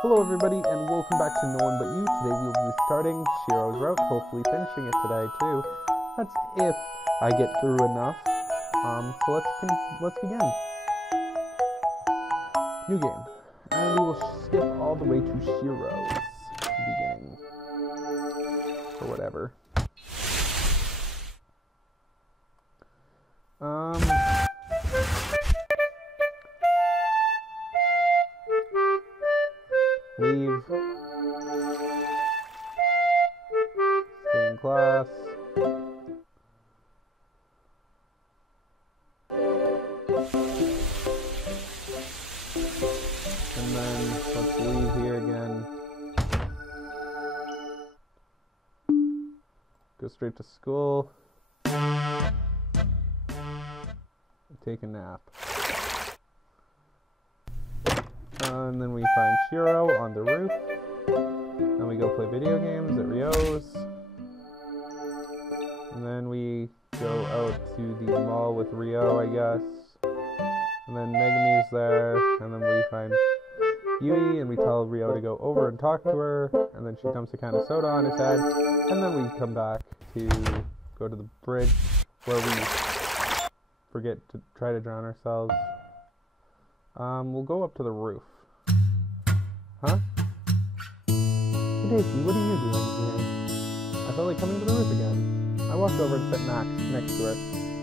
Hello everybody and welcome back to No One But You. Today we will be starting Shiro's route, hopefully finishing it today too. That's if I get through enough. So let's begin. New game. And we will skip all the way to Shiro's beginning. Or whatever. Leave. Stay in class. And then let's leave here again. Go straight to school. Take a nap. And then we find Shiro on the roof. Then we go play video games at Ryo's. And then we go out to the mall with Ryo, I guess. And then Megami's there. And then we find Yui and we tell Ryo to go over and talk to her. And then she dumps a can of soda on his head. And then we come back to go to the bridge where we forget to try to drown ourselves. We'll go up to the roof. Huh? Hey Daisy, what are you doing here? I felt like coming to the roof again. I walked over and sat next to her.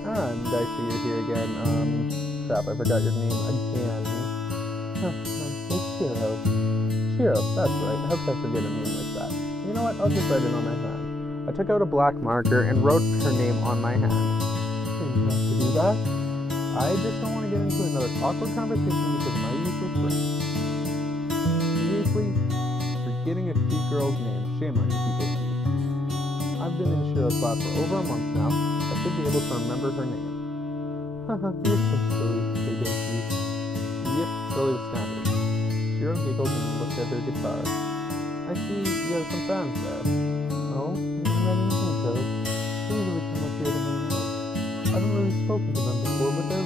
And I see you're here again. Crap, I forgot your name again. It's Shiro. Shiro, that's right. How could I forget a name like that? You know what? I'll just write it on my hand. I took out a black marker and wrote her name on my hand. Didn't have to do that. I just don't want to get into another awkward conversation because of my useless brain. Seriously, forgetting a cute girl's name. Shame on you people. I've been in Shiro's class for over a month now. I should be able to remember her name. Haha, you're so silly, they don't you? Yep, silly was standard. Shiro giggled and looked at her guitar. I see you have some fans there. Oh, I didn't think so. They usually come up here to hang out. I haven't really spoken to them before, but they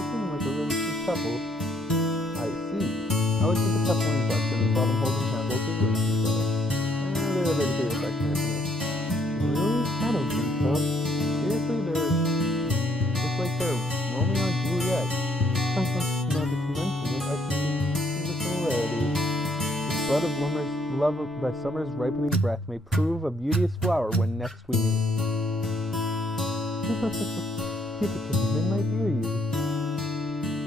seem like a really sweet couple. I see. I looked at the coupling section and saw them holding hands while they were each other. They were a bit too affectionate for me. Really? I don't think so. Seriously, it's like they're Romeo and Juliet. Now that you mention it, I can see the similarity. The bud of love by summer's ripening breath may prove a beauteous flower when next we meet. Keep it in, they might hear you.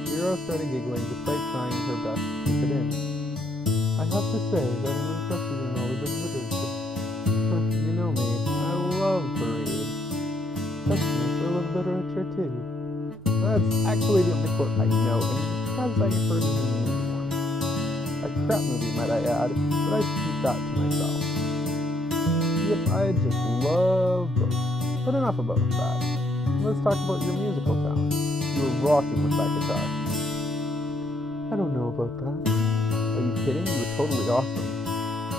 Shiro started giggling despite trying her best to keep it in. I have to say that I'm impressed with your knowledge of literature. You know me, I love to read. That's nice, I love literature too. That's actually the only quote I know, and because I heard it in the movie once. A crap movie, might I add, but I keep that to myself. Yep, I just love books. But enough about that. Let's talk about your musical talent. You were rocking with that guitar. I don't know about that. Are you kidding? You were totally awesome.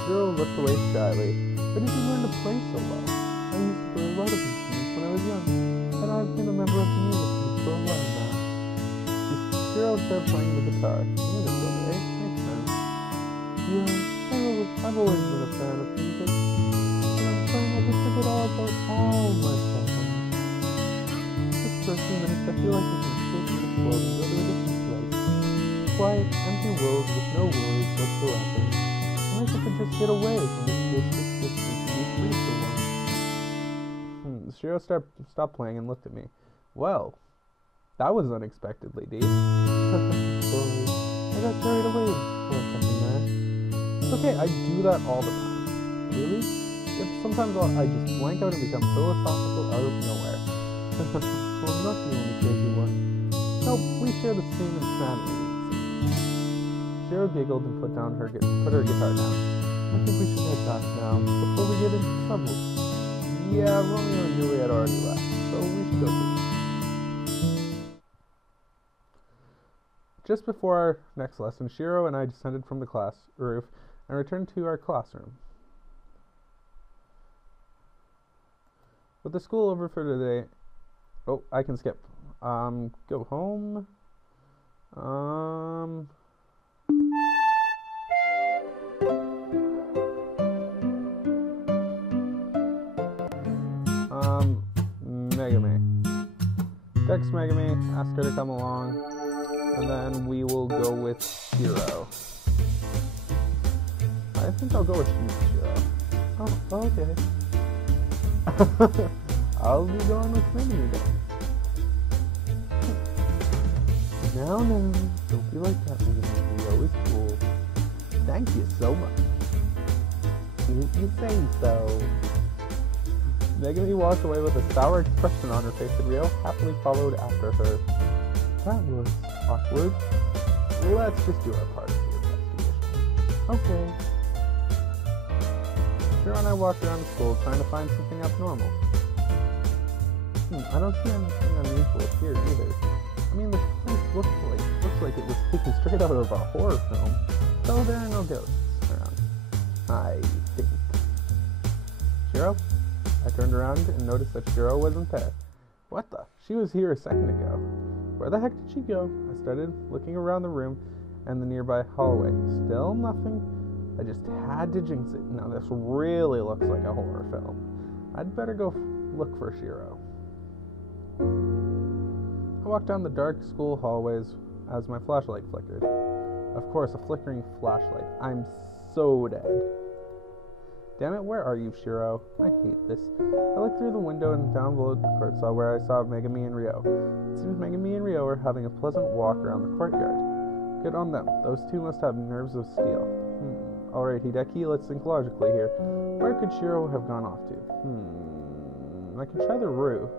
Shiro looked away shyly. Where did you learn to play so well? I used to play a lot of instruments when I was young, and I've been a member of the music group for a while now. Shiro started playing the guitar. Musical, eh? Makes sense. Yeah, I've always been a fan of music. I just forget all about all my problems. Just for a few minutes, I feel like I can escape from this world and go to a different place. Quiet, empty world with no worries whatsoever. I wish I could just get away from this distant distance and be free for once. Shiro stopped playing and looked at me. Well, that was unexpected, lady. Sorry, I got carried away for a second there. It's okay, I do that all the time. Really? Sometimes I just blank out and become philosophical out of nowhere. So I'm not the only crazy one. Nope, we share the same insanity. Shiro giggled and put her guitar down. I think we should head back now, before we get into trouble. Yeah, Romeo and Juliet already left, so we should go too. Just before our next lesson, Shiro and I descended from the class roof and returned to our classroom. With the school over for today, oh, I can skip. Go home. text Megami, ask her to come along, and then we will go with Shiro. I think I'll go with Shiro. Oh, okay. I'll be going with Megami then. No, don't be like that, Megami. You're always cool. Thank you so much. You say so. Megami walked away with a sour expression on her face, and Rio happily followed after her. That was awkward. Let's just do our part of the investigation. Okay. Shiro and I walked around school trying to find something abnormal. I don't see anything unusual here either. I mean, this place looks like it was taken straight out of a horror film, though there are no ghosts around. I think. Shiro? I turned around and noticed that Shiro wasn't there. What the? She was here a second ago. Where the heck did she go? I started looking around the room and the nearby hallway. Still nothing. I just had to jinx it. Now this really looks like a horror film. I'd better go look for Shiro. I walked down the dark school hallways as my flashlight flickered. Of course, a flickering flashlight. I'm so dead. Damn it, where are you, Shiro? I hate this. I looked through the window and down below the court where I saw Megami and Rio. It seems Megami and Rio are having a pleasant walk around the courtyard. Good on them. Those two must have nerves of steel. Alright, Hideki, let's think logically here. Where could Shiro have gone off to? I could try the roof.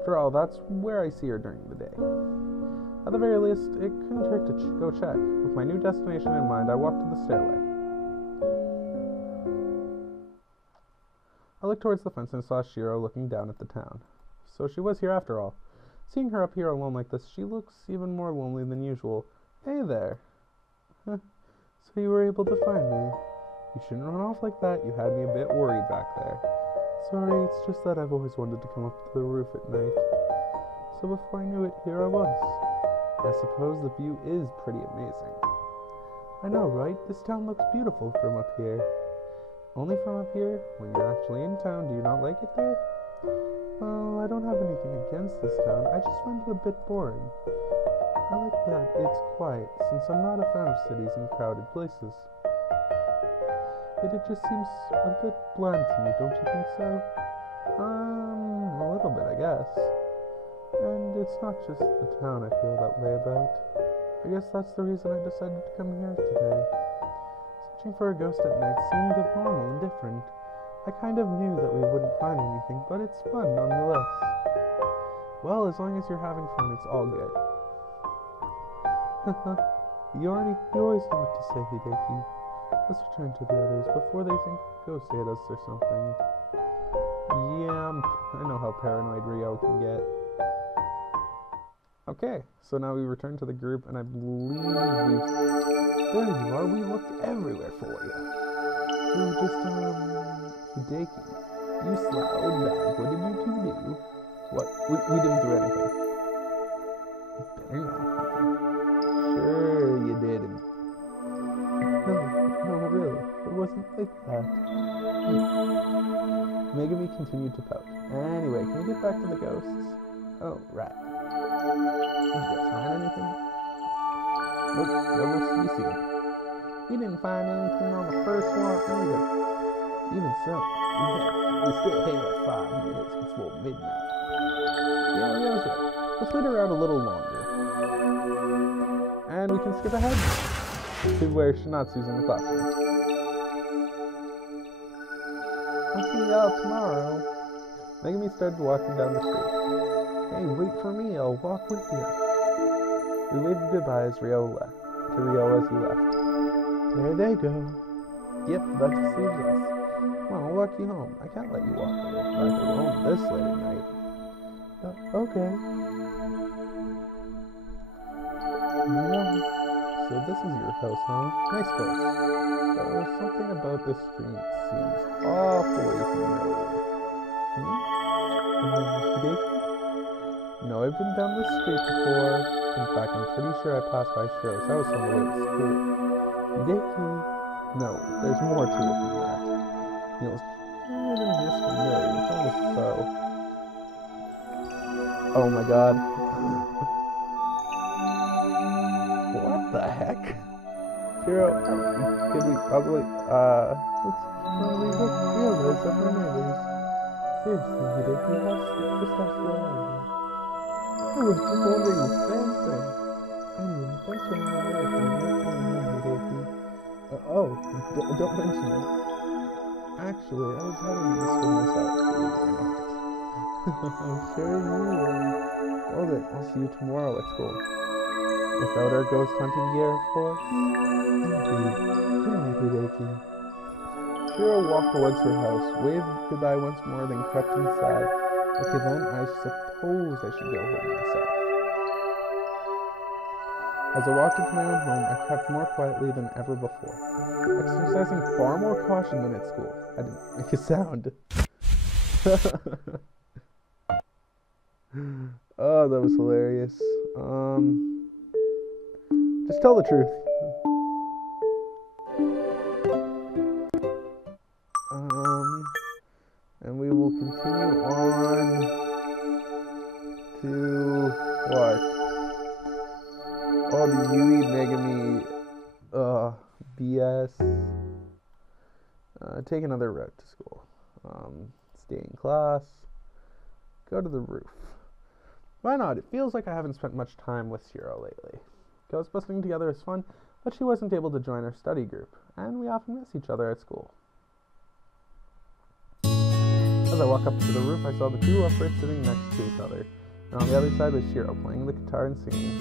After all, that's where I see her during the day. At the very least, it couldn't hurt to go check. With my new destination in mind, I walked to the stairway. I looked towards the fence and saw Shiro looking down at the town. So she was here after all. Seeing her up here alone like this, she looks even more lonely than usual. Hey there. So you were able to find me. You shouldn't run off like that. You had me a bit worried back there. Sorry, it's just that I've always wanted to come up to the roof at night. So before I knew it, here I was. I suppose the view is pretty amazing. I know, right? This town looks beautiful from up here. Only from up here? When you're actually in town, do you not like it there? Well, I don't have anything against this town. I just find it a bit boring. I like that it's quiet, since I'm not a fan of cities and crowded places. But it just seems a bit bland to me, don't you think so? A little bit, I guess. And it's not just the town I feel that way about. I guess that's the reason I decided to come here today. Searching for a ghost at night seemed abnormal and different. I kind of knew that we wouldn't find anything, but it's fun nonetheless. Well, as long as you're having fun, it's all good. You always know what to say, Hideki. Let's return to the others before they think ghosts hit us or something. Yeah, I know how paranoid Rio can get. Okay, so now we return to the group, and I believe there you are. We looked everywhere for you. We were just, Hideki. You slowed back. What did you two do? What? We didn't do anything. You better not. Sure you didn't. No, really. It wasn't like that. Megami continued to pout. Anyway, can we get back to the ghosts? Oh, right. Did you guys find anything? Nope, no ghosts to be seen. We didn't find anything on the first one either. Even so, we still have 5 minutes before midnight. Yeah, Rio's right. Let's wait around a little longer. And we can skip ahead to where Shinatsu's in the classroom. I'll see y'all tomorrow. Megami started walking down the street. Hey, wait for me, I'll walk with you. We waved goodbye as Rio left. To Rio as he left. There they go. Yep, that just leaves us. Come on, I'll walk you home. I can't let you walk back alone this late at night. Okay. Yeah. So this is your house, huh? Nice place. Though something about this street seems awfully familiar. No, I've been down this street before. In fact, I'm pretty sure I passed by Shiro's house on the way to school. Hideki. No, there's more to it than that. Feels more than just familiar. It's almost so. Oh my god. What the heck? Shiro, can we probably, let's probably realize that we're neighbors. Seriously, Hideki, just how slow are you? I was just wondering the same thing. Anyway, thanks for hanging out with me. Hideki. Don't mention it. Actually, I was heading to this one myself, believe it or not. I'm sure you will. Well then, I'll see you tomorrow at school. Without our ghost hunting gear, of course. Indeed. Good night, Hideki. Shiro walked towards her house, waved goodbye once more, then crept inside. Okay then, I suppose I should go home myself. As I walked into my own home, I crept more quietly than ever before, exercising far more caution than at school. I didn't make a sound. Oh, that was hilarious. Just tell the truth. And we will continue on to what? Oh, the Yui Megami BS. Take another route to school. Stay in class. Go to the roof. Why not? It feels like I haven't spent much time with Shiro lately. Ghost busting together is fun, but she wasn't able to join our study group, and we often miss each other at school. As I walked up to the roof, I saw the two lovebirds sitting next to each other, and on the other side was Shiro playing the guitar and singing.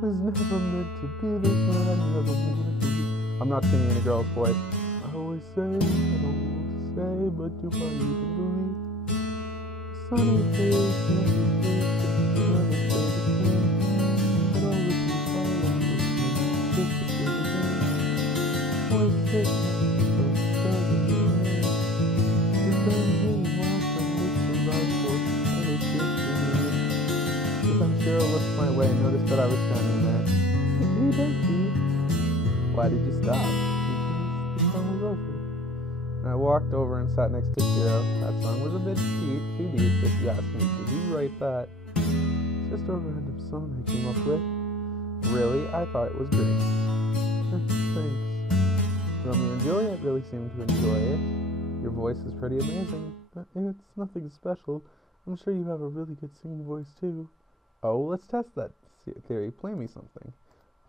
It was never meant to be this way, I never wanted to be. I'm not singing in a girl's voice. I always say, I don't know what to say, but do I even believe? Sunny face, never face, never stay the same. But always be fine, just to feel the same. Always sit next to the starting the rain. If I'm really welcome, it's the right force, and it's good for me. If I'm sure I looked my way and noticed that I was standing there. Hey, Becky. Why did you stop? Because the song was over. And I walked over and sat next to Shiro. That song was a bit too deep, if you ask me. Did you write that? It's just a random song I came up with. Really? I thought it was great. Thanks. Romeo and Juliet really seemed to enjoy it. Your voice is pretty amazing, but it's nothing special. I'm sure you have a really good singing voice too. Oh, let's test that theory. Play me something.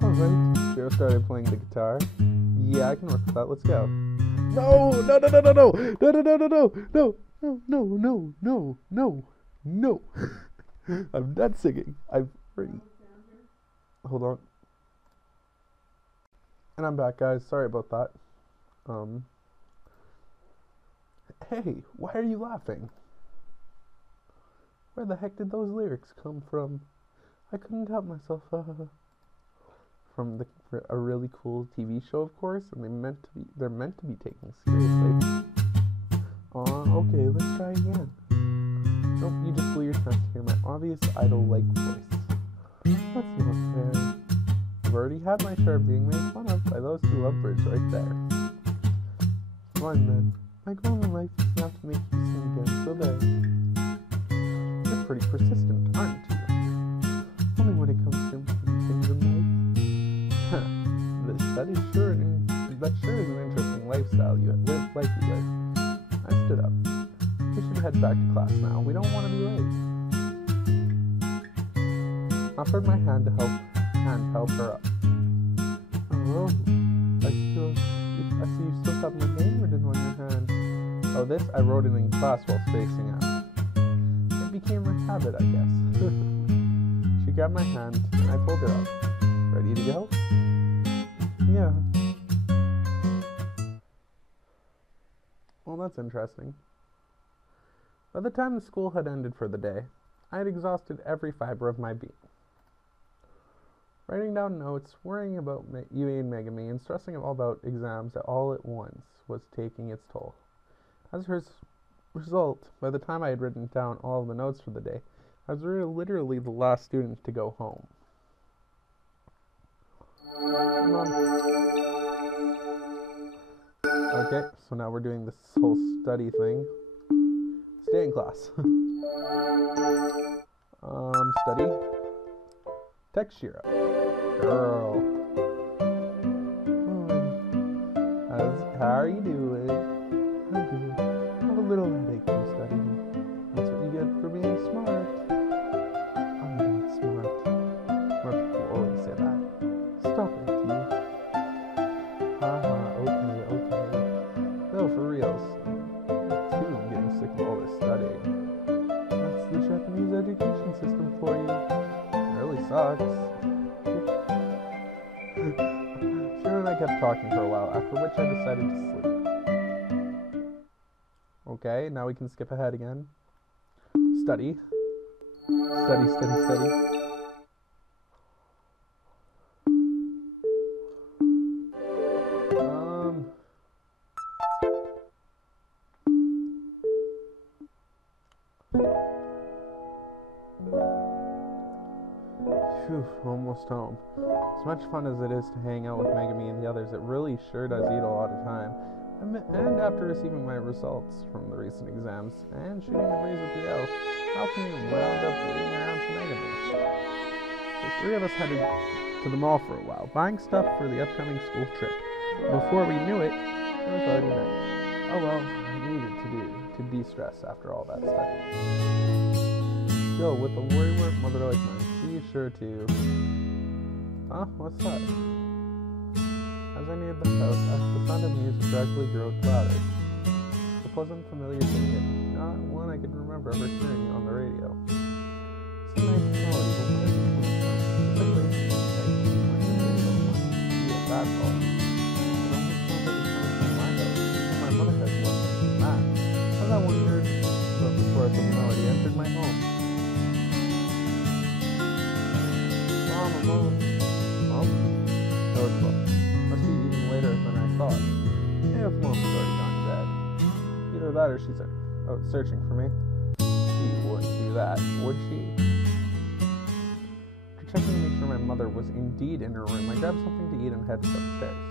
Alright. Shiro started playing the guitar. Yeah, I can work with that. Let's go. No! No, no, no, no, no! No, no, no, no, no! No! No, no, no, no, no, no! I'm done singing. I'm free. Hold on. And I'm back, guys. Sorry about that. Hey, why are you laughing? Where the heck did those lyrics come from? I couldn't help myself. From a really cool TV show, of course, and they're meant to be taken seriously. Okay, let's try again. Nope, you just blew your chance to hear my obvious idol-like voice. That's not fair. I've already had my share of being made fun of by those two lovebirds right there. Fine then. My goal in life is not to make you sing again, so there. You're pretty persistent, aren't you? Only when it comes to important things in life. That sure is an interesting lifestyle you live like you live. I stood up. We should head back to class now. We don't want to be late. Offered my hand to help her up. Oh, I see you still have my handwritten on your hand. Oh, this I wrote it in class while spacing out. It became a habit, I guess. She grabbed my hand and I pulled her up. Ready to go? Yeah. Well, that's interesting. By the time the school had ended for the day, I had exhausted every fiber of my being. Writing down notes, worrying about Yui and Megami, and stressing all about exams all at once was taking its toll. As a result, by the time I had written down all of the notes for the day, I was literally the last student to go home. Okay, so now we're doing this whole study thing. Stay in class. Study. Text Shiro. Girl. How are you doing? I'm good. I have a little headache from studying. That's what you get for being smart. I'm not smart. Smart people always say that. Stop it, you. Haha, okay. No, for reals. I'm getting sick of all this studying. That's the Japanese education system for you. It really sucks. Shiro and I kept talking for a while, after which I decided to sleep. Okay, now we can skip ahead again. Study. Study. Phew, almost home. As much fun as it is to hang out with Megami and the others, it really sure does eat a lot of time. And after receiving my results from the recent exams and shooting the breeze with Rio, how can you wound up waiting around for Megami? The three of us headed to the mall for a while, buying stuff for the upcoming school trip. Before we knew it, it was already night. Oh well, I needed to de-stress after all that studying. Still, with a worry-wart mother like mine, she's sure to... Huh? What's that? As I neared the house, the sound of music gradually grew louder. The pleasant, familiar thing, not one I could remember ever hearing on the radio. It's a nice melody, but where is it coming from? Specifically, like, that ball. It almost sounds like it's coming from my house. Even my mother has one from that. As I wondered, but the source of the melody entered my home. Mom. No, it's fun. Must be even later than I thought. If Mom was already gone to bed. Either that or she's out searching for me. She wouldn't do that, would she? After checking to make sure my mother was indeed in her room, I grabbed something to eat and headed upstairs.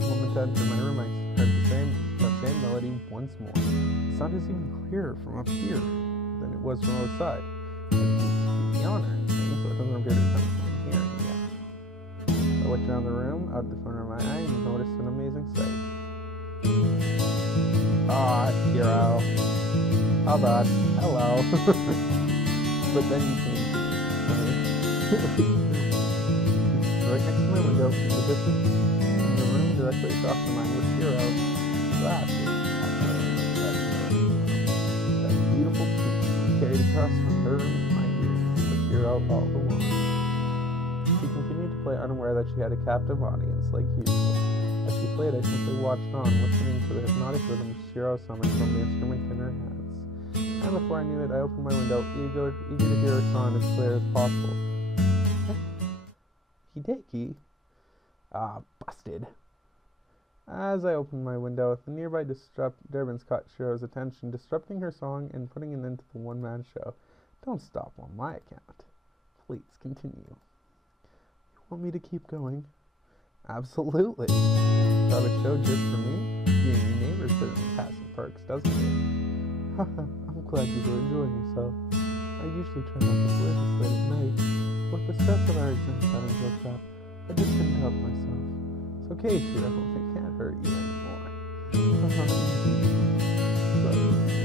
The moment I entered my room, I heard that same melody once more. The sound is even clearer from up here than it was from outside. The honor and things, so it doesn't appear to be coming from in here yet. I looked around the room, out the corner of my eye, and noticed an amazing sight. Shiro. How bad? Hello. But then you came to me. Right next to my window, in the distance, in the room directly across from mine was Shiro. That beautiful piece carried across from her room to my ears. Shiro all the while. She continued to play, unaware that she had a captive audience like usual. As she played, I simply watched on, listening to the hypnotic rhythm Shiro summoned from the instrument in her hands. And before I knew it, I opened my window, eager to hear her song as clear as possible. Hideki? Busted. As I opened my window, the nearby disturbance caught Shiro's attention, disrupting her song and putting an end to the one-man show. Don't stop on my account. Please continue. You want me to keep going? Absolutely. Got a show just for me? Being your neighbor certainly has some perks, doesn't it? Haha, I'm glad you were enjoying yourself. I usually try not to play this late at night. With the stress of our exam having built up, I just couldn't help myself. It's okay, Shiro. They can't hurt you anymore. So,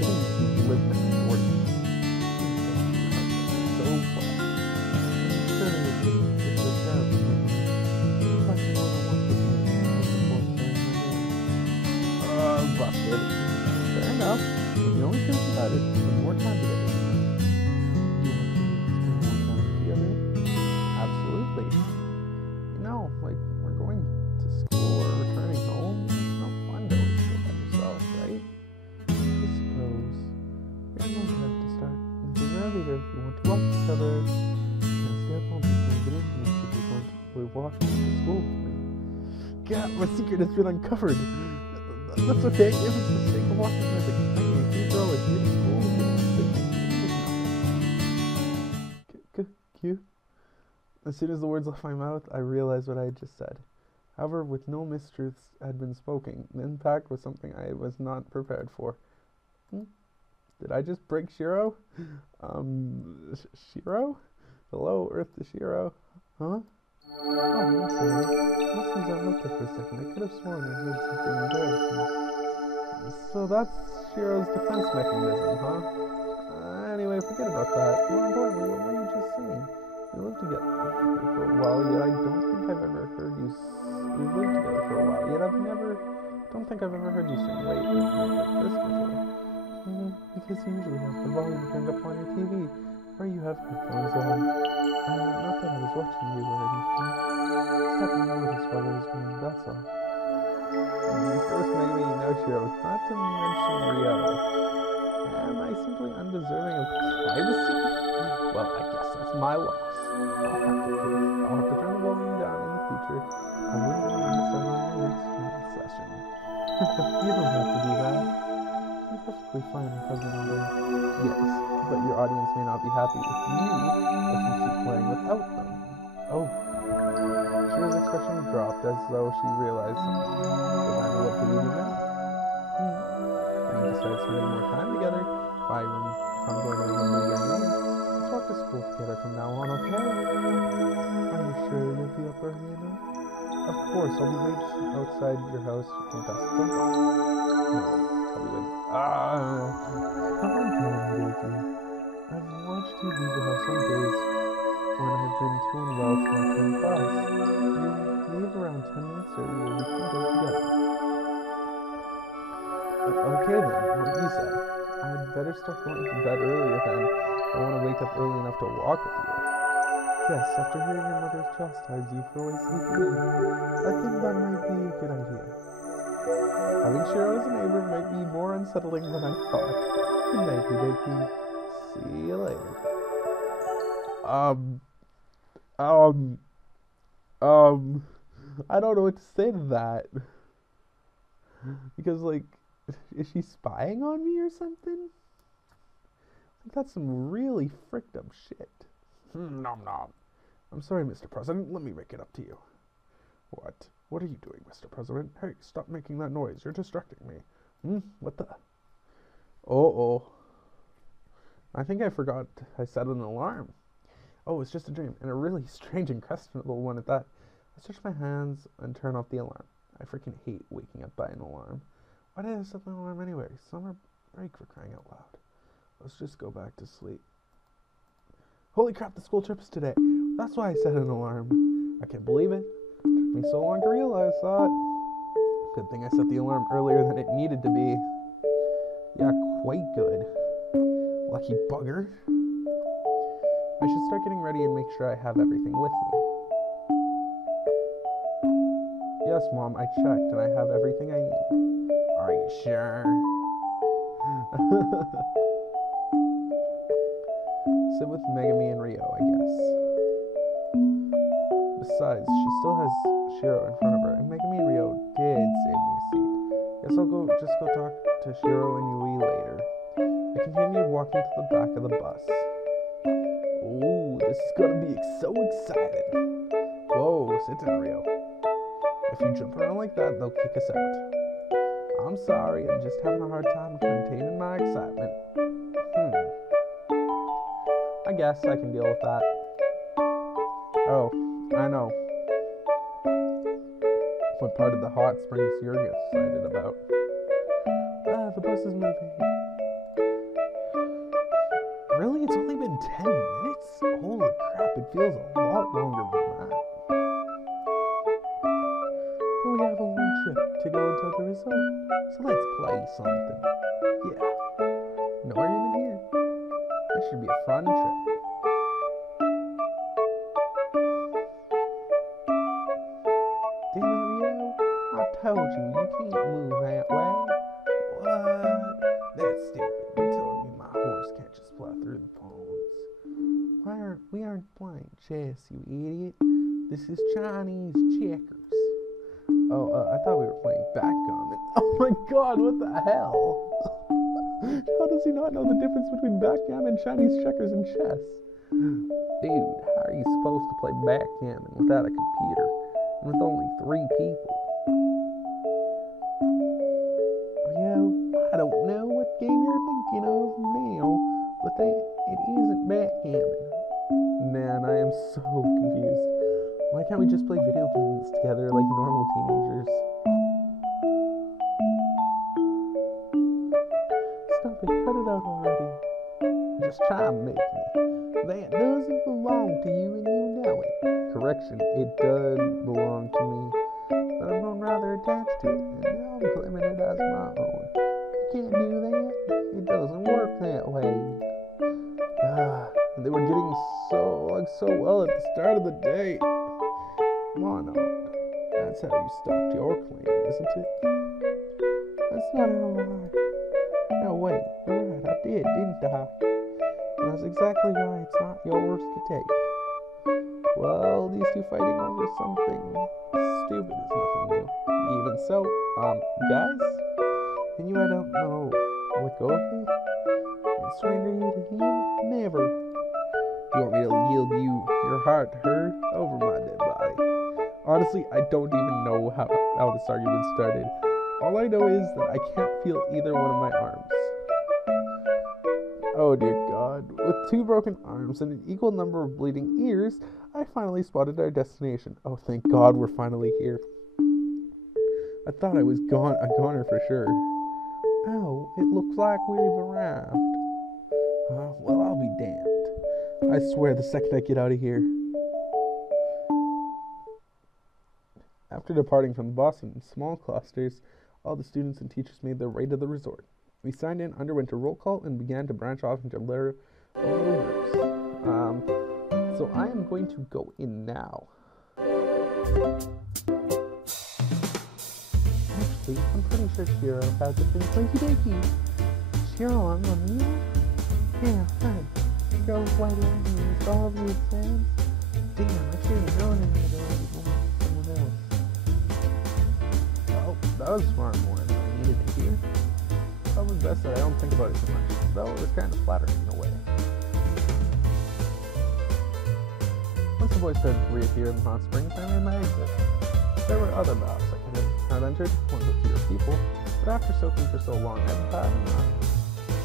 getting to live next door to me. So fun. I'm sure it was just a therapy. Reflecting more than once with me before saying my name. Busted. Fair enough. But the only thing about it is spend more time together. You want to spend more time together? Absolutely. You know, like, we're going to school or returning home. It's not fun to always go by yourself, right? I suppose. You're going to have to start thinking earlier if you want to walk each other. Stay up home and play video games if you want to walk to school with me. God, my secret has been uncovered. That's okay. If it's the sake of walking with a cute girl like you to school, cute. As soon as the words left my mouth, I realized what I had just said. However, with no mistruths had been spoken, the impact was something I was not prepared for. Did I just break Shiro? Shiro? Hello, Earth to Shiro. Huh? Oh, I'm sorry. Must seems I looked there for a second. I could have sworn I heard something embarrassing. So that's Shiro's defense mechanism, huh? Anyway, forget about that. More importantly, what were you just saying? We lived together for a while, yet I don't think I've ever heard you... We've lived together for a while, yet don't think I've ever heard you sing late at night like this before. Because you usually have the volume turned up on your TV, or you have headphones on. Not that I was watching you or anything. Just happened to notice while I was doing, that's all. First, maybe no Shiro, not to mention Rio. Am I simply undeserving of privacy? Well, I guess that's my loss. I'll have to turn the volume down in the future. I wouldn't want to miss out on your next training session. You don't have to do that. I'm perfectly fine with hugging on them. Yes, but your audience may not be happy with you if you keep playing without them. Oh. Shiro's expression dropped as though she realized something. So I know what to do now. We decided spending more time together. If I'm going to remember your name, let's walk to school together from now on, okay? Are you sure you'll be up early enough? Of course, I'll be waiting outside your house from dusk till dawn. No, I'll be waiting. Come on, Daddy. I've watched you leave the house on days when I've been too unwell to attend class. You leave around 10 minutes earlier, we can go together. Okay then, what you said. I'd better start going to bed earlier then. I want to wake up early enough to walk with you. Yes, after hearing your mother chastise you for always sleeping in, I think that might be a good idea. Having Shiro as a neighbor might be more unsettling than I thought. Good night, Hideki. See you later. I don't know what to say to that. Because, like, is she spying on me or something? That's some really fricked up shit. Nom nom. I'm sorry, Mr. President. Let me make it up to you. What? What are you doing, Mr. President? Hey, stop making that noise. You're distracting me. What the? Oh. I think I forgot I set an alarm. Oh, it's just a dream, and a really strange and questionable one at that. I stretch my hands and turn off the alarm. I freaking hate waking up by an alarm. Why did I set the alarm anyway? Summer break, for crying out loud. Let's just go back to sleep. Holy crap, the school trip is today. That's why I set an alarm. I can't believe it. It took me so long to realize that. Good thing I set the alarm earlier than it needed to be. Yeah, quite good. Lucky bugger. I should start getting ready and make sure I have everything with me. Yes, Mom, I checked and I have everything I need. Are you sure? Sit with Megami and Rio, I guess. Besides, she still has Shiro in front of her, and Megami and Rio did save me a seat. Guess I'll just go talk to Shiro and Yui later. I continued walking to the back of the bus. Ooh, this is gonna be so exciting. Whoa, sit down, Rio. If you jump around like that, they'll kick us out. I'm sorry, I'm just having a hard time containing my excitement. I guess I can deal with that. Oh, I know. What part of the hot springs you're excited about? The bus is moving. Really? It's only been 10 minutes? Holy crap, it feels a lot longer than that. But we have a one trip to go until the result, so let's play something. Yeah. No argument here. This should be a fun trip. Damn it, Rio. I told you, you can't move that way. What? That's stupid. You're telling me my horse can't just fly through the pawns. We aren't playing chess, you idiot. This is Chinese checkers. Oh, I thought we were playing backgammon. Oh my god, what the hell? How does he not know the difference between backgammon, Chinese checkers, and chess? Dude, how are you supposed to play backgammon without a computer and with only 3 people? Rio, I don't know what game you're thinking of. it isn't backgammon. Man, I am so confused. Why can't we just play video games together like normal teenagers? Stop it, cut it out already. Just try and make me. That doesn't belong to you and you know it. Correction, it does belong to me. But I'm grown rather attached to it, and now I'm claiming it as my own. You can't do that. It doesn't work that way. They were getting so well at the start of the day. Why not? That's how you stocked your claim, isn't it? That's not how I... No, wait, you're right, I did, didn't I? And that's exactly why it's not yours to take. Well, these two fighting over something stupid is nothing new. Even so, guys, can you, I don't know, let go of me? And surrender you to him? Never. You want me to yield you your heart to her over my dead body? Honestly, I don't even know how this argument started. All I know is that I can't feel either one of my arms. Oh dear God. With 2 broken arms and an equal number of bleeding ears, I finally spotted our destination. Oh, thank God we're finally here. I thought I was a goner for sure. Oh, it looks like we've arrived. Well, I'll be damned. I swear the second I get out of here. After departing from the Boston in small clusters, all the students and teachers made their way to the resort. We signed in, underwent a roll call, and began to branch off into little groups. So I am going to go in now. Actually, I'm pretty sure Shiro has a thing cranky-dinky. Shiro, I'm on you? Yeah, right. Go right around me with all of your exams. Damn, I should have known I had already gone with someone else. Well, that was far more than I needed to hear. Probably best that I don't think about it too much, though it was kind of flattering in a way. Once the boys started to reappear in the hot springs, I made my exit. There were other baths I could have entered, ones with fewer people, but after soaking for so long, I had enough.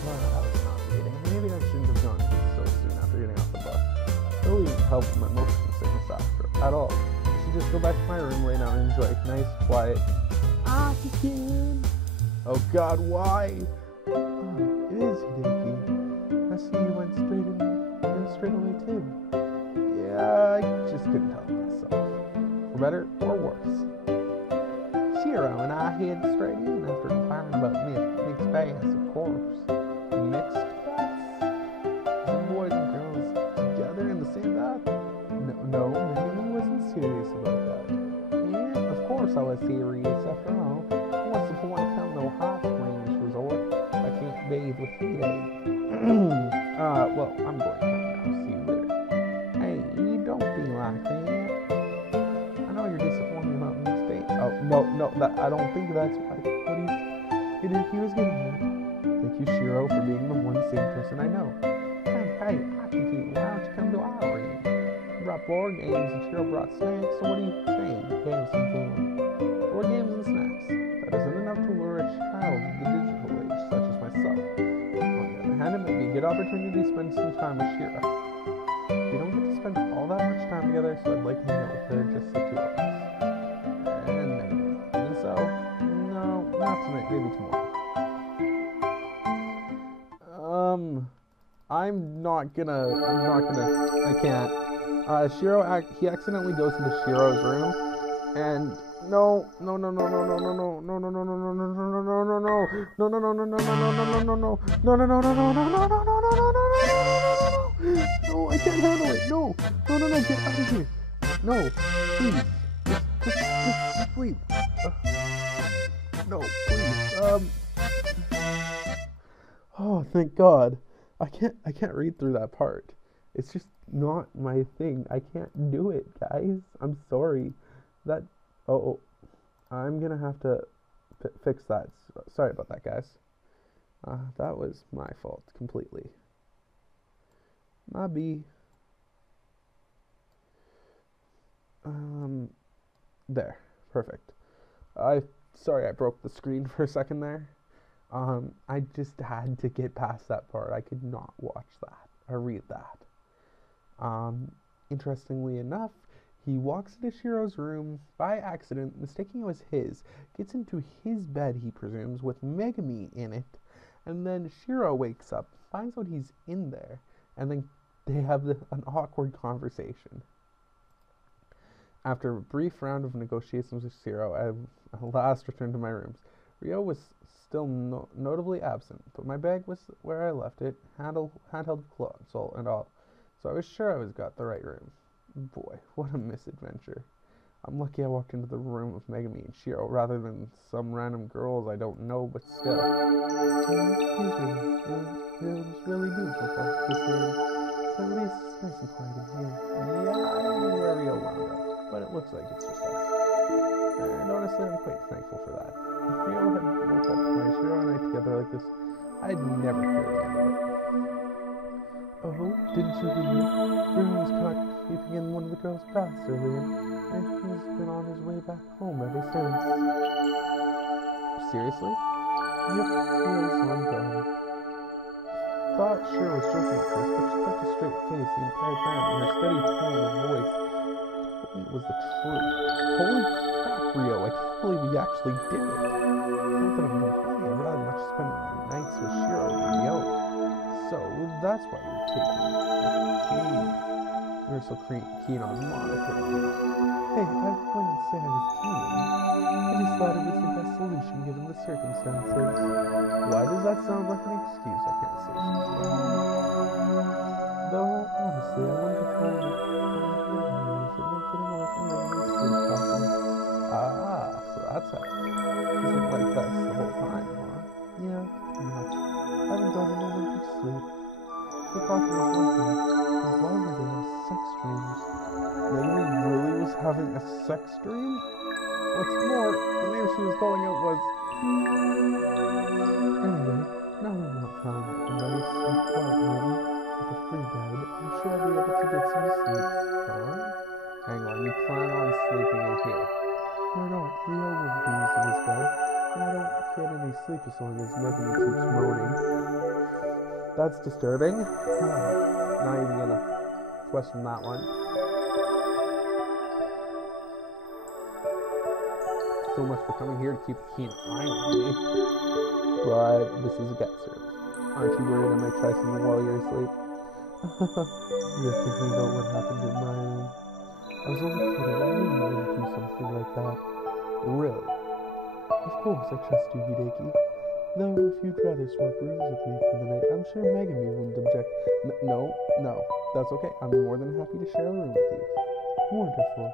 Well, I was nauseating. Maybe I shouldn't have gone so soon after getting off the bus. It really didn't help with my motion sickness after at all. I should just go back to my room, lay down, and enjoy a nice, quiet again. Oh God, why? Oh, it is Hideki. I see you went straight away too. Yeah, I just couldn't help myself. For better or worse. Shiro and I head straight in after inquiring about mixed baths, of course. Mixed baths? Some boys and girls together in the same bath? No, maybe he wasn't serious about that. Yeah, of course I was serious after all. What's the point of coming to a hot springs resort? I can't bathe with Hideki. Well, I'm going home now. See you later. Hey, you don't be like that. I know you're disappointed about mixed baths. Oh, no, I don't think that's what he was getting at. Thank you, Shiro, for being the one sane person I know. Hey, I can see. Why don't you come to our room? I brought board games and Shiro brought snacks, so what do you say? Games and food. Board games and snacks. That isn't enough to lure a child of the digital age, such as myself. On the other hand, it may be a good opportunity to spend some time with Shiro. We don't get to spend all that much time together, so I'd like to hang out with her, just the 2 of us. And maybe. Even so, no, not tonight, maybe tomorrow. I can't. He accidentally goes into Shiro's room, and no, I can't handle it. No, get out of here. No, please, just sleep. No, please. Oh, thank God. I can't read through that part. It's just not my thing. I can't do it, guys. I'm sorry. I'm gonna have to fix that. Sorry about that, guys. That was my fault completely. Maybe. There. Perfect. Sorry I broke the screen for a second there. I just had to get past that part. I could not watch that or read that. Um, Interestingly enough, he walks into Shiro's room by accident, mistaking it was his, gets into his bed, he presumes, with Megami in it, and then Shiro wakes up, finds out he's in there, and then they have an awkward conversation. After a brief round of negotiations with Shiro, I at last returned to my rooms. Ryo was still notably absent, but my bag was where I left it, handheld console and all, so I was sure I was got the right room. Boy, what a misadventure. I'm lucky I walked into the room with Megami and Shiro rather than some random girls I don't know, but still. It's really beautiful, this room. At least it's nice and quiet in here. Yeah, I don't know where Ryo wound up, but it looks like it's just us. And honestly, I'm quite thankful for that. If Ryo had woke up to find Shiro and I together like this, I'd never care to handle it. Oh, didn't you hear? Ryo was caught sleeping in one of the girls' baths earlier, and he's been on his way back home ever since. Seriously? Yep, Ryo's long gone. Thought Shiro was joking at first, but she kept a straight face the entire time, and her steady tone of voice told me it was the truth. Holy crap, Ryo, I can't believe we actually did it. Not that I'm complaining, I'd rather much spend my nights with Shiro than Ryo. So, that's why you're taking me. You're so keen on monitoring me. Hey, I wouldn't say I was keen. I just thought it was the best solution given the circumstances. Why does that sound like an excuse? I can't say she's wrong. Though, honestly, I wonder if I should make getting away from Megan's sleep talking. Ah, so that's how. She's been like this the whole time, huh? Yeah, pretty much. I haven't done a moment of sleep. We're talking about one thing, but why were they all sex dreams? Megami really was having a sex dream? What's more, the name she was calling out was... Anyway, now we're not found a nice and quiet room with a free bed, I'm sure I'll be able to get some sleep. Huh? Hang on, you plan on sleeping in here? Why not? Ryo won't be using his bed, and I don't get any sleep as long as Megami keeps moaning. That's disturbing. Not even gonna question that one. So much for coming here to keep a keen eye on me. But this is a get service. Aren't you worried I might try something while you're asleep? You're thinking about what happened in my room. I was only kidding. I knew you wouldn't do something like that. Really? Of course, I trust you, Hideki. Though, if you'd rather swap rooms with me for the night, I'm sure Megami wouldn't object. No, that's okay. I'm more than happy to share a room with you. Wonderful.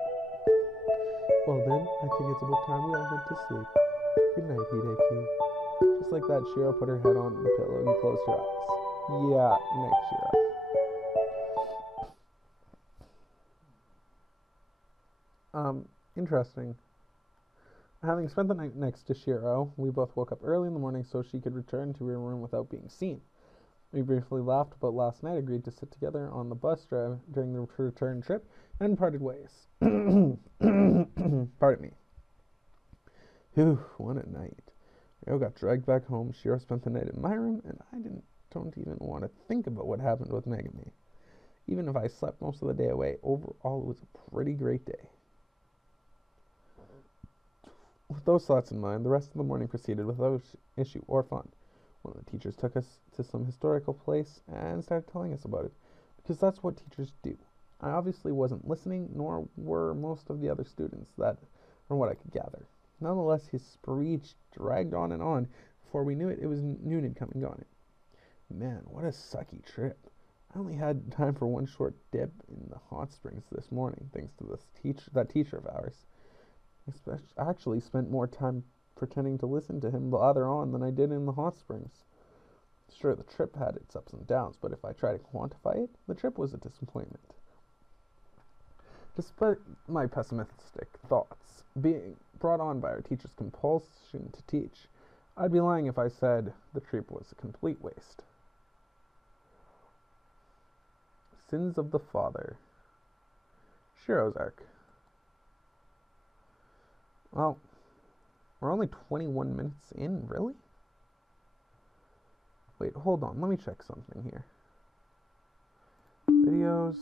Well then, I think it's about time we all went to sleep. Good night, Hideki. Just like that, Shiro put her head on the pillow and closed her eyes. Yeah, night, Shiro. Interesting. Having spent the night next to Shiro, we both woke up early in the morning so she could return to her room without being seen. We briefly laughed about last night, agreed to sit together on the bus drive during the return trip, and parted ways. Pardon me. Whew, what a night. Ryo got dragged back home, Shiro spent the night in my room, and I don't even want to think about what happened with Megami. Even if I slept most of the day away, overall it was a pretty great day. With those thoughts in mind, the rest of the morning proceeded without issue or fun. One of the teachers took us to some historical place and started telling us about it, because that's what teachers do. I obviously wasn't listening, nor were most of the other students, that from what I could gather. Nonetheless, his speech dragged on and on. Before we knew it, it was noon had come and gone. Man, what a sucky trip. I only had time for one short dip in the hot springs this morning, thanks to that teacher of ours. I actually spent more time pretending to listen to him blather on than I did in the hot springs. Sure, the trip had its ups and downs, but if I try to quantify it, the trip was a disappointment. Despite my pessimistic thoughts being brought on by our teacher's compulsion to teach, I'd be lying if I said the trip was a complete waste. Sins of the Father. Shiro's Arc. Well, we're only 21 minutes in, really? Wait, hold on. Let me check something here. Videos.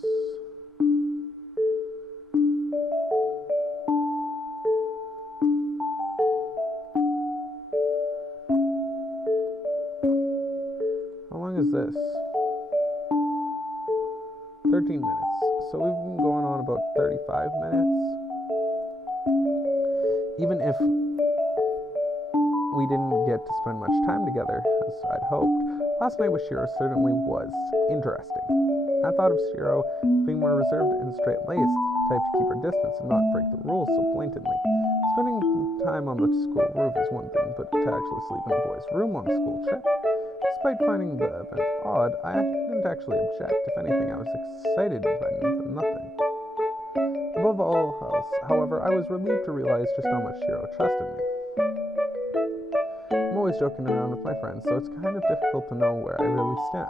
How long is this? 13 minutes. So we've been going on about 35 minutes. Even if we didn't get to spend much time together, as I'd hoped, last night with Shiro certainly was interesting. I thought of Shiro as being more reserved and straight-laced, the type to keep her distance and not break the rules so blatantly. Spending time on the school roof is one thing, but to actually sleep in a boy's room on a school trip? Despite finding the event odd, I didn't actually object. If anything, I was excited by nothing. Above all else, however, I was relieved to realize just how much Shiro trusted me. I'm always joking around with my friends, so it's kind of difficult to know where I really stand.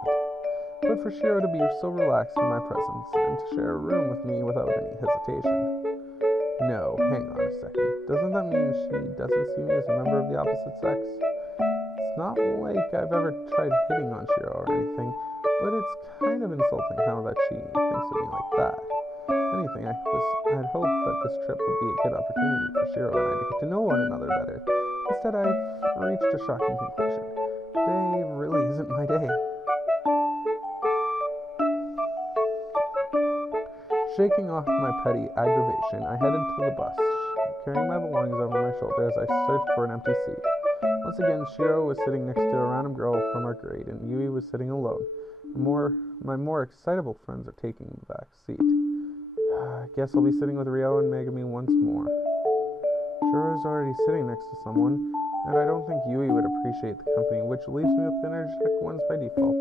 But for Shiro to be so relaxed in my presence, and to share a room with me without any hesitation. No, hang on a second. Doesn't that mean she doesn't see me as a member of the opposite sex? It's not like I've ever tried hitting on Shiro or anything, but it's kind of insulting how that she thinks of me like that. If anything, I'd hoped that this trip would be a good opportunity for Shiro and I to get to know one another better. Instead, I've reached a shocking conclusion. Today really isn't my day. Shaking off my petty aggravation, I headed to the bus, carrying my belongings over my shoulder as I searched for an empty seat. Once again, Shiro was sitting next to a random girl from our grade, and Yui was sitting alone. My more excitable friends are taking the back seat. I guess I'll be sitting with Ryo and Megami once more. Shiro's already sitting next to someone, and I don't think Yui would appreciate the company, which leaves me with the energetic ones by default.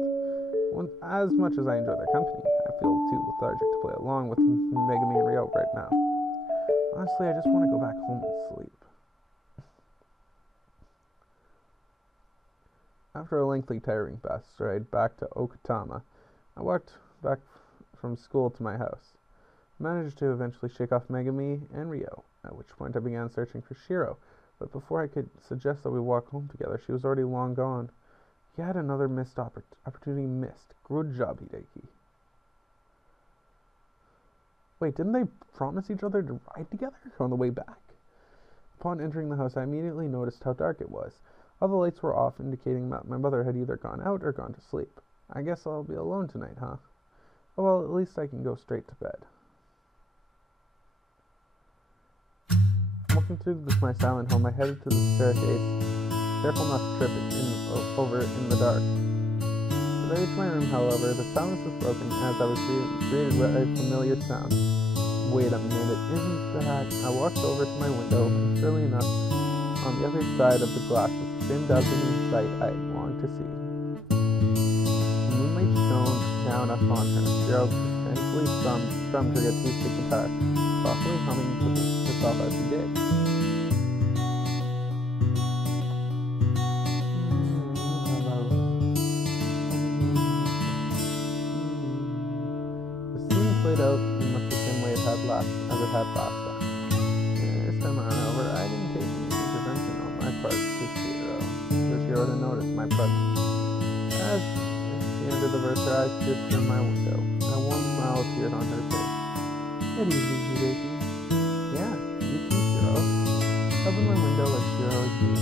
As much as I enjoy their company, I feel too lethargic to play along with Megami and Ryo right now. Honestly, I just want to go back home and sleep. After a lengthy, tiring bus ride back to Okutama, I walked back from school to my house. I managed to eventually shake off Megami and Ryo, at which point I began searching for Shiro, but before I could suggest that we walk home together, she was already long gone. Yet another missed opportunity missed. Good job, Hideki. Wait, didn't they promise each other to ride together on the way back? Upon entering the house, I immediately noticed how dark it was. All the lights were off, indicating that my mother had either gone out or gone to sleep. I guess I'll be alone tonight, huh? Oh well, at least I can go straight to bed. Walking through my silent home, I headed to the staircase, careful not to trip over in the dark. As I reached my room, however, the silence was broken as I was greeted with a familiar sound. Wait a minute, isn't that... I walked over to my window, and surely enough, on the other side of the glass was the same dazzling sight I had longed to see. The moonlight shone down upon her. Shiro gently strummed her acoustic guitar, softly humming to herself as she did. Played out in much the same way as it had last time. This time around, however, I didn't take any intervention on my part to Shiro to notice my presence. As she ended the verse, her eyes pierced through my window. A warm smile appeared on her face. Good evening, Hideki. Yeah, you too, Shiro. Opened my window like Shiro was used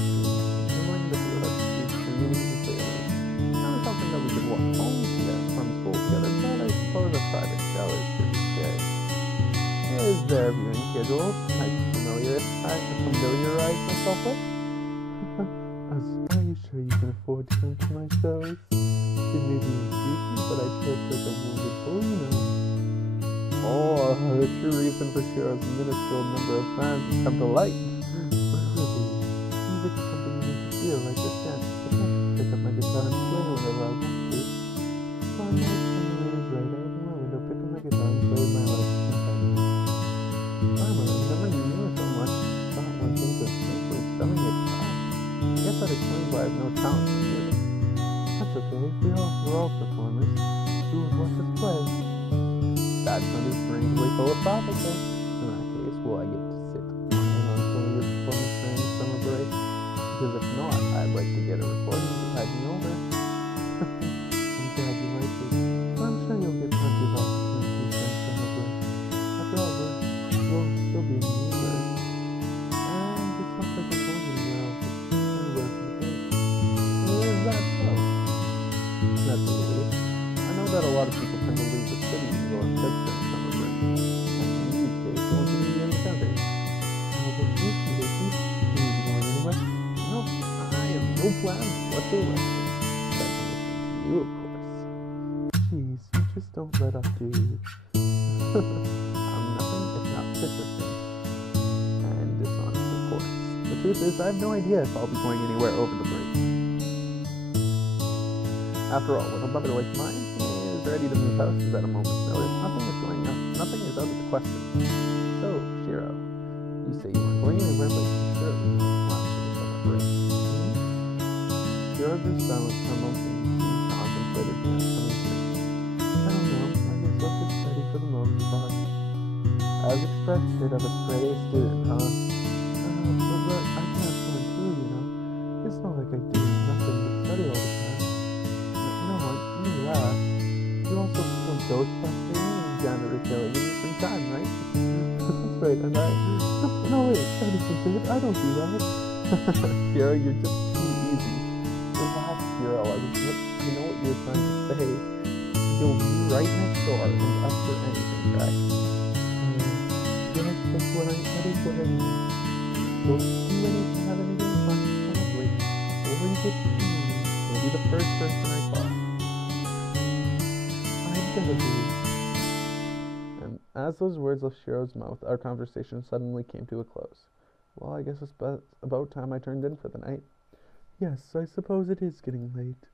to, willing to feel her speech really clearly. I was hoping that we could walk home together from school together, but I suppose a private shower is pretty scary. Is there a viewing schedule I familiarize myself with? Are you sure you can afford to come to my shows? It may be creepy, but I trust like a wounded bull, you know. Oh, the true reason for Shiro's minuscule number of fans has come to light. But really, seems like it's something you need to feel like this dance. I can't just pick up my guitar and play whenever I want to. So I might right out of my window, pick up my guitar and play my life sometime. Farmer, I never knew so much about one thing to simply strumming a guitar. I guess that explains why I have no talent for music. That's okay, we're all performers. Who would watch us play? That sounded strangely philosophical. In that case, will I get to sit on some of your performance during the summer break? Because if not, I'd like to get a recording to tide me over. no plans whatsoever. That's to you, of course. Jeez, you just don't let up, do you? I'm nothing if not persistent. And dishonest, of course. The truth is, I have no idea if I'll be going anywhere over the break. After all, when a mother like mine is ready to move house at a moment's notice, nothing is going up. Nothing is out of the question. So, Shiro, you say you aren't going anywhere, but you surely want to summer break. Shiro grew silent for a moment. He contemplated the incoming trip. I don't know. I guess I'll just study for the most part. As expected of a straight A student, huh? But I can have fun too, you know. It's not like I do nothing but study all the time. No, I mean that. You also go ghost busting and janitor killing in your free time, right? That's right, and no wait, that isn't it. I don't do that. Shiro, you're just too easy. Relax, Shiro. I know what you're trying to say. You'll be right next door and up for anything, correct? Yes, that's what I mean. Don't do anything, have anything fun, probably. Whenever you get to me, you'll be the first person I call. I'm gonna be. And as those words left Shiro's mouth, our conversation suddenly came to a close. Well, I guess it's about time I turned in for the night. Yes, I suppose it is getting late.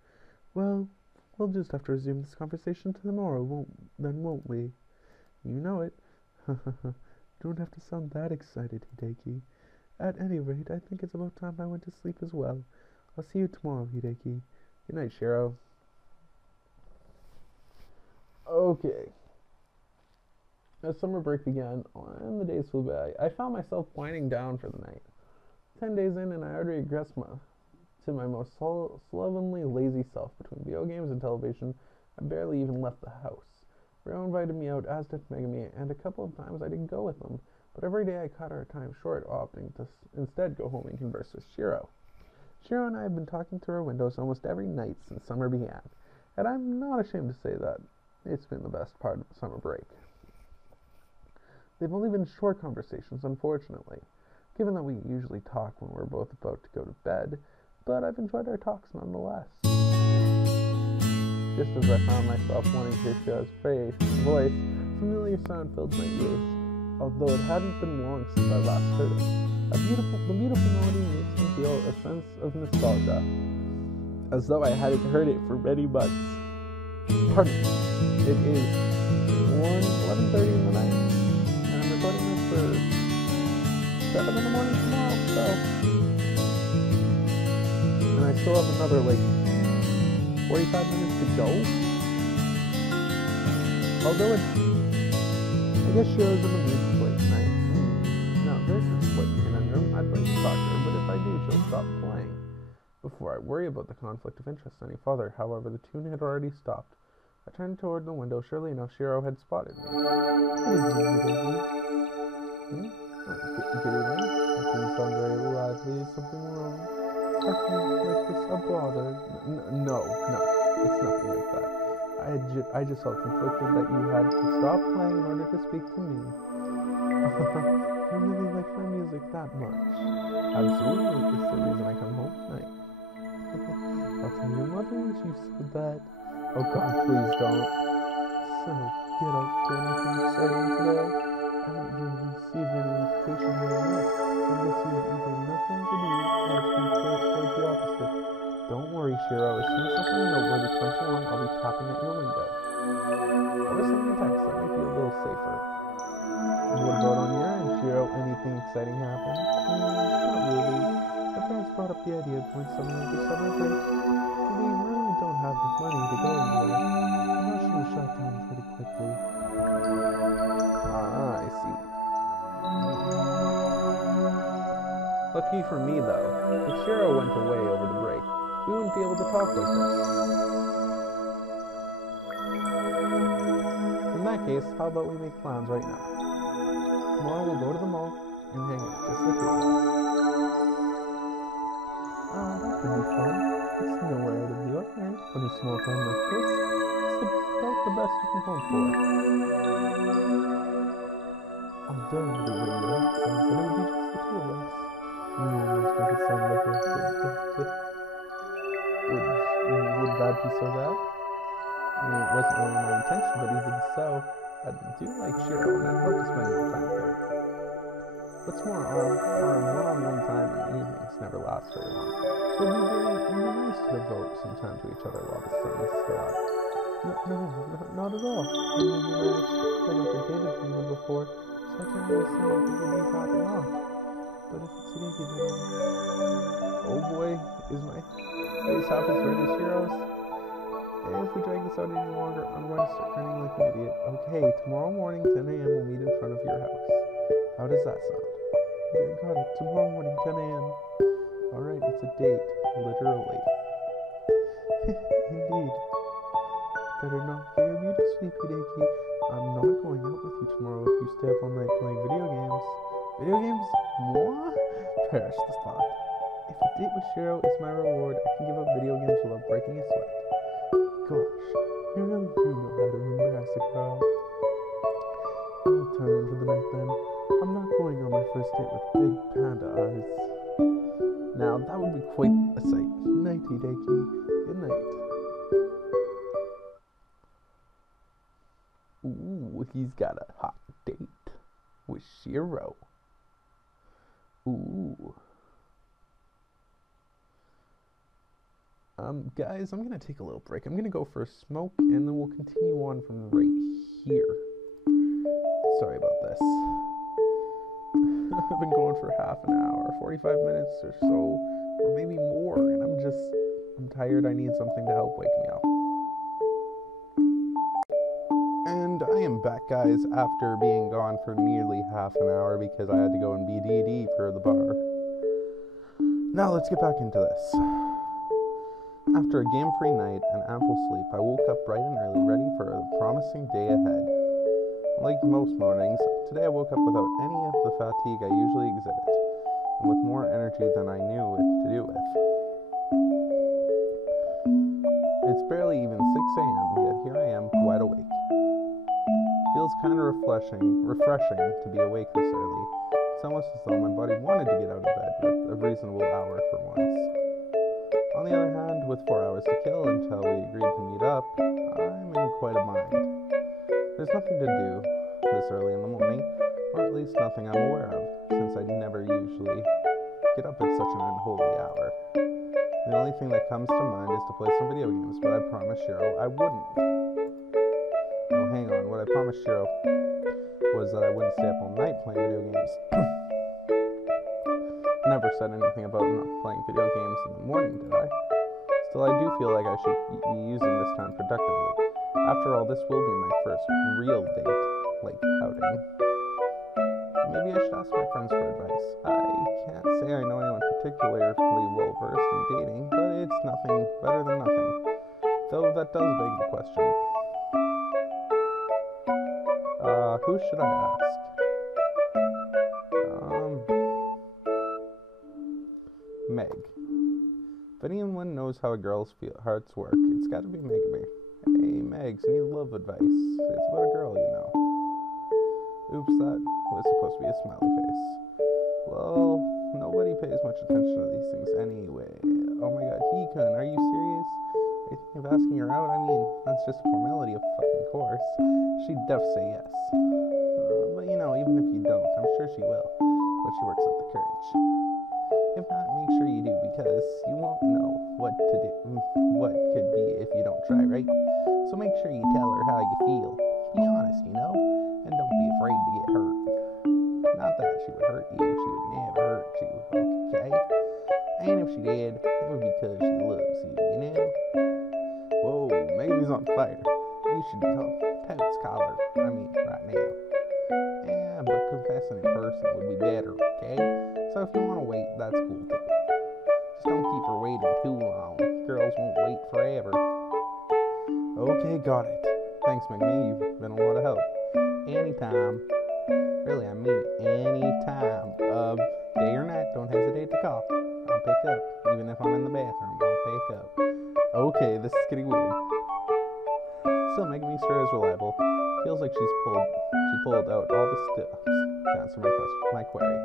Well, we'll just have to resume this conversation tomorrow, won't we? You know it. Don't have to sound that excited, Hideki. At any rate, I think it's about time I went to sleep as well. I'll see you tomorrow, Hideki. Good night, Shiro. Okay. As summer break began, and the days flew by, I found myself winding down for the night. 10 days in, and I already regressed to my most slovenly, lazy self. Between video games and television, I barely even left the house. Rio invited me out, as did Megami, and a couple of times I didn't go with them. But every day I cut our time short, opting to instead go home and converse with Shiro. Shiro and I have been talking through our windows almost every night since summer began, and I'm not ashamed to say that it's been the best part of the summer break. They've only been short conversations, unfortunately, given that we usually talk when we're both about to go to bed, but I've enjoyed our talks nonetheless. Just as I found myself wanting to hear Shiro's voice, a familiar sound filled my ears, although it hadn't been long since I last heard it. The beautiful melody makes me feel a sense of nostalgia, as though I hadn't heard it for many months. Pardon me, it is 11:30 in the night, and I'm recording this for 7 in the morning tomorrow, so... And I still have another, 45 minutes to go. Although I guess Shiro's in the mood to play tonight. Now, there's a split conundrum. I'd like to talk to her, but if I do, she'll stop playing. Before I worry about the conflict of interest any further, however, the tune had already stopped. I turned toward the window. Surely enough, Shiro had spotted me. Good evening, Good evening. That didn't sound very lively. Is something wrong? Something like this a bother? No, it's nothing like that. I just felt conflicted that you had to stop playing in order to speak to me. You really like my music that much? Absolutely, it's the reason I come home tonight. I'll tell your mother she said that. Oh God, please don't. So, get up to anything exciting today? I haven't really received any invitation here yet, so I guess you have either nothing to do or it's been quite the opposite. Don't worry, Shiro. As soon as something noteworthy comes along, I'll be tapping at your window. Or sending a text. That might be a little safer. And what about on your end, Shiro? Anything exciting happen? Not really. My friends brought up the idea of going somewhere over summer break. We really don't have the money to go anywhere. I'm not sure we'll shut down pretty quickly. Ah, I see. Lucky for me, though, if Shiro went away over the break, we wouldn't be able to talk like this. In that case, how about we make plans right now? Tomorrow we'll go to the mall and hang out, just the two of us. That could be fun. It's nowhere out of the ordinary. On a small town like this, it's about the best you can hope for. Although the way you says that it would be just the two of us. You almost make it sound like a would be so bad. I mean, it wasn't really my intention, but even so, I do like Shiro, and I'd love to spend more time with her. What's more, our one-on-one time in the evenings never lasts very long, so it'd be nice to devote some time to each other while the sun is still out. No, not at all. I mean, I've never dated anyone before, so I can't really say if it would be that or not. But if it's Hideki, then... Oh boy, is my face half as red as Shiro's? If we drag this out any longer, I'm going to start grinning like an idiot. Okay, tomorrow morning, 10 a.m. we'll meet in front of your house. How does that sound? Yeah, got it. Tomorrow morning, 10 a.m. Alright, it's a date. Literally. Indeed. Better not get your beauty sleep, Hideki. I'm not going out with you tomorrow if you stay up all night playing video games. Video games? What? Perish the thought. If a date with Shiro is my reward, I can give up video games without breaking a sweat. Gosh, you really do know how to embarrass a girl. I'll turn into the night then. I'm not going on my first date with big panda eyes. Now, that would be quite a sight. Night, Hideki. Good night. Ooh, he's got a hot date with Shiro. Ooh. Guys, I'm gonna take a little break. I'm gonna go for a smoke, and then we'll continue on from right here. Sorry about this. I've been going for half an hour, 45 minutes or so, or maybe more, and I'm tired. I need something to help wake me up. And I am back, guys, after being gone for nearly half an hour because I had to go and BDD for the bar. Now let's get back into this. After a game-free night and ample sleep, I woke up bright and early, ready for a promising day ahead. Like most mornings, today I woke up without any of the fatigue I usually exhibit, and with more energy than I knew what to do with. It's barely even 6 a.m., yet here I am, wide awake. Feels kind of refreshing to be awake this early. It's almost as though my body wanted to get out of bed with a reasonable hour for once. On the other hand, with 4 hours to kill until we agreed to meet up, I'm in quite a bind. There's nothing to do this early in the morning, or at least nothing I'm aware of, since I never usually get up at such an unholy hour. The only thing that comes to mind is to play some video games, but I promised Shiro I wouldn't. No, hang on, what I promised Shiro was that I wouldn't stay up all night playing video games. Never said anything about not playing video games in the morning, did I? Still, I do feel like I should be using this time productively. After all, this will be my first real date, like outing. Maybe I should ask my friends for advice. I can't say I know anyone particularly well versed in dating, but it's nothing better than nothing. Though that does beg the question. Who should I ask? Meg. If anyone knows how a girl's hearts work, it's gotta be Megami. Hey, Megs, need love advice. It's about a girl, you know. Oops, that was supposed to be a smiley face. Well, nobody pays much attention to these things anyway. Oh my god, Hikun, are you serious? Are you thinking of asking her out? I mean, that's just a formality, of fucking course. She'd def say yes. But you know, even if you don't, I'm sure she will, when she works up the courage. If not, make sure you do, because you won't know what could be if you don't try, right? So make sure you tell her how you feel. Be honest, you know? And don't be afraid to get hurt. Not that she would hurt you, she would never hurt you, okay? And if she did, it would be because she loves you, you know? Whoa, Megami's on fire. You should Toad's collar. I mean, right now. Yeah, but confessing in person would be better, okay? So if you want to wait, that's cool too. Just don't keep her waiting too long. Girls won't wait forever. Okay, got it. Thanks, Megami. You've been a lot of help. Anytime. Really, I mean it. Anytime. Day or night, don't hesitate to call. I'll pick up. Even if I'm in the bathroom, I'll pick up. Okay, this is getting weird. Still, Megami sure is reliable. Feels like she pulled out all the stops to answer my query.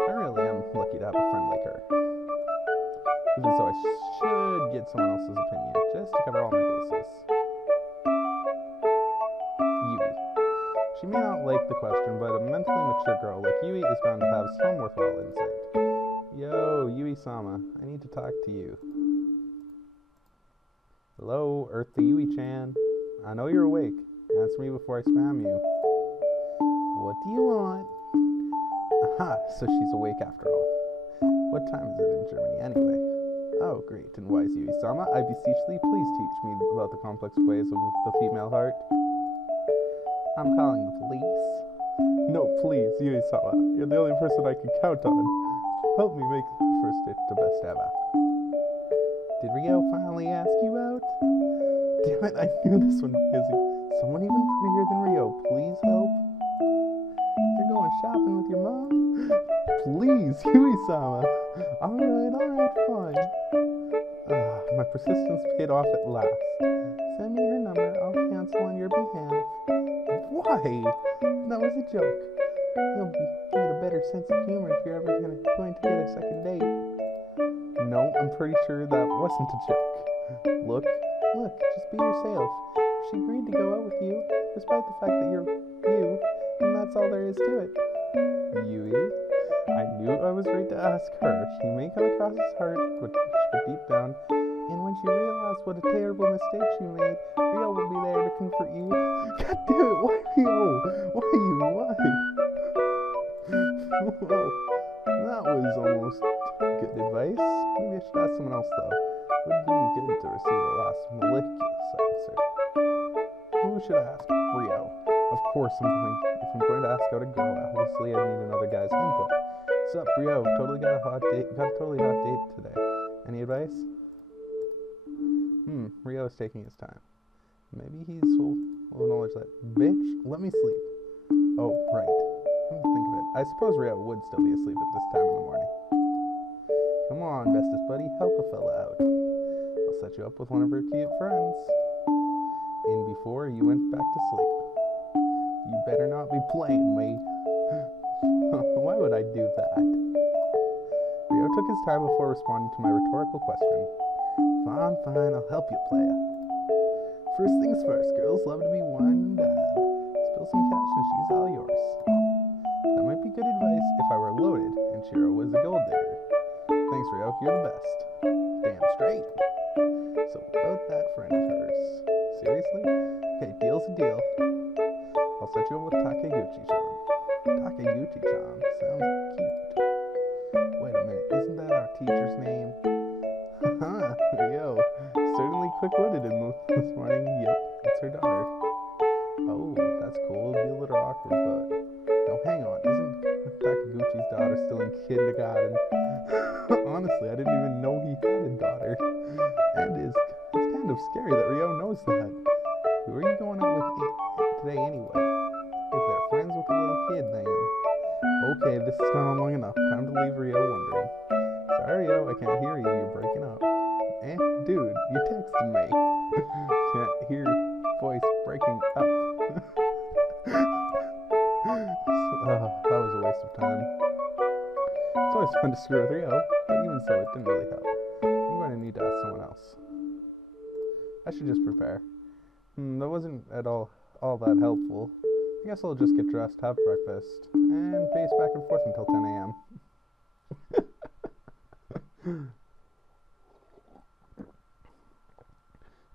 I really am lucky to have a friend like her, who Even so, I should get someone else's opinion, just to cover all my bases. Yui. She may not like the question, but a mentally mature girl like Yui is bound to have some worthwhile insight. Yo, Yui-sama, I need to talk to you. Hello, Earth to Yui-chan. I know you're awake. Answer me before I spam you. What do you want? Aha, so she's awake after all. What time is it in Germany anyway? Oh, great, and wise Yui-sama, I beseech thee, please teach me about the complex ways of the female heart. I'm calling the police. No, please, Yui-sama, you're the only person I can count on. Help me make the first date the best ever. Did Rio finally ask you out? Damn it, I knew this one was someone even prettier than Rio. Please help. You're going shopping with your mom? Please, Yui-sama. Alright, fine. My persistence paid off at last. Send me your number, I'll cancel on your behalf. Why? That was a joke. You'll get a better sense of humor if you're ever going to get a second date. No, I'm pretty sure that wasn't a joke. Look, just be yourself. She agreed to go out with you, despite the fact that you're you, and that's all there is to it. Yui? I knew I was right to ask her. She may come across as hard, but deep down, and when she realized what a terrible mistake she made, Rio will be there to comfort you. God damn it, why Rio? Why you? Why? Well, that was almost good advice. Maybe I should ask someone else, though. Would be good to receive the last moleculous answer. Who should I ask? Rio. Of course, if I'm going to ask out a girl, obviously I need another guy's input. Sup, Rio? Got a totally hot date today. Any advice? Rio is taking his time. Maybe will acknowledge that. Bitch, let me sleep. Oh, right. Come to think of it, I suppose Rio would still be asleep at this time in the morning. Come on, bestest buddy, help a fella out. I'll set you up with one of her cute friends. And before you went back to sleep. You better not be playing me. Why would I do that? Rio took his time before responding to my rhetorical question. Fine, I'll help you, playa. First things first, girls love to be wined and dined. Spill some cash and she's all yours. That might be good advice if I were loaded and Shiro was a gold digger. Thanks, Rio, you're the best. Damn straight. So about that friend of hers. Seriously? Okay, deal's a deal. I'll set you up with Takeguchi-chan. Takeguchi-chan sounds cute. Wait a minute, isn't that our teacher's name? Haha, Rio. Certainly quick-witted this morning. Yep, it's her daughter. Oh, that's cool. It'll be a little awkward, but... No, hang on. Isn't Takeguchi's daughter still in kindergarten? Honestly, I didn't even know he had a daughter. And it's kind of scary that Rio knows that. Who are you going out with today anyway? If they're friends with a little kid, then... Okay, this has gone on long enough. Time to leave Rio wondering. Sorry, Rio, I can't hear you. You're breaking up. Dude, you're texting me. Can't hear voice breaking up. That was a waste of time. It's always fun to screw with Rio, but even so, it didn't really help. I'm going to need to ask someone else. I should just prepare. That wasn't at all that helpful. I guess I'll just get dressed, have breakfast, and pace back and forth until 10 a.m.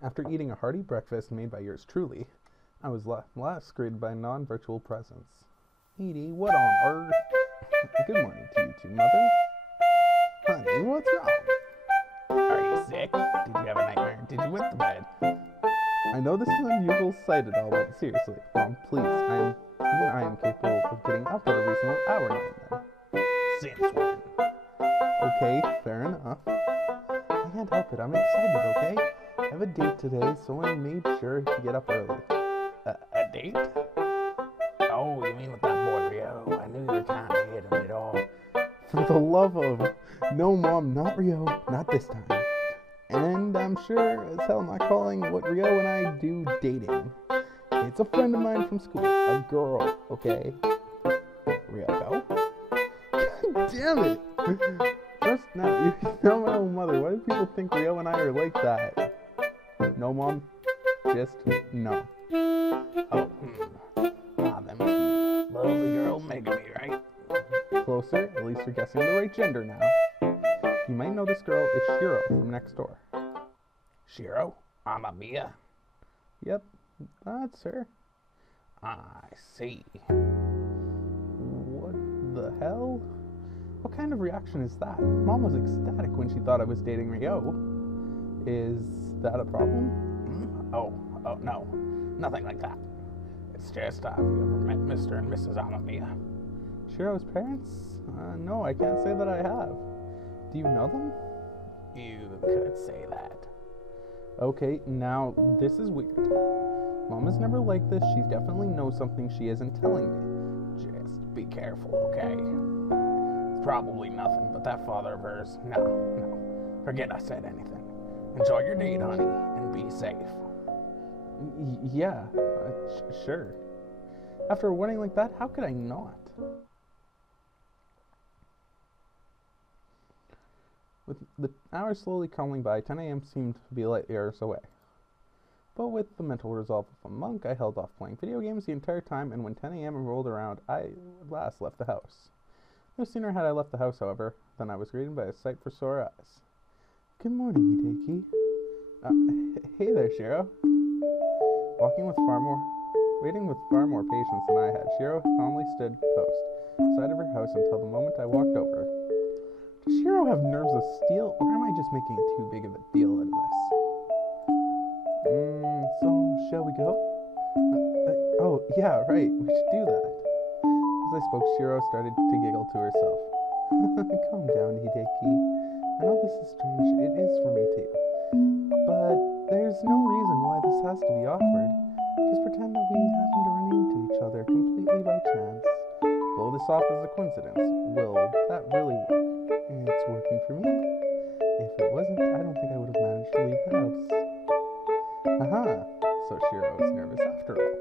After eating a hearty breakfast made by yours truly, I was last greeted by a non-virtual presence. Edie, what on earth? Good morning to you two, Mother. Honey, what's wrong? Are you sick? Did you have a nightmare? Did you wet the bed? I know this is an unusual sight at all, but seriously, Mom, please, I am capable of getting up at a reasonable hour now and then. Since when? Okay, fair enough. I can't help it, I'm excited, okay? I have a date today, so I made sure to get up early. A date? Oh, you mean with that boy, Rio? I knew you were trying to hit him at all. For the love of... No, Mom, not Rio, not this time. And I'm sure as hell not calling what Rio and I do dating. It's a friend of mine from school, a girl, okay? Rio, go. God damn it! Trying course not. You know my own mother. Why do people think Rio and I are like that? No, Mom. Just no. Oh, that must be lovely girl Megami, right? Closer. At least you're guessing the right gender now. You might know this girl. It's Shiro from next door. Shiro? Mamma Mia? Yep, that's her. I see. What the hell? What kind of reaction is that? Mom was ecstatic when she thought I was dating Rio. Is that a problem? Oh, no. Nothing like that. It's just, have you ever met Mr. and Mrs. Amamiya? Shiro's parents? No, I can't say that I have. Do you know them? You could say that. Okay, now, this is weird. Mom is never like this. She definitely knows something she isn't telling me. Just be careful, okay? It's probably nothing, but that father of hers, no. Forget I said anything. Enjoy your date, honey, and be safe. Yeah, sure. After a wedding like that, how could I not? With the hours slowly crumbling by, 10 a.m. seemed to be light years away. But with the mental resolve of a monk, I held off playing video games the entire time, and when 10 a.m. rolled around, I at last left the house. No sooner had I left the house, however, than I was greeted by a sight for sore eyes. Good morning, Hideki. Hey there, Shiro. Waiting with far more patience than I had, Shiro calmly stood post, side of her house until the moment I walked over. Does Shiro have nerves of steel, or am I just making too big of a deal out of this? So, shall we go? Oh, yeah, right, we should do that. As I spoke, Shiro started to giggle to herself. Calm down, Hideki. I know this is strange, it is for me too. But there's no reason why this has to be awkward. Just pretend that we happen to run into each other completely by chance. Blow this off as a coincidence. Will that really work? It's working for me. If it wasn't, I don't think I would have managed to leave the house. Aha! So Shiro is nervous after all.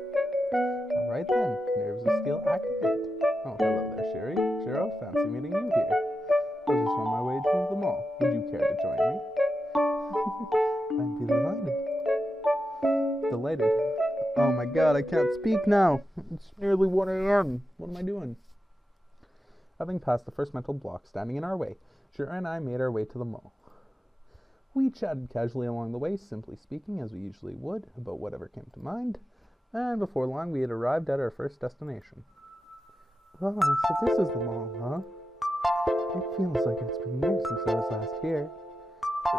Alright then, nerves of steel activate. Oh, hello there, Shiro, fancy meeting you here. I was just on my way to the mall. Would you care to join me? I'd be delighted. Oh my god, I can't speak now. It's nearly 1 a.m. What am I doing? Having passed the first mental block standing in our way, Shiro and I made our way to the mall. We chatted casually along the way, simply speaking as we usually would, about whatever came to mind, and before long we had arrived at our first destination. Oh, so this is the mall, huh? It feels like it's been years since I was last here.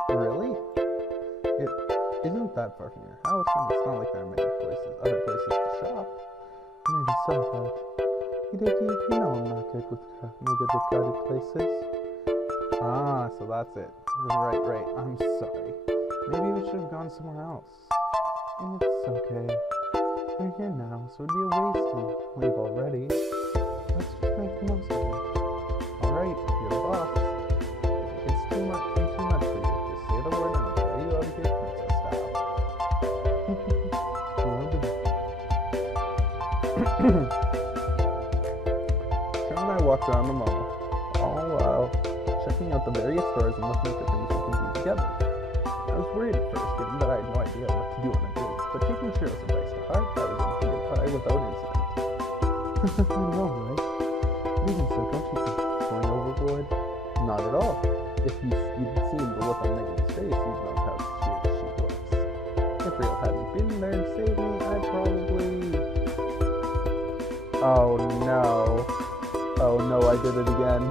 Really? It isn't that far from your house, and it's not like there are many other places to shop. Maybe so, but Hideki, you know I'm no good with crowded places. Ah, so that's it. Right. I'm sorry. Maybe we should have gone somewhere else. It's okay. We're here now, so it'd be a waste to leave already. Let's just make the most of it. Alright, you're the boss. If it's too much for you, just say the word and I'll carry you out of here princess style. Sean and I walked around the mall, all while checking out the various stores and looking for things we could do together. I was worried at first, given that I had no idea what to do on a date, but taking Shiro's advice to heart, I was able to get by without incident. No, right? Even so, don't you think going overboard? Not at all. If you'd seen the look on Megan's face, you'd know how serious she was. If Rio hadn't been there to save me, I'd probably... Oh no, I did it again.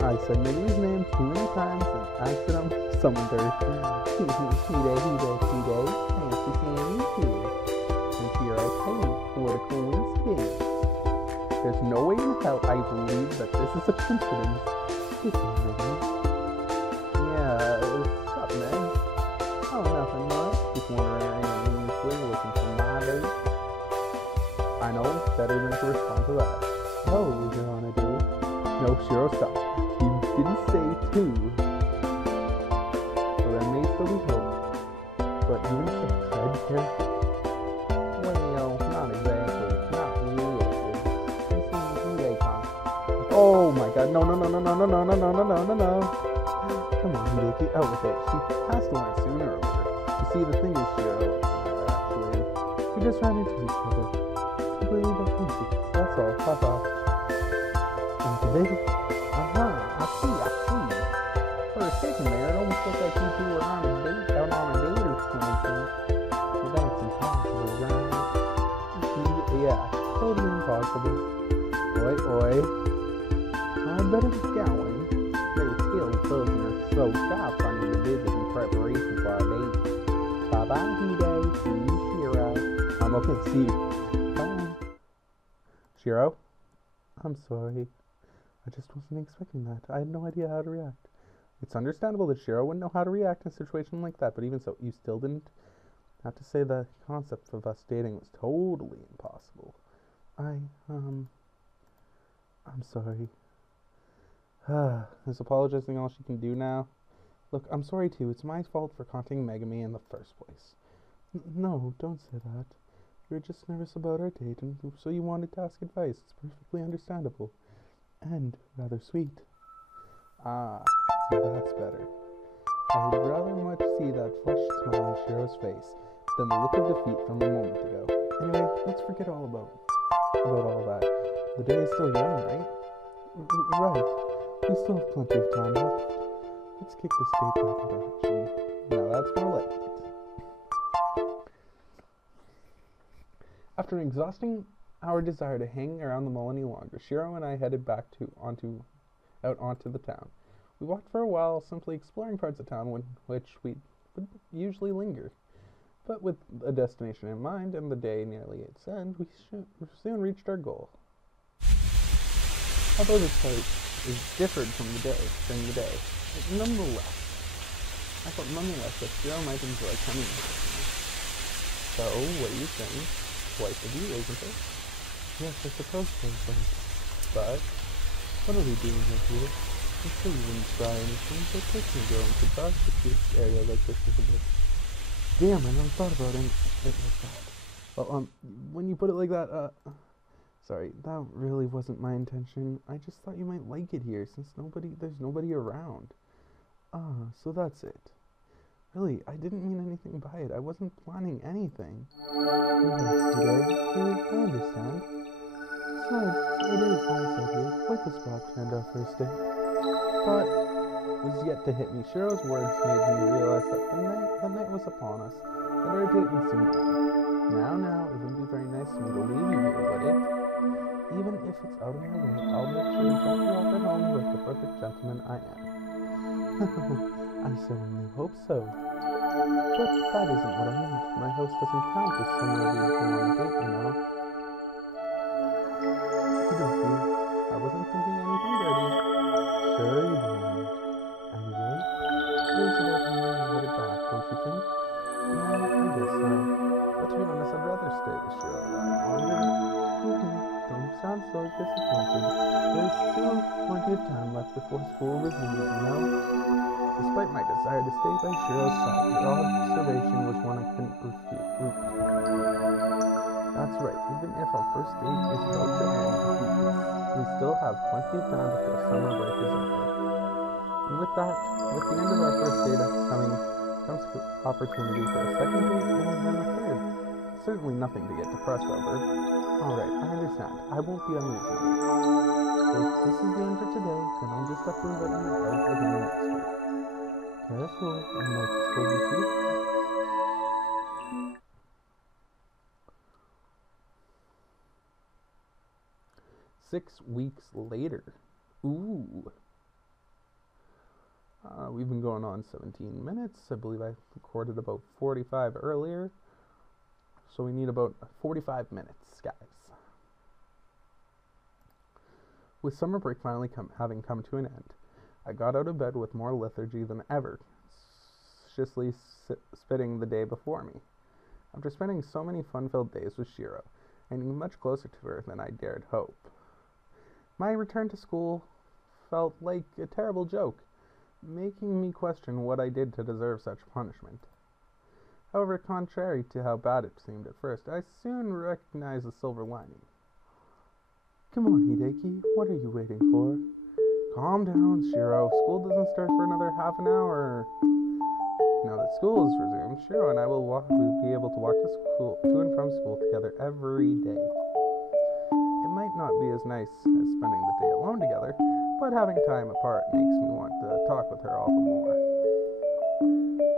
I said Megami's name too many times and accidentally summoned her. Hide, fancy seeing you here. And here I came. What a coincidence. There's no way in hell I believe that this is a coincidence. It's Megami. Yeah, what's up, Meg? Oh, nothing much. Just wondering aimlessly looking for my date. I know, better than to respond to that. Oh, you're on a date? No, Shiro, stop. You didn't say two. So there may still be hope. But even so, try to be careful. Well, not exactly. Not really. Oh, Oh my god, no, no, no, no, no, no, no, no, no, no, no, no, no. Come on, Hideki, out with it. She has to learn sooner or later. You see, the thing is, Shiro, actually, we just ran into each other. Completely by coincidence. That's all. Haha. And today, I see. For a second there, it almost looked like you two were on a date, out on a date or something. But that's impossible, right? Yeah, totally impossible. Oi. I better get going. Your skills closing are so sharp on your visit in preparation for our date. Bye-bye, Hide. See you, Shiro. I'm okay, see you. Bye. Shiro? I'm sorry. I just wasn't expecting that. I had no idea how to react. It's understandable that Shiro wouldn't know how to react in a situation like that, but even so, you still didn't have to say the concept of us dating was totally impossible. I'm sorry. Is apologizing all she can do now? Look, I'm sorry too. It's my fault for contacting Megami in the first place. No, don't say that. You're just nervous about our date, and so you wanted to ask advice. It's perfectly understandable. And rather sweet. Ah, that's better. I would rather much see that flushed smile on Shiro's face than the look of defeat from a moment ago. Anyway, let's forget all about all that. The day is still young, right? Right. We still have plenty of time left. Let's kick this date back into action. Now that's more like it. After exhausting our desire to hang around the mall any longer, Shiro and I headed back out onto the town. We walked for a while, simply exploring parts of town which we would usually linger. But with a destination in mind and the day nearly its end, we soon reached our goal. Although this part is different from during the day, I thought nonetheless that Shiro might enjoy coming with me. So, what are you saying? Twice of you, isn't it? Yes, I suppose so, but what are we doing here? I'm sure you wouldn't try anything, but take me going to dark, secluded area like this is a bit. Damn, I never thought about it like that. Well, when you put it like that, sorry, that really wasn't my intention. I just thought you might like it here, since there's nobody around. So that's it. Really, I didn't mean anything by it. I wasn't planning anything. Yes, today, I understand. Besides, it is nice out here, quite the spot to end our first date. But it was yet to hit me. Shiro's words made me realize that the night was upon us, and our date would soon end. Now, it wouldn't be very nice of me to leave you here, would it? Even if it's out of my way, I'll make sure to drop you off at home like the perfect gentleman I am. I certainly hope so. But that isn't what I meant. My house doesn't count as somewhere we'd go on a date, you know. I wasn't thinking anything dirty. Sure you weren't. Anyway, it is about time I headed back, don't you think? Yeah, I guess so. But to be honest, I'd rather stay with Shiro a while longer. Don't sound so disappointed. There's still plenty of time left before school resumes, you know? Despite my desire to stay by Shiro's side, your observation was one I couldn't refute. That's right, even if our first date is about to end, we still have plenty of time before summer break is over. And with the end of our first date coming, comes opportunity for a second date and then a third. Certainly nothing to get depressed over. Alright, I understand. I won't be unreasonable. If this is the end for today, then I'll just have to invite you out again next week. Careful, I might just hold you to it. 6 weeks later. Ooh. We've been going on 17 minutes. I believe I recorded about 45 earlier. So we need about 45 minutes, guys. With summer break finally having come to an end, I got out of bed with more lethargy than ever, viciously spitting the day before me. After spending so many fun-filled days with Shiro, I knew much closer to her than I dared hope. My return to school felt like a terrible joke, making me question what I did to deserve such punishment. However, contrary to how bad it seemed at first, I soon recognized the silver lining. Come on, Hideki, what are you waiting for? Calm down, Shiro. School doesn't start for another half an hour. Now that school is resumed, Shiro and I will be able to walk to and from school together every day. It might not be as nice as spending the day alone together, but having time apart makes me want to talk with her all the more.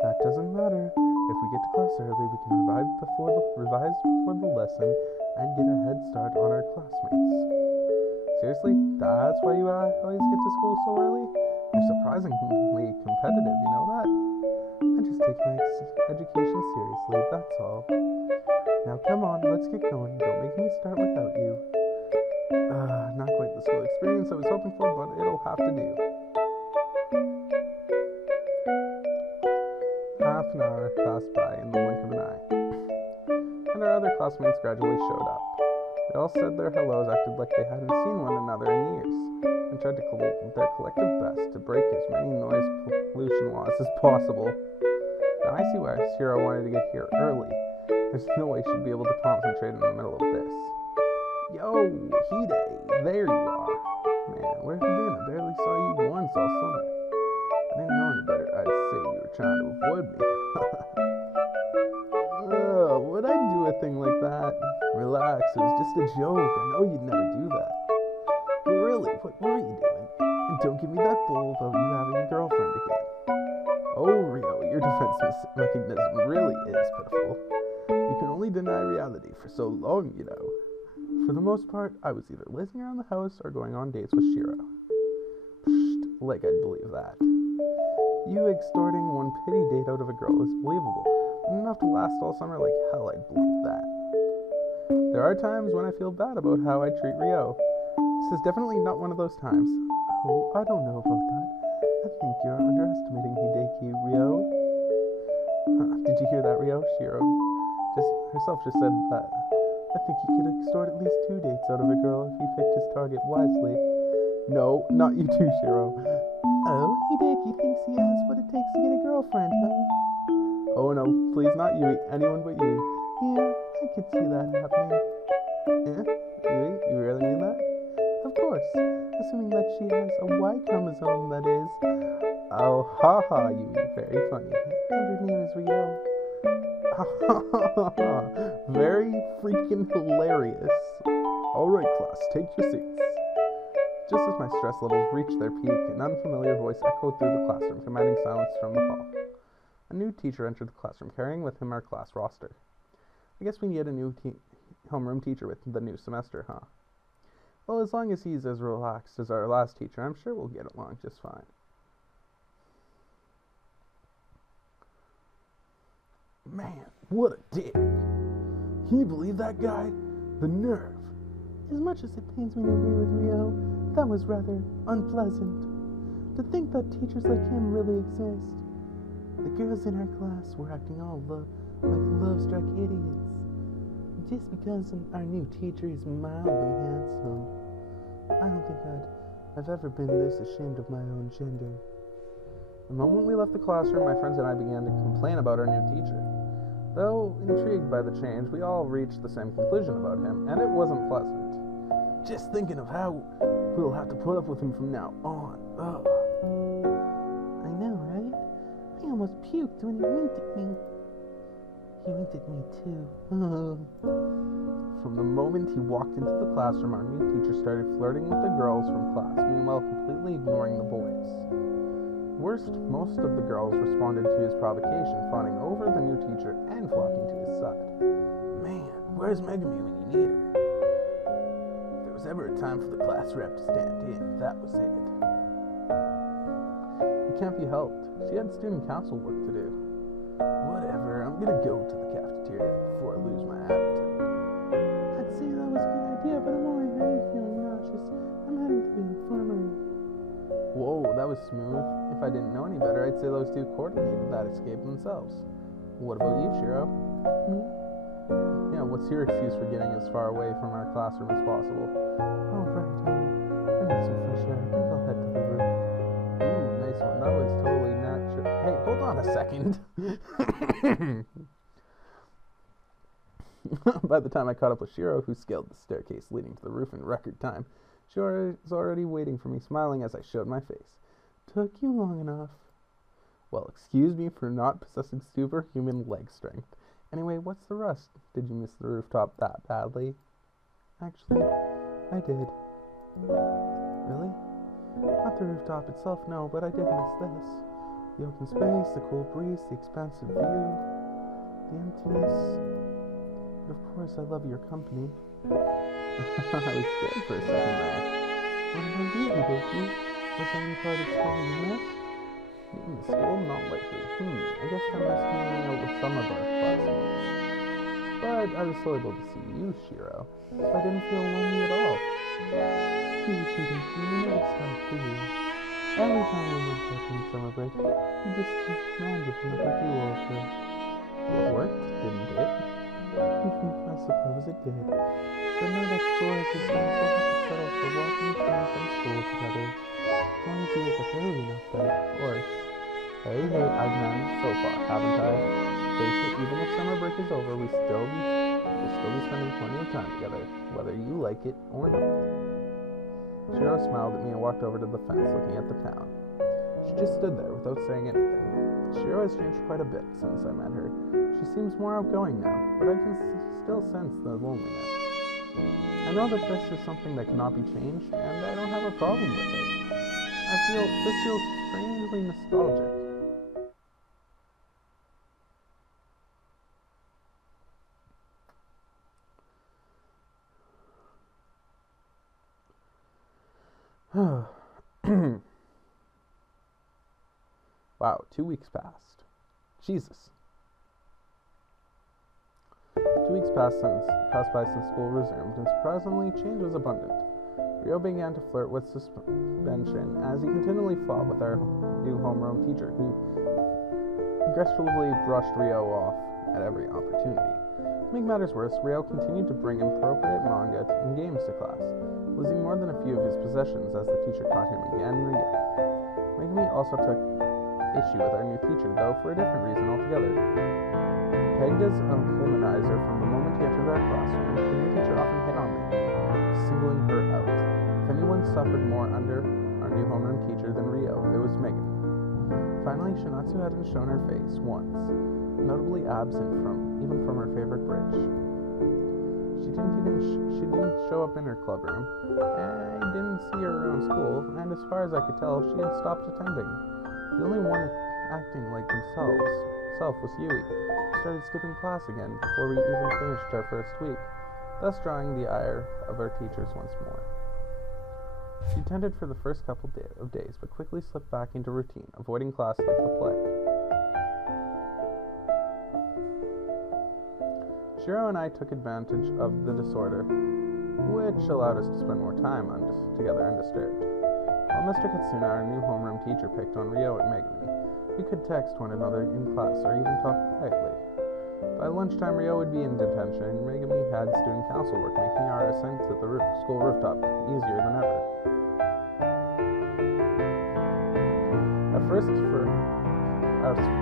That doesn't matter. If we get to class early, we can revise before the lesson and get a head start on our classmates. Seriously? That's why you always get to school so early? You're surprisingly competitive, you know that? I just take my education seriously, that's all. Now come on, let's get going. Don't make me start without you. Not quite the school experience I was hoping for, but it'll have to do. Half an hour passed by in the blink of an eye, and our other classmates gradually showed up. They all said their hellos, acted like they hadn't seen one another in years, and tried to their collective best to break as many noise pollution laws as possible. Now I see why Shiro wanted to get here early. There's no way she'd be able to concentrate in the middle of this. Yo, Hide, there you are. Man, where have you been? I barely saw you once all summer. I didn't know any better. I'd say you were trying to avoid me. Would I do a thing like that? Relax, it was just a joke. I know you'd never do that. But really, what were you doing? And don't give me that bull about you having a girlfriend again. Oh, Rio, your defense mechanism really is pitiful. You can only deny reality for so long, you know. For the most part, I was either lazing around the house or going on dates with Shiro. Psst, like I'd believe that. You extorting one pity date out of a girl is believable, but enough to last all summer like hell, I'd believe that. There are times when I feel bad about how I treat Rio. This is definitely not one of those times. Oh, I don't know about that. I think you're underestimating Hideki, Rio. Did you hear that, Rio? Shiro herself just said that. I think he could extort at least 2 dates out of a girl if he picked his target wisely. No, not you too, Shiro. Oh, Hideki thinks he has what it takes to get a girlfriend, huh? Oh no, please not Yui, anyone but Yui. Yeah, I could see that happening. Yui, you really mean that? Of course, assuming that she has a Y chromosome, that is. Oh, haha, Yui, very funny. And her name is Rio. Very freaking hilarious. Alright, class, take your seats. Just as my stress levels reached their peak, an unfamiliar voice echoed through the classroom, commanding silence from the hall. A new teacher entered the classroom, carrying with him our class roster. I guess we need a new homeroom teacher with the new semester, huh? Well, as long as he's as relaxed as our last teacher, I'm sure we'll get along just fine. Man, what a dick. Can you believe that guy? The nerve. As much as it pains me to agree with Rio, that was rather unpleasant. To think that teachers like him really exist. The girls in our class were acting all like love-struck idiots. Just because our new teacher is mildly handsome. I don't think I've ever been this ashamed of my own gender. The moment we left the classroom, my friends and I began to complain about our new teacher. Though intrigued by the change, we all reached the same conclusion about him, and it wasn't pleasant. Just thinking of how we'll have to put up with him from now on. Ugh. I know, right? I almost puked when he winked at me. He winked at me too. From the moment he walked into the classroom, our new teacher started flirting with the girls from class, meanwhile completely ignoring the boys. Worst, most of the girls responded to his provocation, fawning over the new teacher and flocking to his side. Man, where's Megami when you need her? If there was ever a time for the class rep to stand in, that was it. It can't be helped. She had student council work to do. Whatever, I'm gonna go to the cafeteria before I lose my appetite. I'd say that was a good idea, but I'm already feeling nauseous. I'm heading to the infirmary. Whoa, that was smooth. If I didn't know any better, I'd say those two coordinated that escape themselves. What about you, Shiro? Me? Yeah, what's your excuse for getting as far away from our classroom as possible? Oh, right, I need some fresh air. I think I'll head to the roof. Ooh, nice one. That was totally natural. Hey, hold on a second. By the time I caught up with Shiro, who scaled the staircase leading to the roof in record time, she was already waiting for me, smiling as I showed my face. Took you long enough. Well, excuse me for not possessing superhuman leg strength. Anyway, what's the rush? Did you miss the rooftop that badly? Actually, I did. Really? Not the rooftop itself, no, but I did miss this. The open space, the cool breeze, the expansive view, the emptiness. But of course, I love your company. I was scared for a second there. What about you, Hideaki? Was there any part of school you missed? In the school? Not likely. I guess I missed hanging out with some of our classmates. But I was still able to see you, Shiro, so I didn't feel lonely at all. Please, Hideaki, you never stop, do you? Every time we went back in summer break, you just demanded another do-over. It worked, didn't it? I suppose it did. But now that school has just done, we'll have to settle for walking to and from school together. As long as you wake up early enough, though, of course. Hey, I've managed so far, haven't I? Face it, even if summer break is over, we'll still be spending plenty of time together, whether you like it or not. Shiro smiled at me and walked over to the fence, looking at the town. She just stood there without saying anything. Shiro has changed quite a bit since I met her. She seems more outgoing now, but I can still sense the loneliness. I know that this is something that cannot be changed, and I don't have a problem with it. This feels strangely nostalgic. Wow, 2 weeks passed. Jesus. 2 weeks passed by since school resumed, and surprisingly, change was abundant. Rio began to flirt with suspension as he continually fought with our new homeroom teacher, who aggressively brushed Rio off at every opportunity. To make matters worse, Rio continued to bring inappropriate manga and games to class, losing more than a few of his possessions as the teacher caught him again and again. Megumi also took issue with our new teacher, though for a different reason altogether. Pegged as a womanizer from the moment he entered our classroom, the new teacher often hit on Megumi, singling her out. If anyone suffered more under our new homeroom teacher than Rio, it was Megumi. Finally, Shinatsu hadn't shown her face once, notably absent even from her favorite bridge. She didn't show up in her club room. I didn't see her around school, and as far as I could tell, she had stopped attending. The only one acting like himself was Yui, who started skipping class again before we even finished our first week, thus drawing the ire of our teachers once more. She attended for the first couple of days, but quickly slipped back into routine, avoiding class like the plague. Shiro and I took advantage of the disorder, which allowed us to spend more time together undisturbed. While Mr. Katsuna, our new homeroom teacher, picked on Rio and Megumi, we could text one another in class or even talk quietly. By lunchtime, Rio would be in detention, and Megumi had student council work, making our ascent to the school rooftop easier than ever.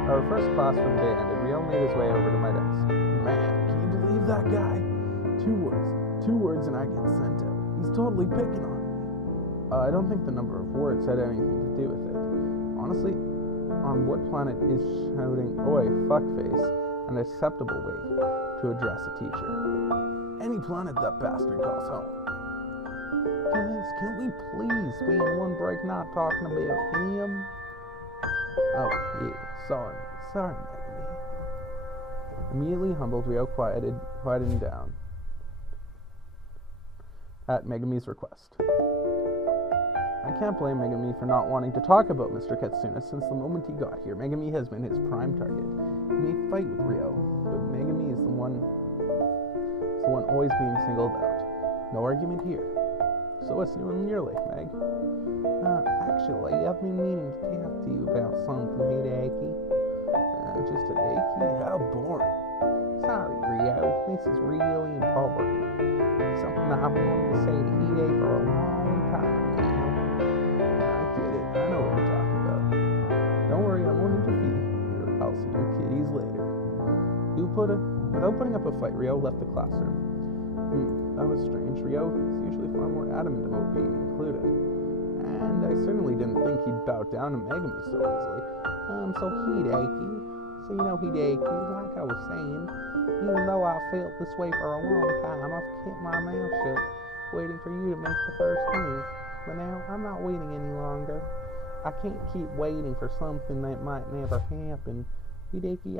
Our first class for the day ended, Rio made his way over to my desk. Man, can you believe that guy? 2 words and I get sent out. He's totally picking on me. I don't think the number of words had anything to do with it. Honestly, on what planet is shouting, "Oi, fuckface," an acceptable way to address a teacher? Any planet that bastard calls home. Guys, can we please spend one break not talking about him? Oh, yeah, sorry, Megumi. Immediately humbled, Rio quieted down at Megumi's request. I can't blame Megumi for not wanting to talk about Mr. Katsuna since the moment he got here. Megumi has been his prime target. He may fight with Rio, but Megumi is the one always being singled out. No argument here. So what's new in your life, Meg? Actually, I've been meaning to talk to you about something, Hideaki. Just Hideaki? How boring. Sorry, Rio. This is really important. Something I've wanted to say to Hide for a long time now. I get it. I know what you're talking about. Don't worry, I won't interfere. I'll see you kiddies later. Without putting up a fight, Ryo left the classroom. That was strange. Ryo is usually far more adamant about being included. And I certainly didn't think he'd bow down to Megami so easily. So Hideki. So Hideki, like I was saying, even though I felt this way for a long time, I've kept my mouth shut, waiting for you to make the first move. But now, I'm not waiting any longer. I can't keep waiting for something that might never happen. Hideki,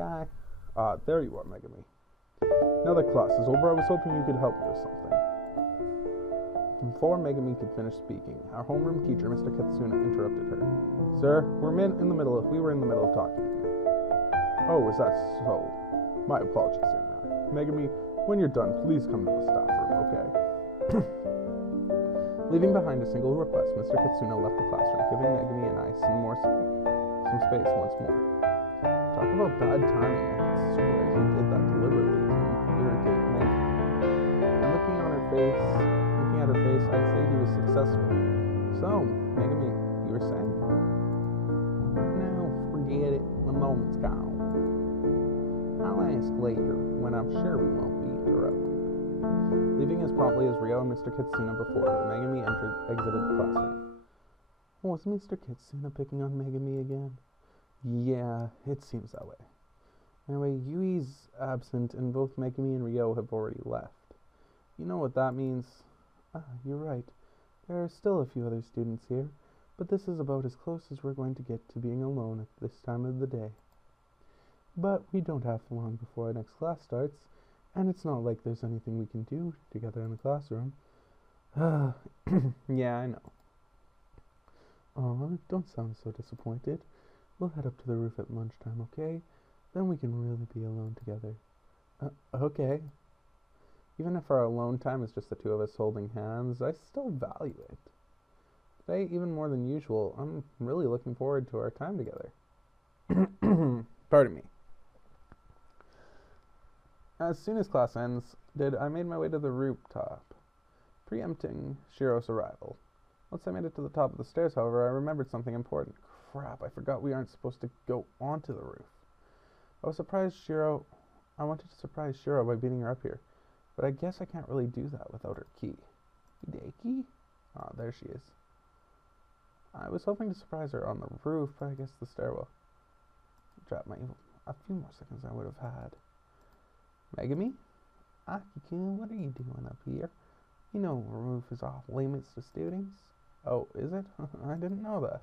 there you are, Megami. Now that class is over, I was hoping you could help me with something. Before Megami could finish speaking, our homeroom teacher, Mr. Katsuna, interrupted her. Sir, we were in the middle of talking here. Oh, is that so? My apologies here now. Megami, when you're done, please come to the staff room, okay? Leaving behind a single request, Mr. Katsuna left the classroom, giving Megami and I some space once more. Talk about bad timing. I swear he did that deliberately to irritate Megami. And looking at her face, I'd say he was successful. So, Megami, you were saying? No, forget it. The moment's gone. I'll ask later, when I'm sure we won't be interrupted. Leaving as promptly as Ryo and Mr. Katsuna before her, Megami exited the classroom. Was Mr. Katsuna picking on Megami again? Yeah, it seems that way. Anyway, Yui's absent, and both Megami and Ryo have already left. You know what that means? You're right. There are still a few other students here, but this is about as close as we're going to get to being alone at this time of the day. But we don't have long before our next class starts, and it's not like there's anything we can do together in the classroom. Yeah, I know. Oh, don't sound so disappointed. We'll head up to the roof at lunchtime, okay? Then we can really be alone together. Okay. Even if our alone time is just the two of us holding hands, I still value it. Today, even more than usual, I'm really looking forward to our time together. Pardon me. As soon as class ends, I made my way to the rooftop, preempting Shiro's arrival. Once I made it to the top of the stairs, however, I remembered something important. Crap, I forgot we aren't supposed to go onto the roof. I wanted to surprise Shiro by beating her up here, but I guess I can't really do that without her key. Hideki? Ah, there she is. I was hoping to surprise her on the roof, but I guess the stairwell dropped a few more seconds I would have had. Megami? Aki-kun, what are you doing up here? You know the roof is off limits to students. Oh, is it? I didn't know that.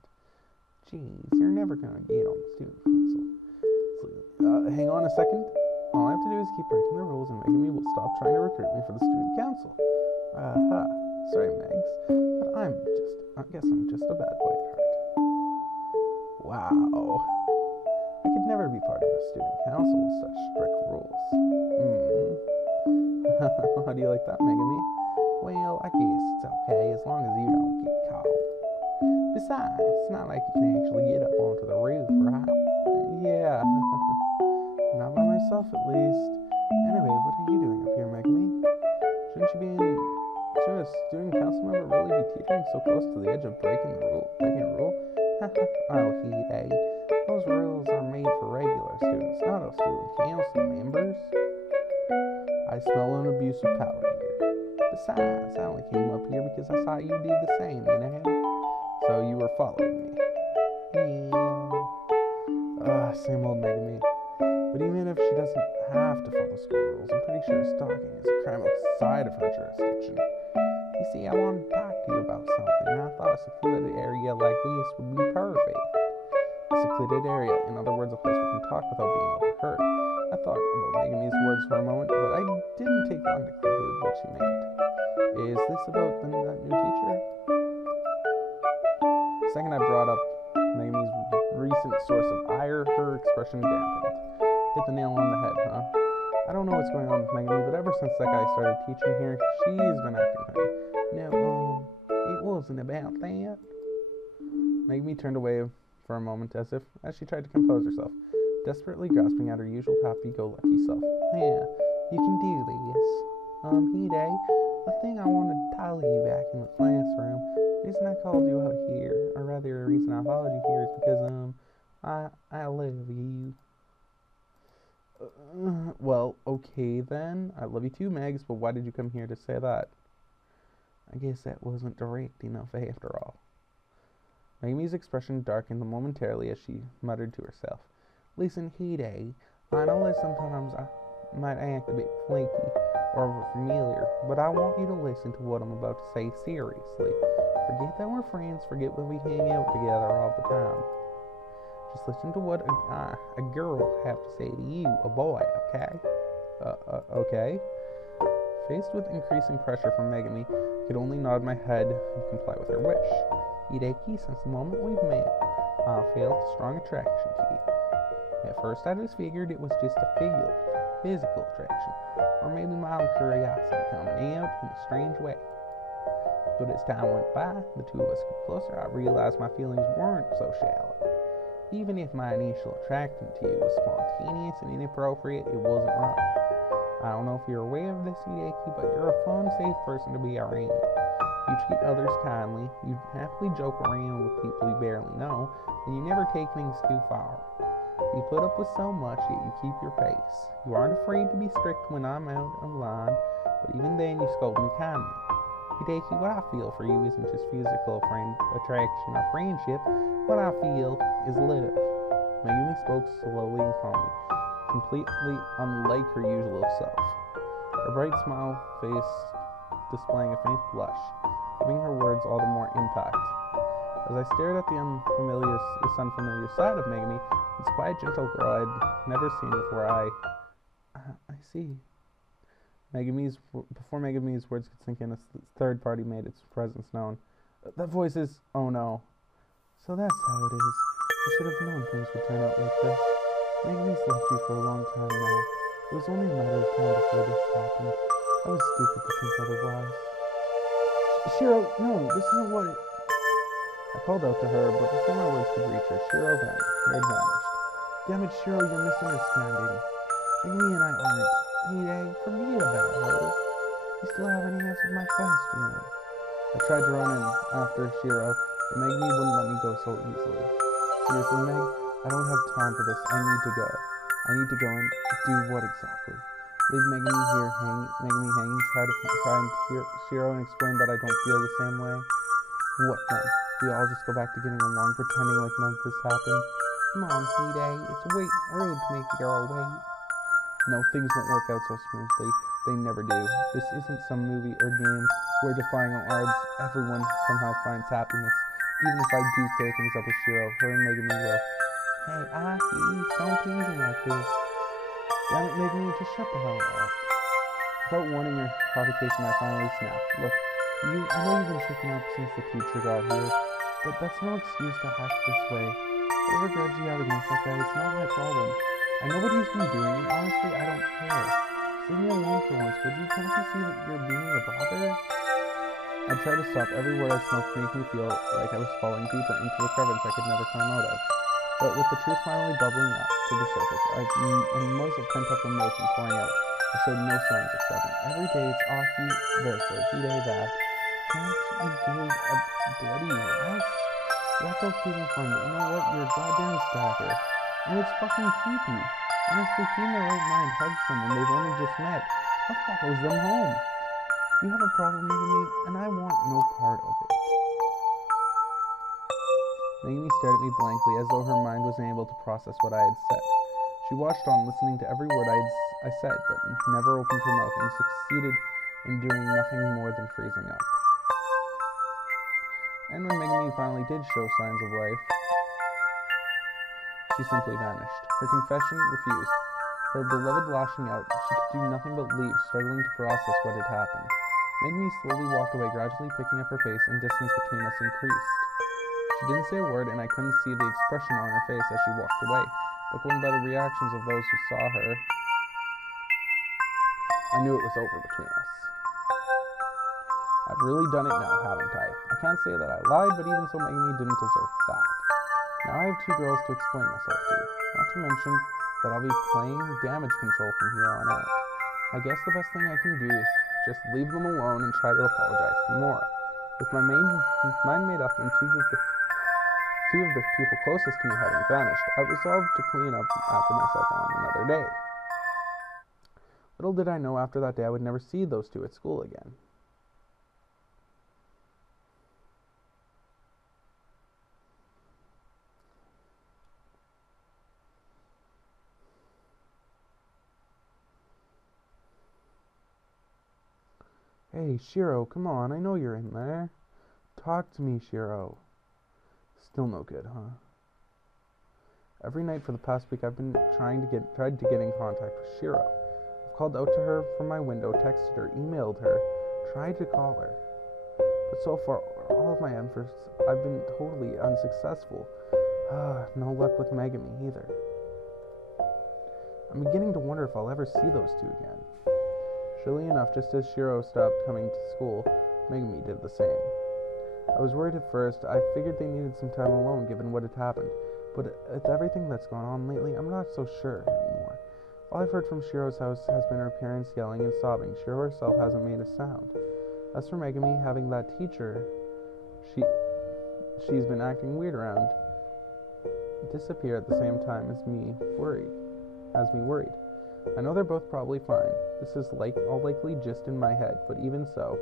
Jeez, you're never gonna get on the student council. So, hang on a second. All I have to do is keep breaking the rules and Megami will stop trying to recruit me for the student council. Sorry, Megs, but I guess I'm just a bad boy at heart. Wow. I could never be part of a student council with such strict rules. How do you like that, Megami? Well, I guess it's okay as long as you don't get caught. Besides, it's not like you can actually get up onto the roof, right? Yeah. Not by myself, at least. Anyway, what are you doing up here, Megami? Shouldn't a student council member really be teetering so close to the edge of breaking a rule? Oh, Hide. Those rules are made for regular students, not of student council members. I smell an abuse of power here. Besides, I only came up here because I saw you do the same, you know? So you were following me. Yeah. Same old Megami. But even if she doesn't have to follow school rules, I'm pretty sure stalking is a crime outside of her jurisdiction. You see, I wanted to talk to you about something, and I thought a secluded area like this would be perfect. A secluded area, in other words, a place we can talk without being overheard. I thought about Megami's words for a moment, but I didn't take long to conclude what she meant. Is this about that new teacher? The second I brought up Megami's recent source of ire, her expression dampened. Hit the nail on the head, huh? I don't know what's going on with Megami, but ever since that guy started teaching here, she's been acting funny. No, it wasn't about that. Megami turned away for a moment as she tried to compose herself, desperately grasping at her usual happy-go-lucky self. Yeah, you can do this. Hide, the thing I wanted to tell you back in the classroom, the reason I called you out here, or rather the reason I followed you here is because, I love you. Well, okay then. I love you too, Megs, but why did you come here to say that? I guess that wasn't direct enough after all. Amy's expression darkened momentarily as she muttered to herself. Listen, Hide, I know that sometimes I might act a bit flaky or overfamiliar, but I want you to listen to what I'm about to say seriously. Forget that we're friends, forget that we hang out together all the time. Just listen to what a girl have to say to you, a boy, okay? Okay? Faced with increasing pressure from Megami, I could only nod my head and comply with her wish. Hideki, since the moment we've met, I felt a strong attraction to you. At first I just figured it was just a physical attraction, or maybe my own curiosity coming out in a strange way. But as time went by, the two of us got closer, I realized my feelings weren't so shallow. Even if my initial attraction to you was spontaneous and inappropriate, it wasn't wrong. I don't know if you're aware of this, Hideki, but you're a fun, safe person to be around. You treat others kindly, you happily joke around with people you barely know, and you never take things too far. You put up with so much, yet you keep your pace. You aren't afraid to be strict when I'm out of line, but even then you scold me kindly. Hideki, what I feel for you isn't just physical attraction or friendship. What I feel is love. Megumi spoke slowly and calmly, completely unlike her usual self. Her bright smile face displaying a faint blush, giving her words all the more impact. As I stared at this unfamiliar side of Megami, this quiet, gentle girl I'd never seen before, I see. Before Megami's words could sink in, a third party made its presence known. That voice is, oh no. So that's how it is. I should have known things would turn out like this. Megami's loved you for a long time now. It was only a matter of time before this happened. I was stupid to think otherwise. Shiro, no, this isn't what it... I called out to her, but before my words could reach her, Shiro had vanished. Damn it, Shiro, you're misunderstanding. Megami and I aren't. Hey, forget about her. You still haven't answered my question. I tried to run in after Shiro, but Megami wouldn't let me go so easily. Seriously, Meg, I don't have time for this. I need to go. I need to go and do what exactly? Leave Megami hanging, try to find Shiro and explain that I don't feel the same way? What then? We all just go back to getting along, pretending like none of this happened? Come on, Hide, it's rude to make the girl wait. No, things won't work out so smoothly. They never do. This isn't some movie or game where defying all odds, everyone somehow finds happiness. Even if I do clear things up with Shiro, her and Megami will. Hey, Aki, don't tease me like this. Damn it, Megami, just shut the hell up. Without warning her provocation, I finally snapped. Look, I know you've been checking up since the teacher got here, but that's no excuse to act this way. Whatever grudge you have against that guy, it's not my problem. I know what he's been doing, and honestly, I don't care. Just leave me alone for once, would you? Can't you see that you're being a bother? I tried to stop every word I spoke, making me feel like I was falling deeper into a crevice I could never climb out of. But with the truth finally bubbling up to the surface, a muzz of pent-up emotion pouring out, I showed no signs of stopping. Every day it's Aki this or Hide that. Can't you give a bloody rest? That's okay and fun, but you know what? You're a goddamn stalker. And it's fucking creepy. Honestly, who in their right mind hugs someone they've only just met? That follows them home. You have a problem, Megami, and I want no part of it. Megami stared at me blankly, as though her mind was unable to process what I had said. She watched on, listening to every word I said, but never opened her mouth, and succeeded in doing nothing more than freezing up. And when Megami finally did show signs of life, she simply vanished. Her confession refused. Her beloved lashing out, she could do nothing but leave, struggling to process what had happened. Megami slowly walked away, gradually picking up her pace, and distance between us increased. She didn't say a word, and I couldn't see the expression on her face as she walked away, but going by the reactions of those who saw her, I knew it was over between us. I've really done it now, haven't I? I can't say that I lied, but even so, Megami didn't deserve that. Now I have two girls to explain myself to, not to mention that I'll be playing damage control from here on out. I guess the best thing I can do is just leave them alone and try to apologize some more. With my mind made up and two of the people closest to me having vanished, I resolved to clean up after myself on another day. Little did I know after that day I would never see those two at school again. Hey, Shiro, come on, I know you're in there. Talk to me, Shiro. Still no good, huh? Every night for the past week I've been tried to get in contact with Shiro. I've called out to her from my window, texted her, emailed her, tried to call her. But so far, all of my efforts, I've been totally unsuccessful. No luck with Megami either. I'm beginning to wonder if I'll ever see those two again. Surely enough, just as Shiro stopped coming to school, Megami did the same. I was worried at first. I figured they needed some time alone given what had happened. But with everything that's gone on lately, I'm not so sure anymore. All I've heard from Shiro's house has been her parents yelling and sobbing. Shiro herself hasn't made a sound. As for Megami having that teacher she's been acting weird around, disappear at the same time as me worried. I know they're both probably fine. This is all likely just in my head, but even so,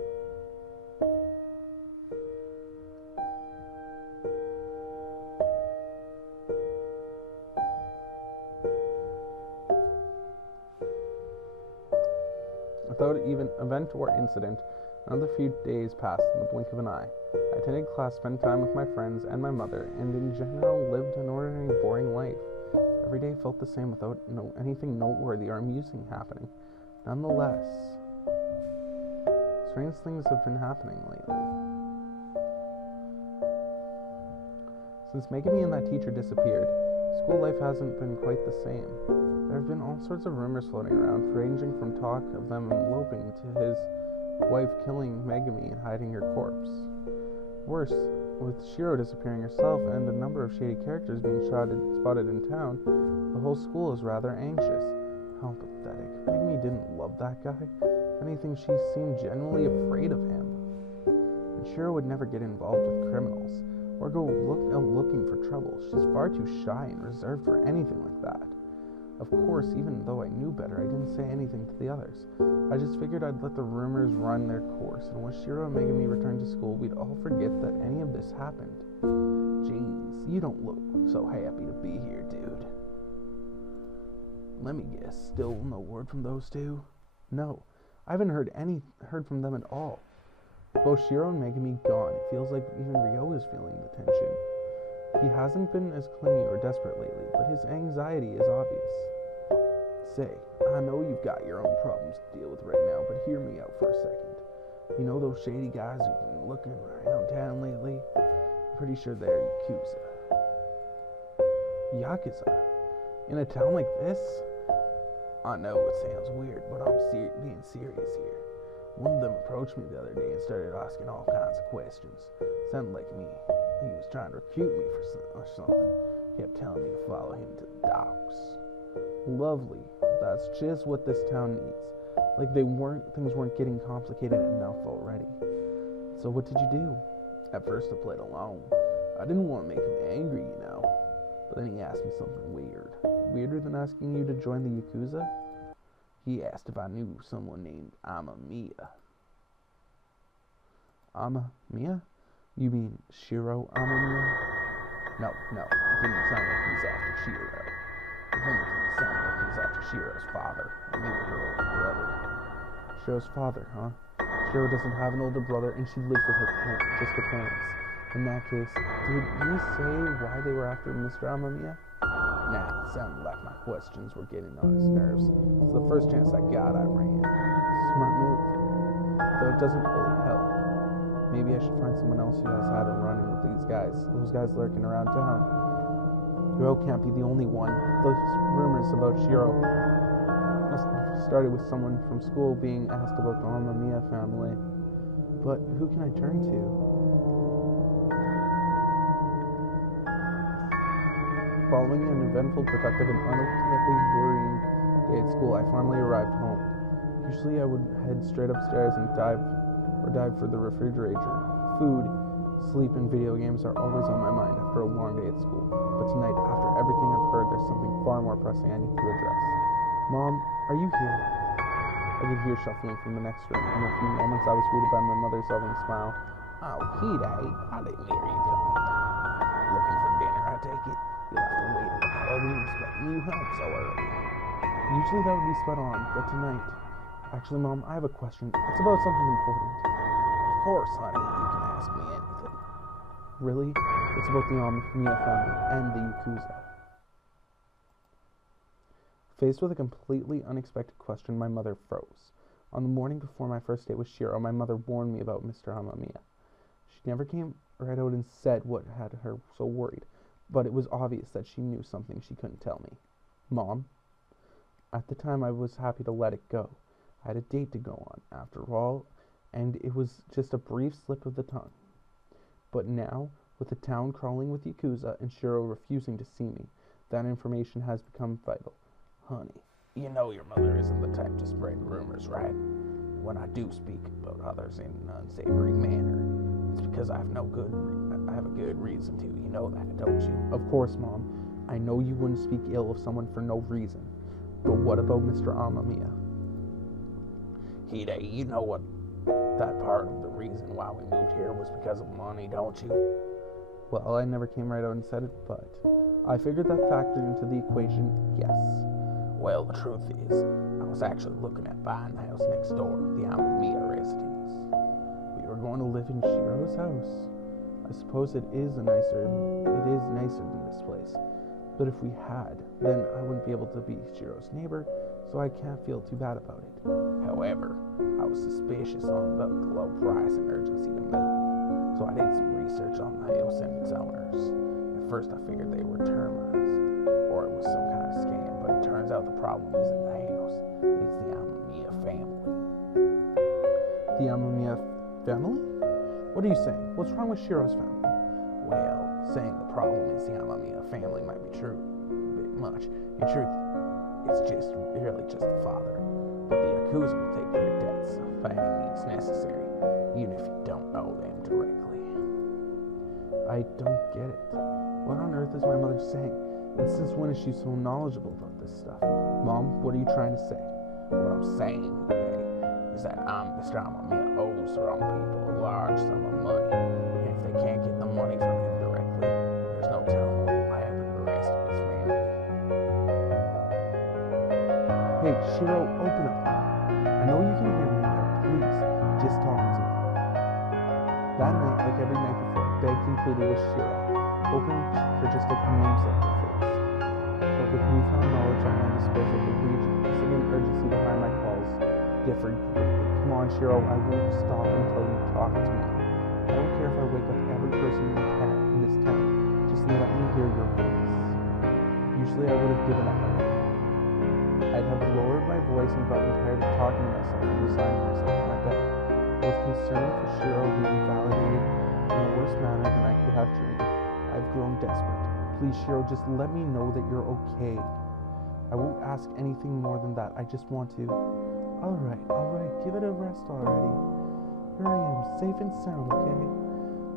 without even event or incident, another few days passed in the blink of an eye. I attended class, spent time with my friends and my mother, and in general lived an ordinary, boring life. Every day felt the same without anything noteworthy or amusing happening. Nonetheless, strange things have been happening lately. Since Megami and that teacher disappeared, school life hasn't been quite the same. There have been all sorts of rumors floating around, ranging from talk of them eloping to his wife killing Megami and hiding her corpse. Worse, with Shiro disappearing herself and a number of shady characters being spotted in town, the whole school is rather anxious. How pathetic. Megami didn't love that guy. If anything, she seemed genuinely afraid of him. And Shiro would never get involved with criminals, or go out looking for trouble. She's far too shy and reserved for anything like that. Of course, even though I knew better, I didn't say anything to the others. I just figured I'd let the rumors run their course, and when Shiro and Megami returned to school, we'd all forget that any of this happened. Jeez, you don't look so happy to be here, dude. Let me guess, still no word from those two? No, I haven't heard from them at all. With both Shiro and Megami gone, it feels like even Ryo is feeling the tension. He hasn't been as clingy or desperate lately, but his anxiety is obvious. Say, I know you've got your own problems to deal with right now, but hear me out for a second. You know those shady guys who've been looking around town lately? I'm pretty sure they're Yakuza. Yakuza? In a town like this? I know it sounds weird, but I'm being serious here. One of them approached me the other day and started asking all kinds of questions. Sounded like me. He was trying to recruit me for something. Kept telling me to follow him to the docks. Lovely. That's just what this town needs. Like things weren't getting complicated enough already. So what did you do? At first I played along. I didn't want to make him angry, you know. But then he asked me something weird. Weirder than asking you to join the Yakuza? He asked if I knew someone named Amamiya. Amamiya? You mean Shiro Amamiya? No, it didn't sound like he was after Shiro. If anything, it sounded like he was after Shiro's father, and maybe her older brother. Shiro's father, huh? Shiro doesn't have an older brother, and she lives with just her parents. In that case, did he say why they were after Mr. Amamiya? Nah, it sounded like my questions were getting on his nerves. So the first chance I got, I ran. Smart move. Though it doesn't really help. Maybe I should find someone else who has had a run-in with those guys lurking around town. Ryo can't be the only one. Those rumors about Shiro started with someone from school being asked about the Amamiya family. But who can I turn to? Following an eventful, productive, and ultimately worrying day at school, I finally arrived home. Usually I would head straight upstairs and dive for the refrigerator. Food, sleep, and video games are always on my mind after a long day at school. But tonight, after everything I've heard, there's something far more pressing I need to address. Mom, are you here? I could hear shuffling from the next room. In a few moments, I was greeted by my mother's loving smile. Oh, Hide, I didn't hear you coming. Looking for dinner, I take it? You'll have to wait a while. I wasn't expecting you home so early. Usually that would be spot on, but tonight... Actually, Mom, I have a question. It's about something important. Of course, honey, you can ask me anything. Really? It's about the Amamiya family and the Yakuza. Faced with a completely unexpected question, my mother froze. On the morning before my first date with Shiro, my mother warned me about Mr. Amamiya. She never came right out and said what had her so worried, but it was obvious that she knew something she couldn't tell me. Mom? At the time, I was happy to let it go. I had a date to go on, after all, and it was just a brief slip of the tongue. But now, with the town crawling with Yakuza and Shiro refusing to see me, that information has become vital. Honey, you know your mother isn't the type to spread rumors, right? When I do speak about others in an unsavory manner, it's because I have a good reason to. You know that, don't you? Of course, Mom. I know you wouldn't speak ill of someone for no reason. But what about Mr. Amamiya? Hide, you know what that part of the reason why we moved here was because of money, don't you? Well, I never came right out and said it, but I figured that factored into the equation, yes. Well, the truth is, I was actually looking at buying the house next door, the Amamiya residence. We were going to live in Shiro's house. I suppose it is nicer than this place. But if we had, then I wouldn't be able to be Shiro's neighbor, so I can't feel too bad about it. However, I was suspicious on the low price and urgency to move, so I did some research on the house and its owners. At first I figured they were termites, or it was some kind of scam, but it turns out the problem isn't the house, it's the Amamiya family. The Amamiya family? What are you saying? What's wrong with Shiro's family? Well, saying the problem is the Amamiya family might be true a bit much. In truth, it's really just the father. But the Yakuza will take their debts by any means necessary, even if you don't owe them directly. I don't get it. What on earth is my mother saying? And since when is she so knowledgeable about this stuff? Mom, what are you trying to say? What I'm saying today is that Mr. Amamiya owes the wrong people a large sum of money, and if they can't get the money from him directly, there's no telling what will happen to the rest of his family. Hey, Shiro, open up. I know you can hear me in there. Please, just talk to me. That night, like every night before, begged and pleaded with Shiro, hoping for just a glimpse of her face. But with newfound knowledge at my disposal, the reason and urgency behind my calls differed greatly. Come on, Shiro, I won't stop until you talk to me. I don't care if I wake up every person in this town. Just let me hear your voice. Usually I would have given up already. I'd have lowered my voice and gotten tired of talking to myself and resigned myself to my bed. I was concerned for Shiro being validated in a worse manner than I could have dreamed. I've grown desperate. Please, Shiro, just let me know that you're okay. I won't ask anything more than that. I just want to... Alright, give it a rest already. Here I am, safe and sound, okay?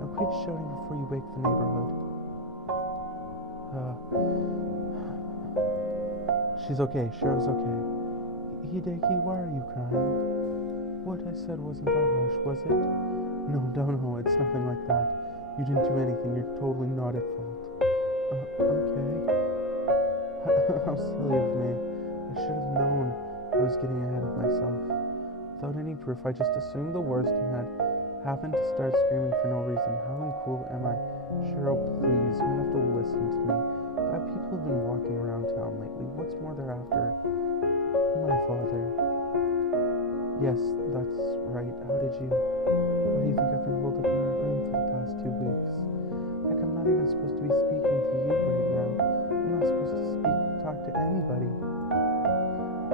Now quit shouting before you wake the neighborhood. She's okay, Shiro's okay. Hideki, why are you crying? What I said wasn't that harsh, was it? No, it's nothing like that. You didn't do anything, you're totally not at fault. Okay. How silly of me. I should have known I was getting ahead of myself. Without any proof, I just assumed the worst and had happened to start screaming for no reason. How uncool am I? Shiro, please, you have to listen to me. People have been walking around town lately. What's more they're after? My father. Yes, that's right. How did you... Why do you think I've been holed up in my room for the past 2 weeks? Heck, I'm not even supposed to be speaking to you right now. I'm not supposed to talk to anybody.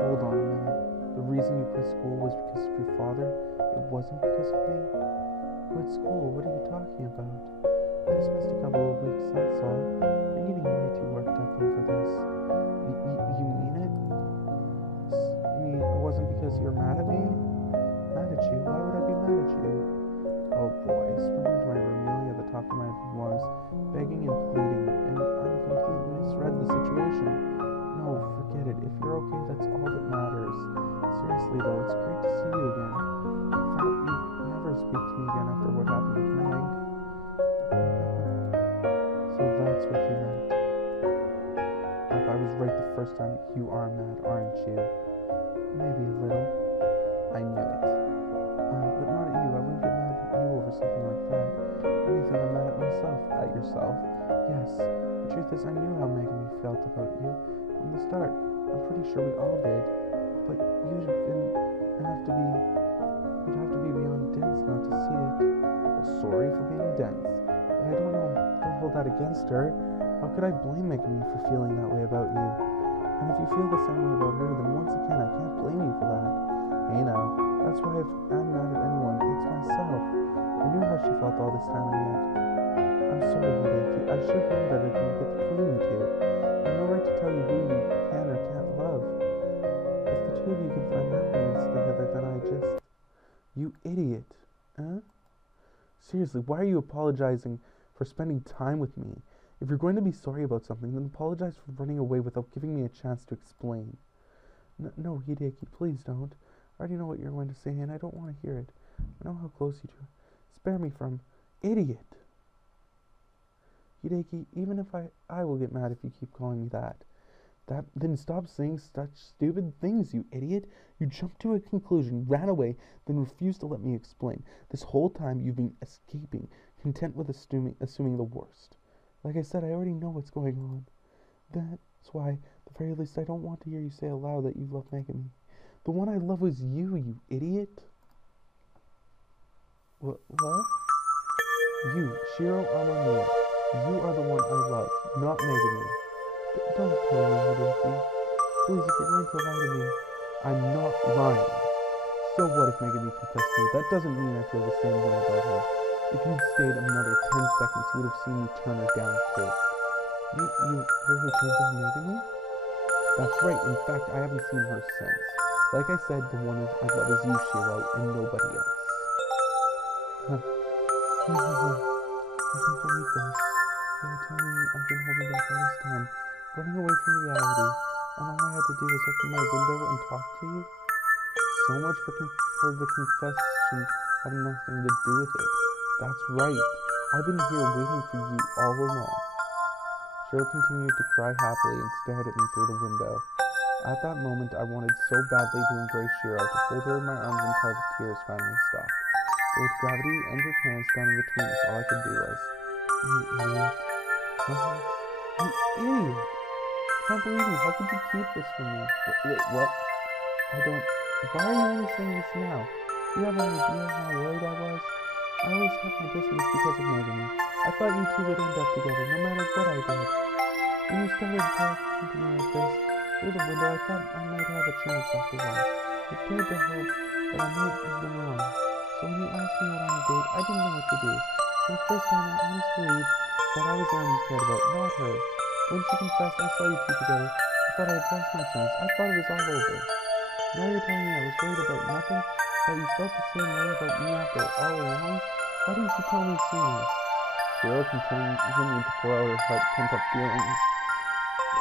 Hold on a minute. The reason you quit school was because of your father? It wasn't because of me? Quit school? What are you talking about? I just missed a couple of weeks, that's all. You're getting way too worked up over this. You mean it? You mean it wasn't because you're mad at me? Mad at you? Why would I be mad at you? Oh boy, sprinting to my room, yelling at the top of my lungs, begging and pleading, and I completely misread the situation. No, forget it. If you're okay, that's all that matters. Seriously though, it's great right the first time. You are mad, aren't you? Maybe a little. I knew it. But not at you. I wouldn't get mad at you over something like that. Anything, I'm mad at myself. At yourself? Yes. The truth is, I knew how Megan felt about you from the start. I'm pretty sure we all did. But you'd have to be beyond dense not to see it. Well, sorry for being dense. But I don't know. Don't hold that against her. How could I blame Megan for feeling that way about you? And if you feel the same way about her, then once again, I can't blame you for that. Hey now, that's why I'm not at anyone. It's myself. I knew how she felt all this time, and yet I'm sorry, Hideki. I should have known better than to get between you two. I have no right to tell you who you can or can't love. If the two of you can find happiness together, then I just... You idiot. Huh? Seriously, why are you apologizing for spending time with me? If you're going to be sorry about something, then apologize for running away without giving me a chance to explain. No, Hideki, please don't. I already know what you're going to say, and I don't want to hear it. I know how close you two. Spare me from... Idiot! Hideki, even if I will get mad if you keep calling me that. Then stop saying such stupid things, you idiot. You jumped to a conclusion, ran away, then refused to let me explain. This whole time you've been escaping, content with assuming the worst. Like I said, I already know what's going on. That's why, at the very least, I don't want to hear you say aloud that you love Megami. The one I love was you idiot. What? You, Shiro Arc. You are the one I love, not Megami. Don't kill me, Hideki. Please, if you're going to lie to me, I'm not lying. So what if Megami confessed to me? That doesn't mean I feel the same way about her. If you'd stayed another 10 seconds, you would have seen me turn her down quick. You really turned down Megami? That's right. In fact, I haven't seen her since. Like I said, the one I love is you, Shiro, and nobody else. I can't believe this. You were telling me I've been holding back all this time, running away from reality, and all I had to do was open my window and talk to you? So much for the confession having nothing to do with it. That's right. I've been here waiting for you all along. Shiro continued to cry happily and stared at me through the window. At that moment, I wanted so badly to embrace Shiro, to hold her in my arms until the tears finally stopped. But with gravity and her parents standing between us, all I could do was, You idiot. You idiot! Can't believe you. How could you keep this from me? Wait, what? I don't... Why are you only saying this now? Do you have any idea how worried I was? I always kept my distance because of Megami. I thought you two would end up together, no matter what I did. When you started talking to me like this, through the window, I thought I might have a chance after all. I dared to hope that I might have been wrong. So when you asked me out on a date, I didn't know what to do. For the first time, I honestly believed that I was the one you cared about, not her. When she confessed I saw you two together, I thought I had lost my chance. I thought it was all over. Now you're telling me I was worried about nothing, that you felt the same way about me after all along? Why didn't you tell me sooner? Shiro continued to pour out her pent-up feelings,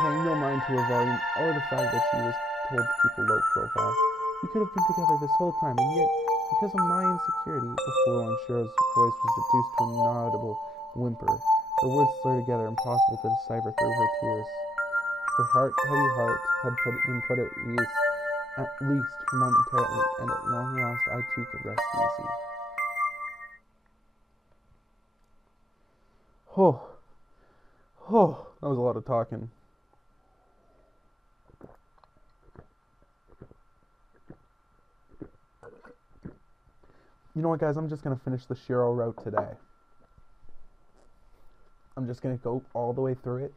paying no mind to her volume or the fact that she was told to keep a low profile. We could have been together this whole time, and yet, because of my insecurity, before when Shiro's voice was reduced to an inaudible whimper, her words slurred together, impossible to decipher through her tears. Her heavy heart had been put at ease, at least momentarily, and at long last I too could rest easy. That was a lot of talking. You know what, guys? I'm just going to finish the Shiro route today. I'm just going to go all the way through it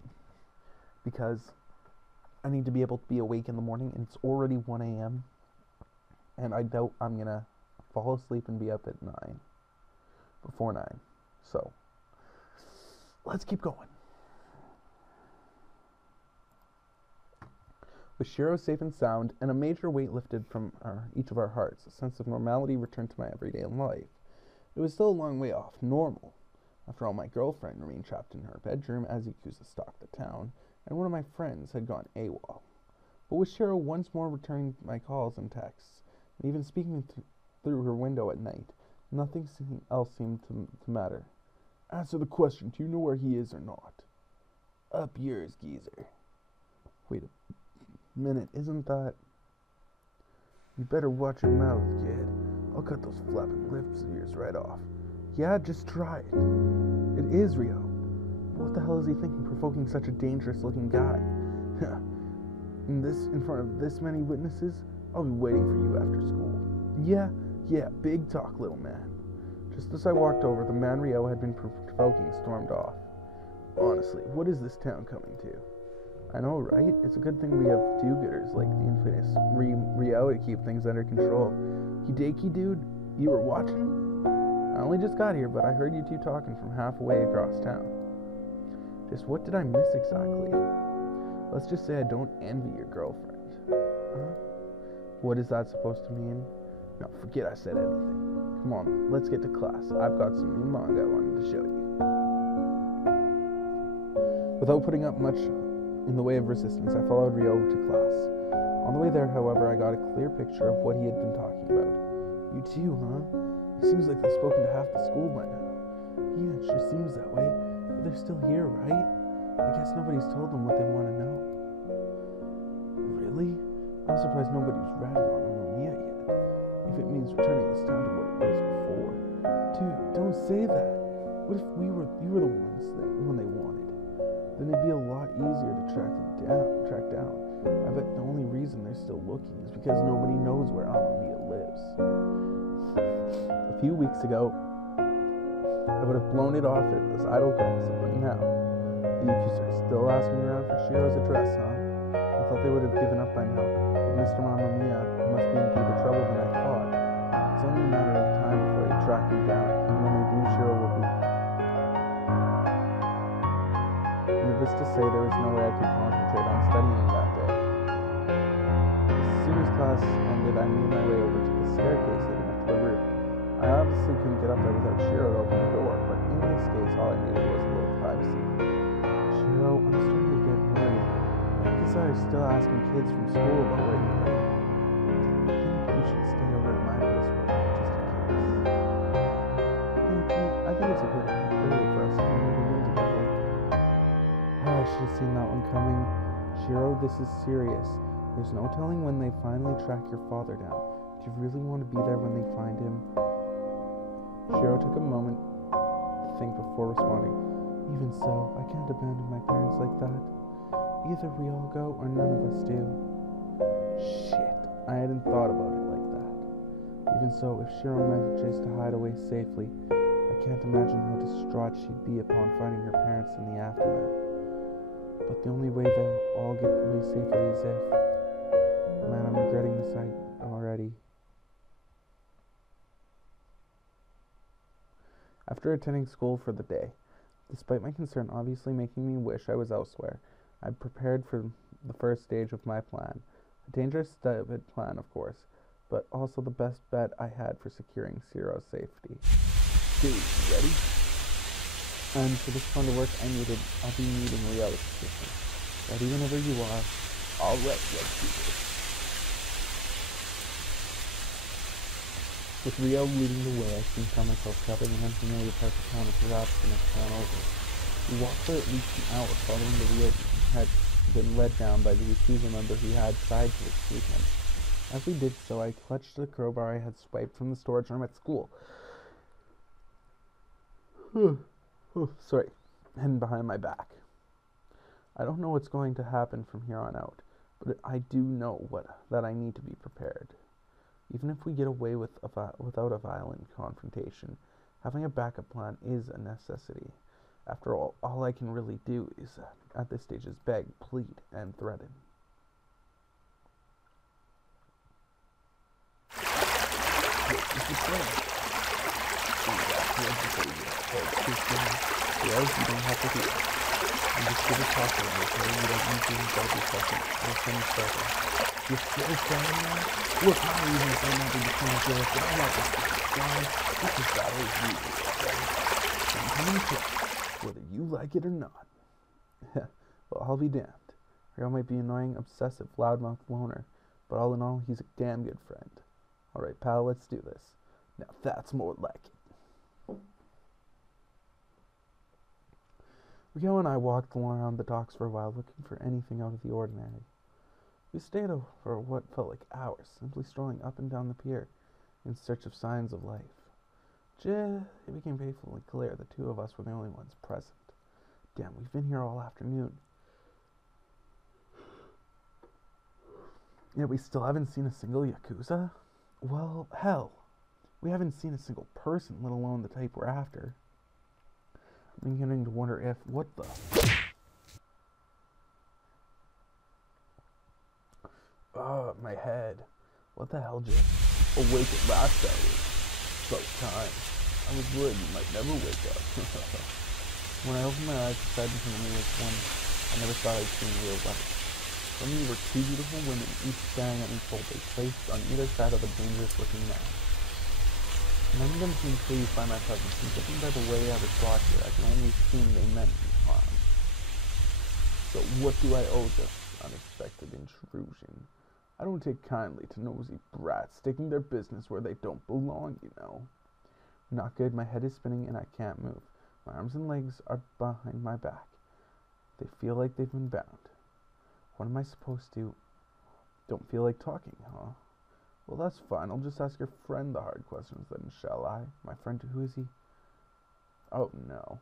because I need to be able to be awake in the morning, and it's already 1 a.m. and I doubt I'm going to fall asleep and be up at 9, before 9. So, let's keep going. With Shiro safe and sound, and a major weight lifted from each of our hearts, a sense of normality returned to my everyday life. It was still a long way off normal. After all, my girlfriend remained trapped in her bedroom as Yakuza stalked the town, and one of my friends had gone AWOL. But with Shiro once more returning my calls and texts, and even speaking through her window at night, nothing else seemed to matter. Answer the question, do you know where he is or not? Up yours, geezer. Wait a minute, isn't that... You better watch your mouth, kid. I'll cut those flapping lips of yours right off. Yeah, just try it. It is Rio. What the hell is he thinking, provoking such a dangerous-looking guy? In front of this many witnesses? I'll be waiting for you after school. Yeah, big talk, little man. Just as I walked over, the man Rio had been provoking stormed off. Honestly, what is this town coming to? I know, right? It's a good thing we have do-gooders like the infamous Rio to keep things under control. Hideki, dude, you were watching? I only just got here, but I heard you two talking from halfway across town. Just what did I miss exactly? Let's just say I don't envy your girlfriend. Huh? What is that supposed to mean? No, forget I said anything. Come on, let's get to class. I've got some new manga I wanted to show you. Without putting up much in the way of resistance, I followed Rio over to class. On the way there, however, I got a clear picture of what he had been talking about. You too, huh? It seems like they've spoken to half the school by now. Yeah, it sure seems that way. But they're still here, right? I guess nobody's told them what they want to know. Really? I'm surprised nobody's ratted on Mamiya yet. If it means returning this town to what it was before. Dude, don't say that. What if you were the ones when they wanted? Then it'd be a lot easier to track down. I bet the only reason they're still looking is because nobody knows where Amamiya lives. A few weeks ago, I would have blown it off as idle gossip, but now, the Yuki's are still asking around for Shiro's address, huh? I thought they would have given up by now, but Mr. Mamamiya must be in deeper trouble than I thought. It's only a matter of time before they track him down, and when they do, Shiro will be... Needless to say, there was no way I could concentrate on studying that day. As soon as class ended, I made my way over to the staircase leading up to the roof. I obviously couldn't get up there without Shiro to open the door, but in this case, all I needed was a little privacy. Shiro, I'm starting to get worried. I guess I was still asking kids from school about where you live. I think we should stay over at my place for a while, just in case. Thank you. I think it's a bit early for us to move in together. Oh, I should have seen that one coming. Shiro, this is serious. There's no telling when they finally track your father down. Do you really want to be there when they find him? Shiro took a moment to think before responding. Even so, I can't abandon my parents like that. Either we all go or none of us do. Shit, I hadn't thought about it like that. Even so, if Shiro manages to hide away safely, I can't imagine how distraught she'd be upon finding her parents in the aftermath. But the only way they'll all get away safely is if... Man, I'm regretting this already. After attending school for the day, despite my concern obviously making me wish I was elsewhere, I prepared for the first stage of my plan. A dangerous, stupid plan, of course, but also the best bet I had for securing Shiro's safety. Dude, you ready? And for this plan to work, I'll be needing Rio's assistance. Ready whenever you are. Alright, let's do this. With Rio leading the way, I soon found myself traveling an unfamiliar part of town and perhaps the next town over. We walked for at least an hour, following the Rio had been led down by the Yakuza member who had tried to escape him. As we did so, I clutched the crowbar I had swiped from the storage room at school. Hidden behind my back. I don't know what's going to happen from here on out, but I do know that I need to be prepared. Even if we get away without a violent confrontation, having a backup plan is a necessity. After all I can really do is, at this stage, is beg, plead, and threaten. You don't have to hear. I'm just good at talking, okay? You don't need to insult yourself or send yourself. You're still saying that? Look, how are you going to say nothing to come up with? I'm not just guys. This is battle as usual, okay? I'm coming to whether you like it or not. Well, I'll be damned. Rio might be annoying, obsessive, loudmouth loner, but all in all, he's a damn good friend. Alright, pal, let's do this. Now that's more like it. Rio and I walked around the docks for a while, looking for anything out of the ordinary. We stayed for what felt like hours, simply strolling up and down the pier in search of signs of life. It became painfully clear the two of us were the only ones present. Damn, we've been here all afternoon. Yet we still haven't seen a single Yakuza? Well, hell. We haven't seen a single person, let alone the type we're after. I'm beginning to wonder if... What the... my head. What the hell just... Awake at last, that was. About time. I was worried you might never wake up. When I opened my eyes, beside me was one I never thought I'd see in real life. For me were two beautiful women, each staring at me coldly, placed on either side of a dangerous-looking man. None of them seemed pleased by my presence, and judging by the way I was brought here, I could only assume they meant me harm. So what do I owe this unexpected intrusion? I don't take kindly to nosy brats sticking their business where they don't belong, you know. Not good, my head is spinning and I can't move. My arms and legs are behind my back. They feel like they've been bound. What am I supposed to... Don't feel like talking, huh? Well, that's fine. I'll just ask your friend the hard questions then, shall I? My friend, who is he? Oh, no.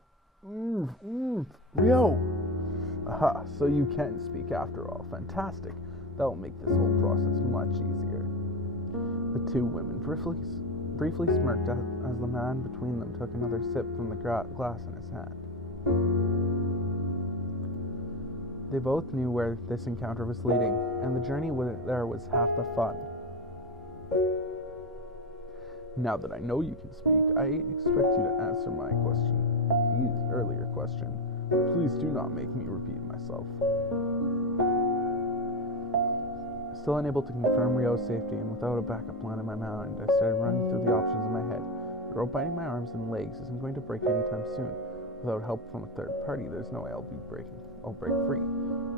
Rio! Aha, so you can speak after all. Fantastic. That will make this whole process much easier. The two women briefly smirked as the man between them took another sip from the glass in his hand. They both knew where this encounter was leading, and the journey there was half the fun. Now that I know you can speak, I expect you to answer my earlier question. Please do not make me repeat myself. Still unable to confirm Rio's safety, and without a backup plan in my mind, I started running through the options in my head. The rope binding my arms and legs isn't going to break anytime soon. Without help from a third party, there's no way I'll break free.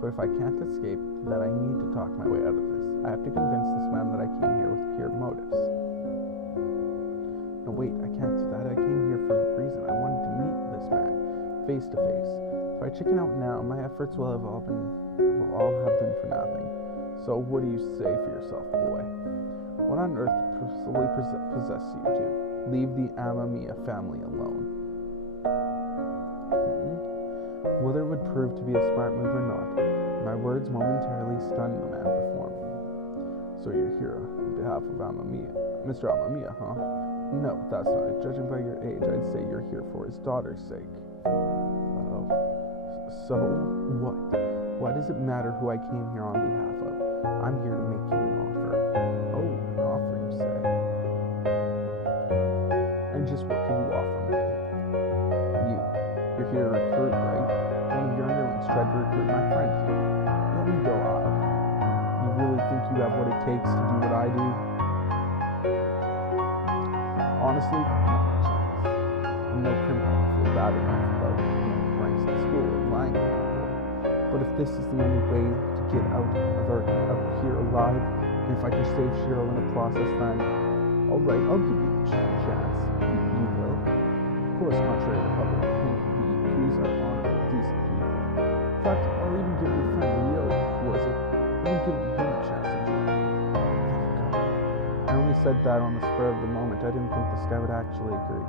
But if I can't escape, then I need to talk my way out of this. I have to convince this man that I came here with pure motives. No, wait, I can't do that. I came here for a reason. I wanted to meet this man, face to face. If I chicken out now, my efforts will all have been for nothing. So what do you say for yourself, boy? What on earth solely possess you to leave the Amamiya family alone? Whether it would prove to be a smart move or not, my words momentarily stunned the man before me. So you're here on behalf of Amamiya. Mr. Amamiya, huh? No, that's not it. Judging by your age, I'd say you're here for his daughter's sake. So what? Why does it matter who I came here on behalf of? I'm here to make you an offer. Oh, an offer, you say? And just what can you offer me? You're here to recruit, right? One of your underlings tried to recruit my friend here. Let me go, You really think you have what it takes to do what I do? Honestly, not a chance. I'm no criminal. I feel bad enough about pranks in school or lying to people. But if this is the only way to get out of here alive, and if I can save Shiro in the process, then alright, I'll give you the chance. You will. Of course, contrary to public opinion, the Yakuza are honorable, decent people. In fact, I'll even give your friend Rio, I'll give him a chance to join. I only said that on the spur of the moment. I didn't think this guy would actually agree.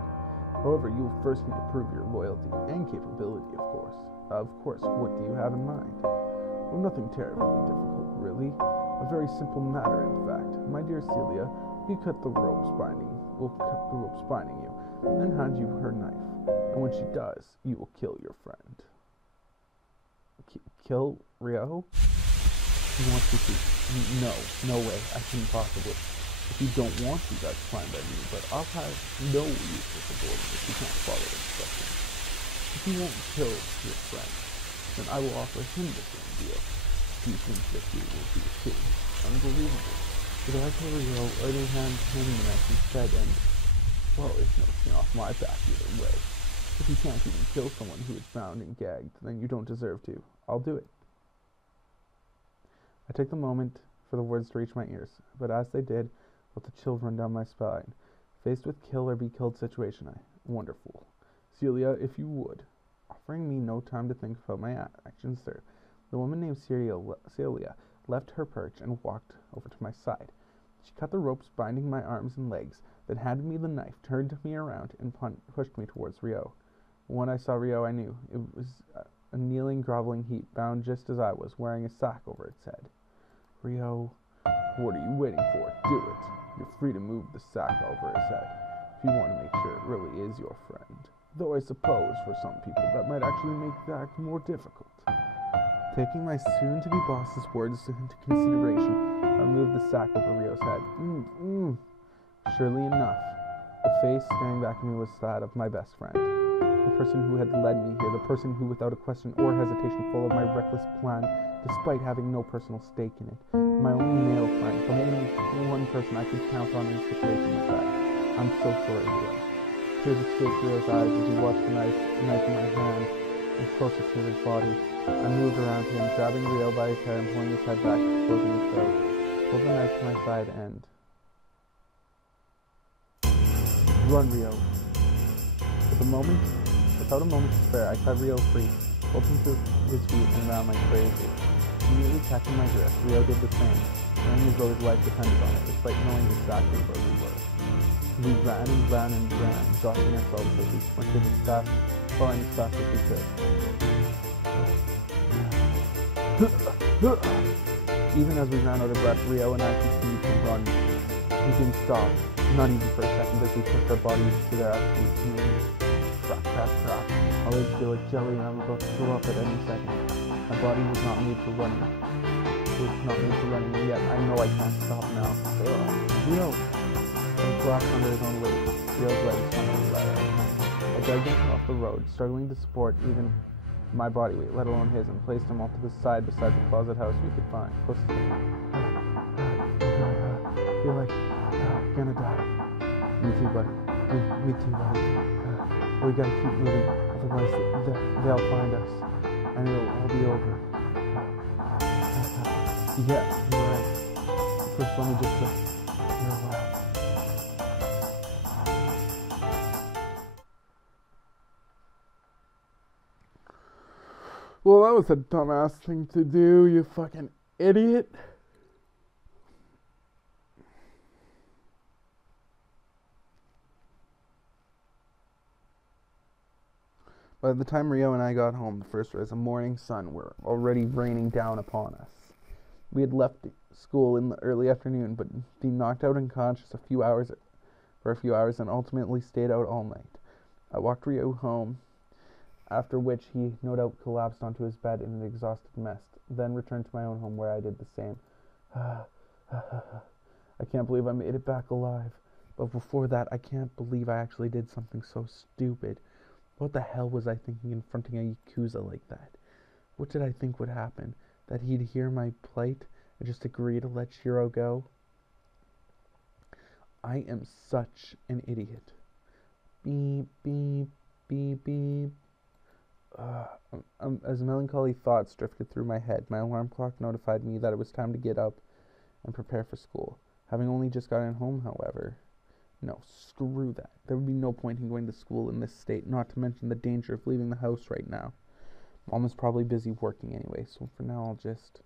However, you will first need to prove your loyalty and capability, of course. Of course, what do you have in mind? Well, nothing terribly difficult, really. A very simple matter, in fact. My dear Celia, we'll cut the ropes binding you, and then hand you her knife. And when she does, you will kill your friend. Kill Rio? He wants me to. No way. I couldn't possibly. If you don't want to, that's fine by me, but I'll have no use for subordinates if you can't follow instructions. If you won't kill your friend, then I will offer him the same deal. Do you think that he will be too? Unbelievable. But I kill Rio, or they hand him the knife instead, and, well, it's no skin off my back either way. If you can't even kill someone who is bound and gagged, then you don't deserve to. I'll do it. I took the moment for the words to reach my ears, but as they did, let the chill run down my spine. Faced with kill or be killed situation, wonderful. Celia, if you would, offering me no time to think about my actions there. The woman named Celia left her perch and walked over to my side. She cut the ropes binding my arms and legs, then handed me the knife, turned me around, and pushed me towards Rio. When I saw Rio, I knew. It was a kneeling, groveling heap, bound just as I was, wearing a sack over its head. Rio, what are you waiting for? Do it. You're free to move the sack over his head, if you want to make sure it really is your friend. Though I suppose for some people that might actually make the act more difficult. Taking my soon-to-be boss's words into consideration, I removed the sack over Rio's head. Surely enough, the face staring back at me was that of my best friend. The person who had led me here, the person who, without a question or hesitation, followed my reckless plan, despite having no personal stake in it. My only male friend, the only one person I could count on in a situation like that. I'm so sorry, Rio. Tears escaped Rio's eyes as he watched the knife in my hand and closer to his body. I moved around him, grabbing Rio by his hair and pulling his head back, exposing his throat. Pulled the knife to my side and... Run, Rio. Without a moment to spare, I cut Rio free, pulled him to his feet and ran like crazy. Immediately catching my grip, Rio did the same, knowing as though his life depended on it, despite knowing exactly where we were. We ran and ran and ran, exhausting ourselves as we sprinted falling as fast as we could. Even as we ran out of breath, Rio and I continued to run. We didn't stop, not even for a second, as we pushed our bodies to their absolute community. Crack, crack, crack. Our legs feel like jelly and I'm about to throw up at any second. My body was not made for running. And yet I know I can't stop now. Rio! He collapsed under his own weight. Rio's legs hung over the I dragged him off the road, struggling to support even my body weight, let alone his, and placed him off to the side beside the closet house we could find. Close to him. I feel like I'm gonna die. Me too, buddy. Me too, buddy. We gotta keep moving, otherwise they'll find us, and it'll all be over. Yeah, you're right. First, let me just relax. Well, that was a dumbass thing to do, you fucking idiot. By the time Rio and I got home, the first rays of morning sun were already raining down upon us. We had left school in the early afternoon, but been knocked out unconscious for a few hours and ultimately stayed out all night. I walked Rio home, after which he no doubt collapsed onto his bed in an exhausted mess, then returned to my own home where I did the same. I can't believe I made it back alive. But before that, I can't believe I actually did something so stupid. What the hell was I thinking confronting a Yakuza like that? What did I think would happen? That he'd hear my plight and just agree to let Shiro go? I am such an idiot. Beep, beep, beep, beep. As melancholy thoughts drifted through my head, my alarm clock notified me that it was time to get up and prepare for school. Having only just gotten home, however... No, screw that. There would be no point in going to school in this state, not to mention the danger of leaving the house right now. Mom is probably busy working anyway, so for now I'll just...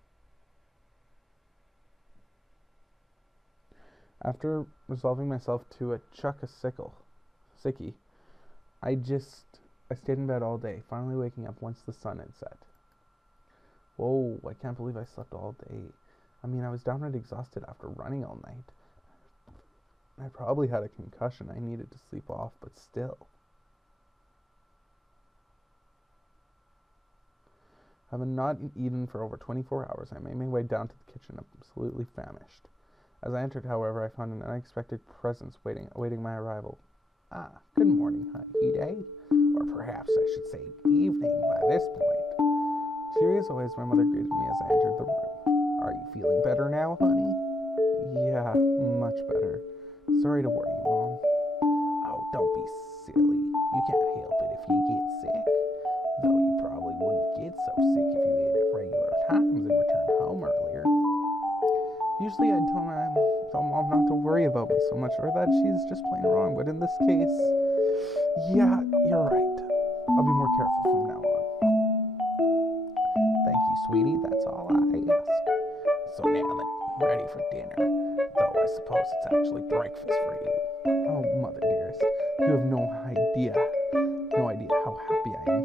After resolving myself to chuck a sickie, I stayed in bed all day, finally waking up once the sun had set. Whoa, I can't believe I slept all day. I mean, I was downright exhausted after running all night. I probably had a concussion I needed to sleep off, but still. Having not eaten for over 24 hours, I made my way down to the kitchen, absolutely famished. As I entered, however, I found an unexpected presence awaiting my arrival. Ah, good morning, honey day. Or perhaps I should say evening by this point. Cheery as always, my mother greeted me as I entered the room. Are you feeling better now, honey? Yeah, much better. Sorry to worry you, Mom. Oh, don't be silly. You can't help it if you get sick. Though you probably wouldn't get so sick if you ate at regular times and returned home earlier. Usually I'd tell Mom not to worry about me so much, or that she's just plain wrong, but in this case, yeah, you're right. I'll be more careful from now on. Thank you, sweetie. That's all I ask. So now that I'm ready for dinner, though I suppose it's actually breakfast for you. Oh, mother dearest, you have no idea how happy I am.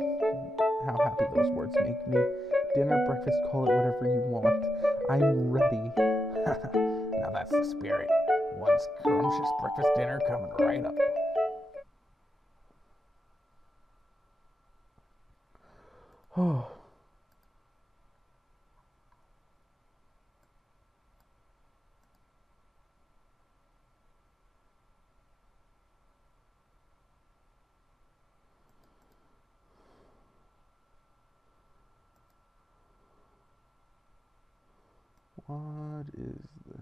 How happy those words make me. Dinner, breakfast, call it whatever you want. I'm ready. Now that's the spirit. One scrumptious breakfast dinner coming right up. Oh. What is this?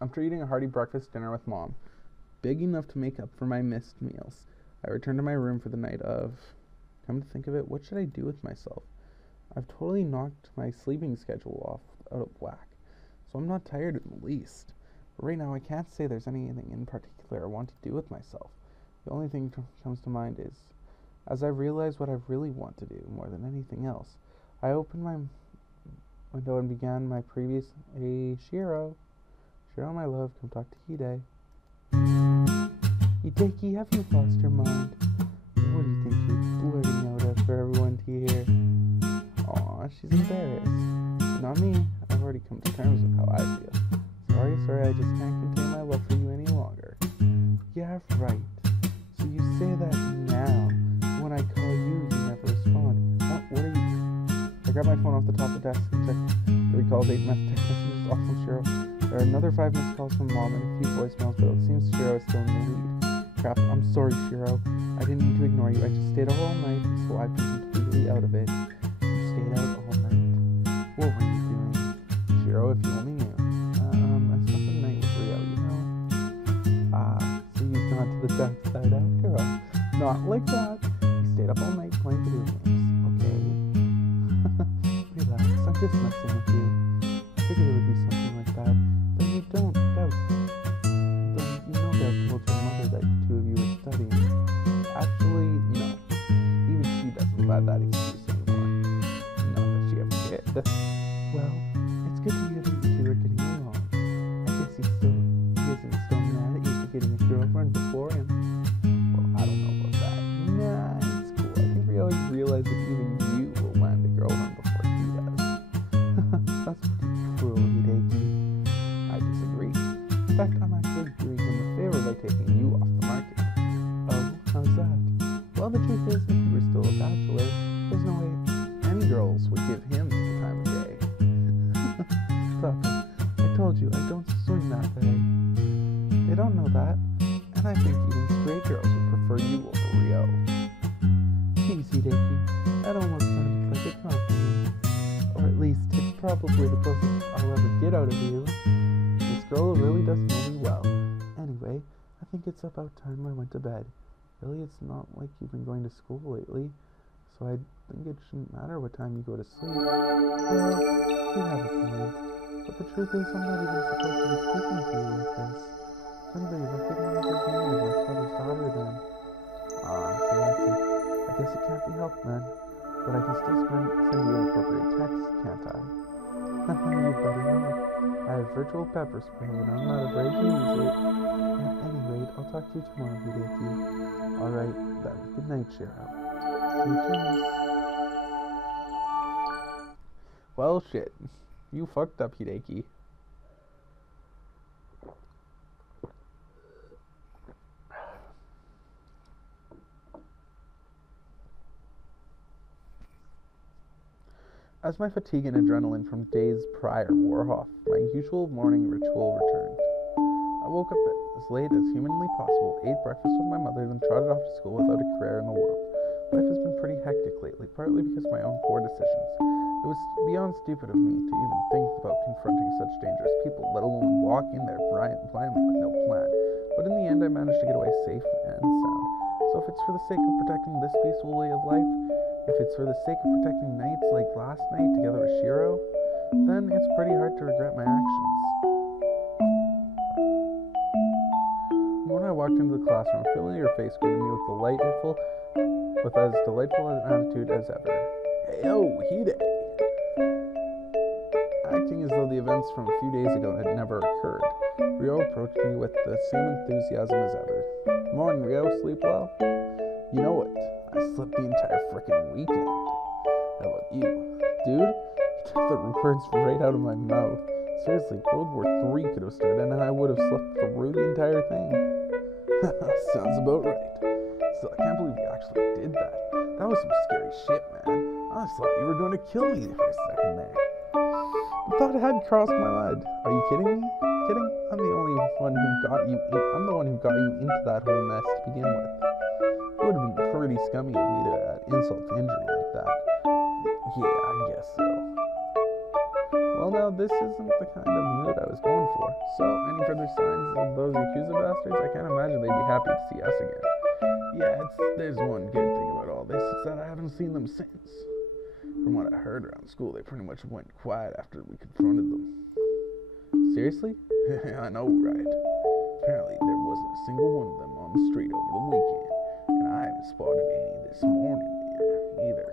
After eating a hearty breakfast dinner with Mom, big enough to make up for my missed meals, I returned to my room for the night of... Come to think of it, what should I do with myself? I've totally knocked my sleeping schedule out of whack, so I'm not tired in the least. But right now, I can't say there's anything in particular I want to do with myself. The only thing that comes to mind is, as I realize what I really want to do more than anything else, I opened my window and began my previous... Hey, Shiro, my love, come talk to Hide. Hideki, have you lost your mind? What do you think you're blurting out at for everyone to hear? Aw, she's embarrassed. Not me. I've already come to terms with how I feel. Sorry, I just can't contain my love for you any longer. Yeah, right. So you say that now. When I call you, you never respond. What are you... I grabbed my phone off the top of the desk and checked the recalled 8 text messages off from Shiro. There are another 5 missed calls from Mom and a few voicemails, but it seems Shiro is still in the lead. Crap, I'm sorry, Shiro. I didn't mean to ignore you. I just stayed out all night, so I've been completely out of it. You stayed out all night? What were you doing? Shiro, if you only knew. I spent the night with Rio, you know? So you've gone to the dark side after all. Not like that. You stayed up all night playing video games, okay? Relax, I'm just messing with you. I figured it would be something like that. But you don't doubt. Then you know that I told your mother that the two of you were studying. Actually, no. Even she doesn't buy that excuse anymore. Not that she ever did. Well, it's good to hear that you two are getting along. I guess he isn't still mad at you for getting a girlfriend before him. Well, I don't know about that. Nah, it's cool. I think we always realize that even you will land a girlfriend before he does. That's pretty cruel, Hideki. I disagree. In fact, I'm actually doing him a favor by taking you off the market. Oh, how's that? Well, the truth is, if you were still a bachelor, there's no way any girls would give him the time of day. Look, I told you, I don't swing that way. They don't know that, and I think even straight girls would prefer you over Rio. Easy, Hideki. That almost sounded like a compliment. Or at least, it's probably the closest I'll ever get out of you. This girl really does know me well. Anyway, I think it's about time I went to bed. Really, it's not like you've been going to school lately, so I think it shouldn't matter what time you go to sleep. Well, you have a point, but the truth is I'm not even supposed to be speaking to you like this. If anybody recognizes me as my father's daughter, then... so that's it. I guess it can't be helped then, but I can still send you an appropriate text, can't I? You better not. I have virtual pepper spray, and I'm not afraid to use it. At any rate, I'll talk to you tomorrow, Hideki. Alright, then. Good night, Shiro. Sweet dreams. Well, shit. You fucked up, Hideki. As my fatigue and adrenaline from days prior wore off, my usual morning ritual returned. I woke up as late as humanly possible, ate breakfast with my mother, then trotted off to school without a care in the world. Life has been pretty hectic lately, partly because of my own poor decisions. It was beyond stupid of me to even think about confronting such dangerous people, let alone walk in there blindly with no plan. But in the end, I managed to get away safe and sound. So So if it's for the sake of protecting this peaceful way of life, if it's for the sake of protecting nights like last night together with Shiro, then it's pretty hard to regret my actions. When I walked into the classroom, a familiar face greeted me with as delightful an attitude as ever. Hey, yo, Hide! Acting as though the events from a few days ago had never occurred, Ryo approached me with the same enthusiasm as ever. Morning, Ryo. Sleep well? You know what? I slept the entire frickin' weekend. How about you? Dude, you took the words right out of my mouth. Seriously, World War III could have started and I would have slept through the entire thing. Sounds about right. Still, I can't believe you actually did that. That was some scary shit, man. I just thought you were going to kill me for a second there. The thought had crossed my mind. Are you kidding me? Kidding? I'm the one who got you into that whole mess to begin with. It would have been pretty scummy of me to add insult to injury like that. Yeah, I guess so. Well, now, this isn't the kind of mood I was going for. So, any further signs of those Yakuza bastards? I can't imagine they'd be happy to see us again. Yeah, there's one good thing about all this. It's that I haven't seen them since. From what I heard around school, they pretty much went quiet after we confronted them. Seriously? I know, right? Apparently, there wasn't a single one of them on the street over the weekend, and I haven't spotted any this morning either.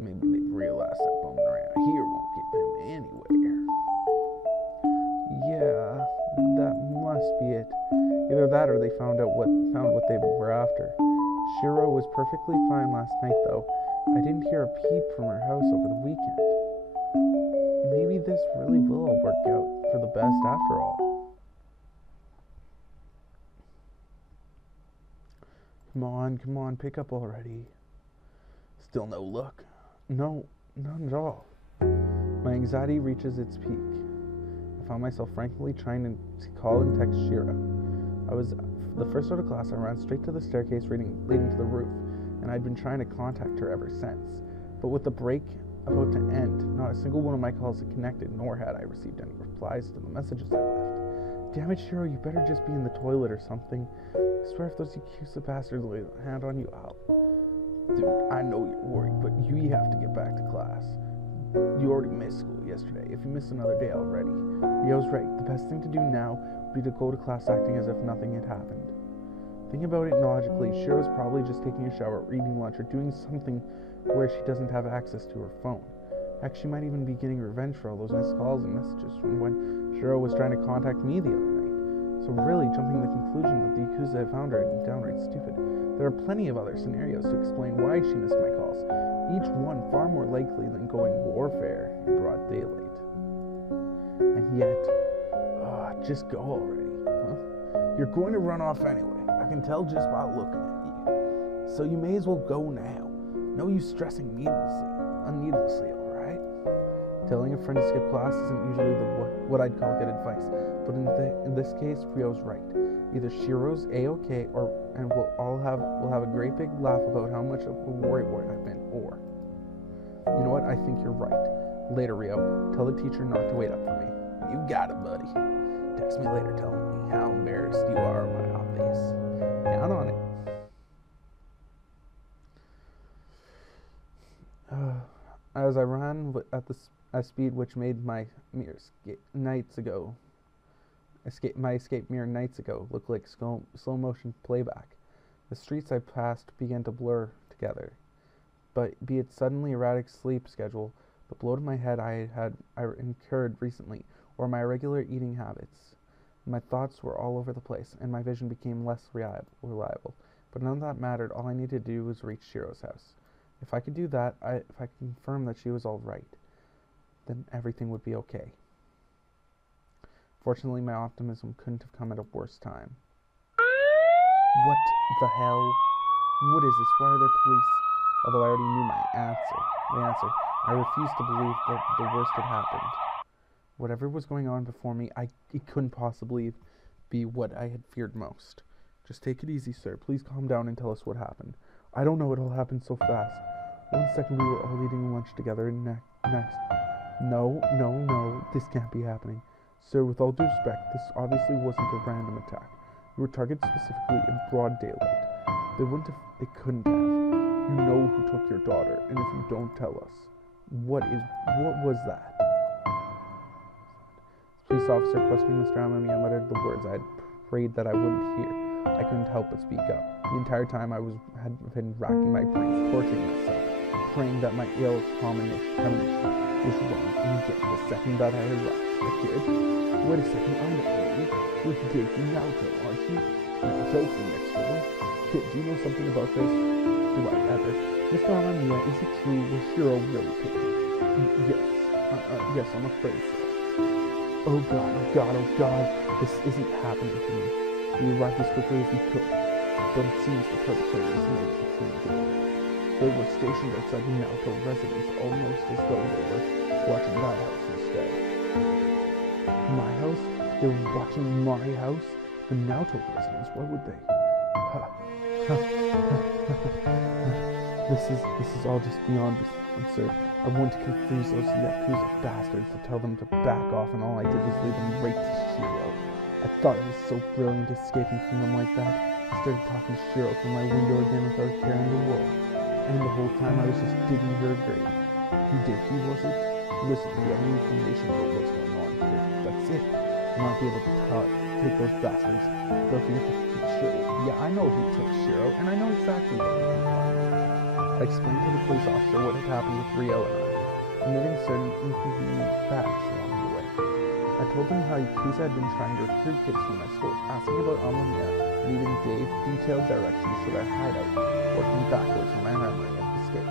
Maybe they've realized that bumming around here won't get them anywhere. Yeah, that must be it. Either that or they found what they were after. Shiro was perfectly fine last night, though. I didn't hear a peep from her house over the weekend. Maybe this really will all work out for the best after all. Come on, pick up already. Still no luck? No, none at all. My anxiety reaches its peak. I found myself frankly trying to call and text Shiro. I was the first out of class. I ran straight to the staircase leading to the roof, and I'd been trying to contact her ever since. But with the break about to end, not a single one of my calls had connected, nor had I received any replies to the messages I left. Damn it, Shiro, you better just be in the toilet or something. I swear if those Yakuza bastards lay a hand on you, Dude, I know you're worried, but you have to get back to class. You already missed school yesterday. If you miss another day already. Ryo's right. The best thing to do now would be to go to class acting as if nothing had happened. Thinking about it logically, Shiro's probably just taking a shower, or eating lunch, or doing something where she doesn't have access to her phone. Heck, she might even be getting revenge for all those missed calls and messages from when Shiro was trying to contact me the other night. So really, jumping to the conclusion that the Yakuza had found her is downright stupid. There are plenty of other scenarios to explain why she missed my calls, each one far more likely than going warfare in broad daylight. And yet, just go already, huh? You're going to run off anyway. I can tell just by looking at you. So you may as well go now. No use stressing needlessly, alright? Telling a friend to skip class isn't usually what I'd call good advice, but in this case, Ryo's right. Either Shiro's A-okay, and we'll have a great big laugh about how much of a worry I've been, or you know what? I think you're right. Later, Ryo. Tell the teacher not to wait up for me. You got it, buddy. Text me later telling me how embarrassed you are about this. Count on it. As I ran at a speed which made my escape mirror nights ago look like slow motion playback, the streets I passed began to blur together. But be it suddenly erratic sleep schedule, the blow to my head I incurred recently, or my irregular eating habits, my thoughts were all over the place, and my vision became less reliable. But none of that mattered. All I needed to do was reach Shiro's house. If I could do that, if I could confirm that she was all right, then everything would be okay. Fortunately, my optimism couldn't have come at a worse time. What the hell? What is this? Why are there police? Although I already knew the answer, I refused to believe that the worst had happened. Whatever was going on before me, it couldn't possibly be what I had feared most. Just take it easy, sir. Please calm down and tell us what happened. I don't know it all happened so fast. One second we were all eating lunch together, and next. No, this can't be happening. Sir, with all due respect, this obviously wasn't a random attack. We were targeted specifically in broad daylight. They couldn't have. You know who took your daughter, and if you don't tell us, what was that? Police officer questioning Mr. Amamiya muttered the words I had prayed that I wouldn't hear. I couldn't help but speak up. The entire time had been racking my brains, torturing myself, praying that my ill premonition was wrong, and yet the second that I arrived, a kid. Wait a second, I know you. You're Daisy Naoto, aren't you? Naoto from next door. Kid, do you know something about this? Do I ever? Mr. Amamiya, is it true? Was Shiro really taken? Yes. Yes, I'm afraid so. Oh God, oh God, oh God. This isn't happening to me. We arrived as quickly as we could, but it seems the perpetrators made it between the door. They were stationed outside the Naoto residence, almost as though they were watching that house instead. My house? They were watching my house? The Naoto residence? Why would they? This is all just beyond absurd. I wanted to confuse those Yakuza bastards to tell them to back off, and all I did was lead them right to Shiro. I thought it was so brilliant escaping from them like that. I started talking to Shiro from my window again without caring the world. And the whole time I was just digging her grave. He wasn't. Listen, if you have any information about what's going on here, that's it. I'll not be able to take those bastards. They'll forget to keep Shiro. Yeah, I know who took Shiro, and I know exactly what he can find. I explained to the police officer what had happened with Rio and I, omitting certain inconvenient facts along the way. I told them how Yakuza had been trying to recruit kids from my school, asking about Amamiya, and even gave detailed directions to their hideout, working backwards from my memory of my escape.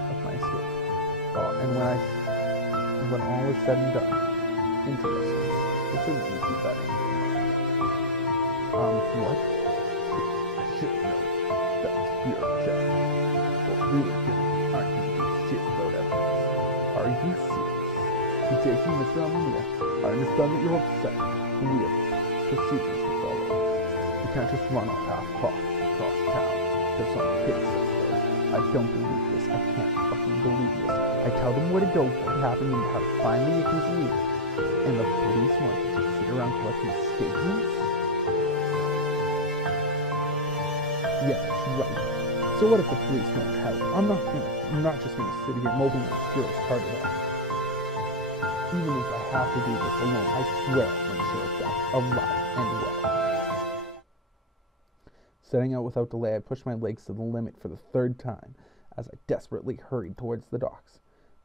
When all was said and done, interesting. It shouldn't be keep that in what? I should know. That's pure check. Well, we aren't going to do shit without evidence. Are you serious? You taking Mr. Amamiya? I understand that you're upset, and we have procedures to follow. You can't just run off half-cocked across town. There's some kids I don't believe this. I can't fucking believe this. I tell them where to go, what happened, and how to find the Yakuza leader. And the police want to just sit around collecting statements? Yeah, that's right. So what if the police don't help? I'm not just gonna sit here moping my Shiro's part of that. Even if I have to do this alone, I swear I'll bring Shiro back, alive and well. Setting out without delay, I pushed my legs to the limit for the third time as I desperately hurried towards the docks.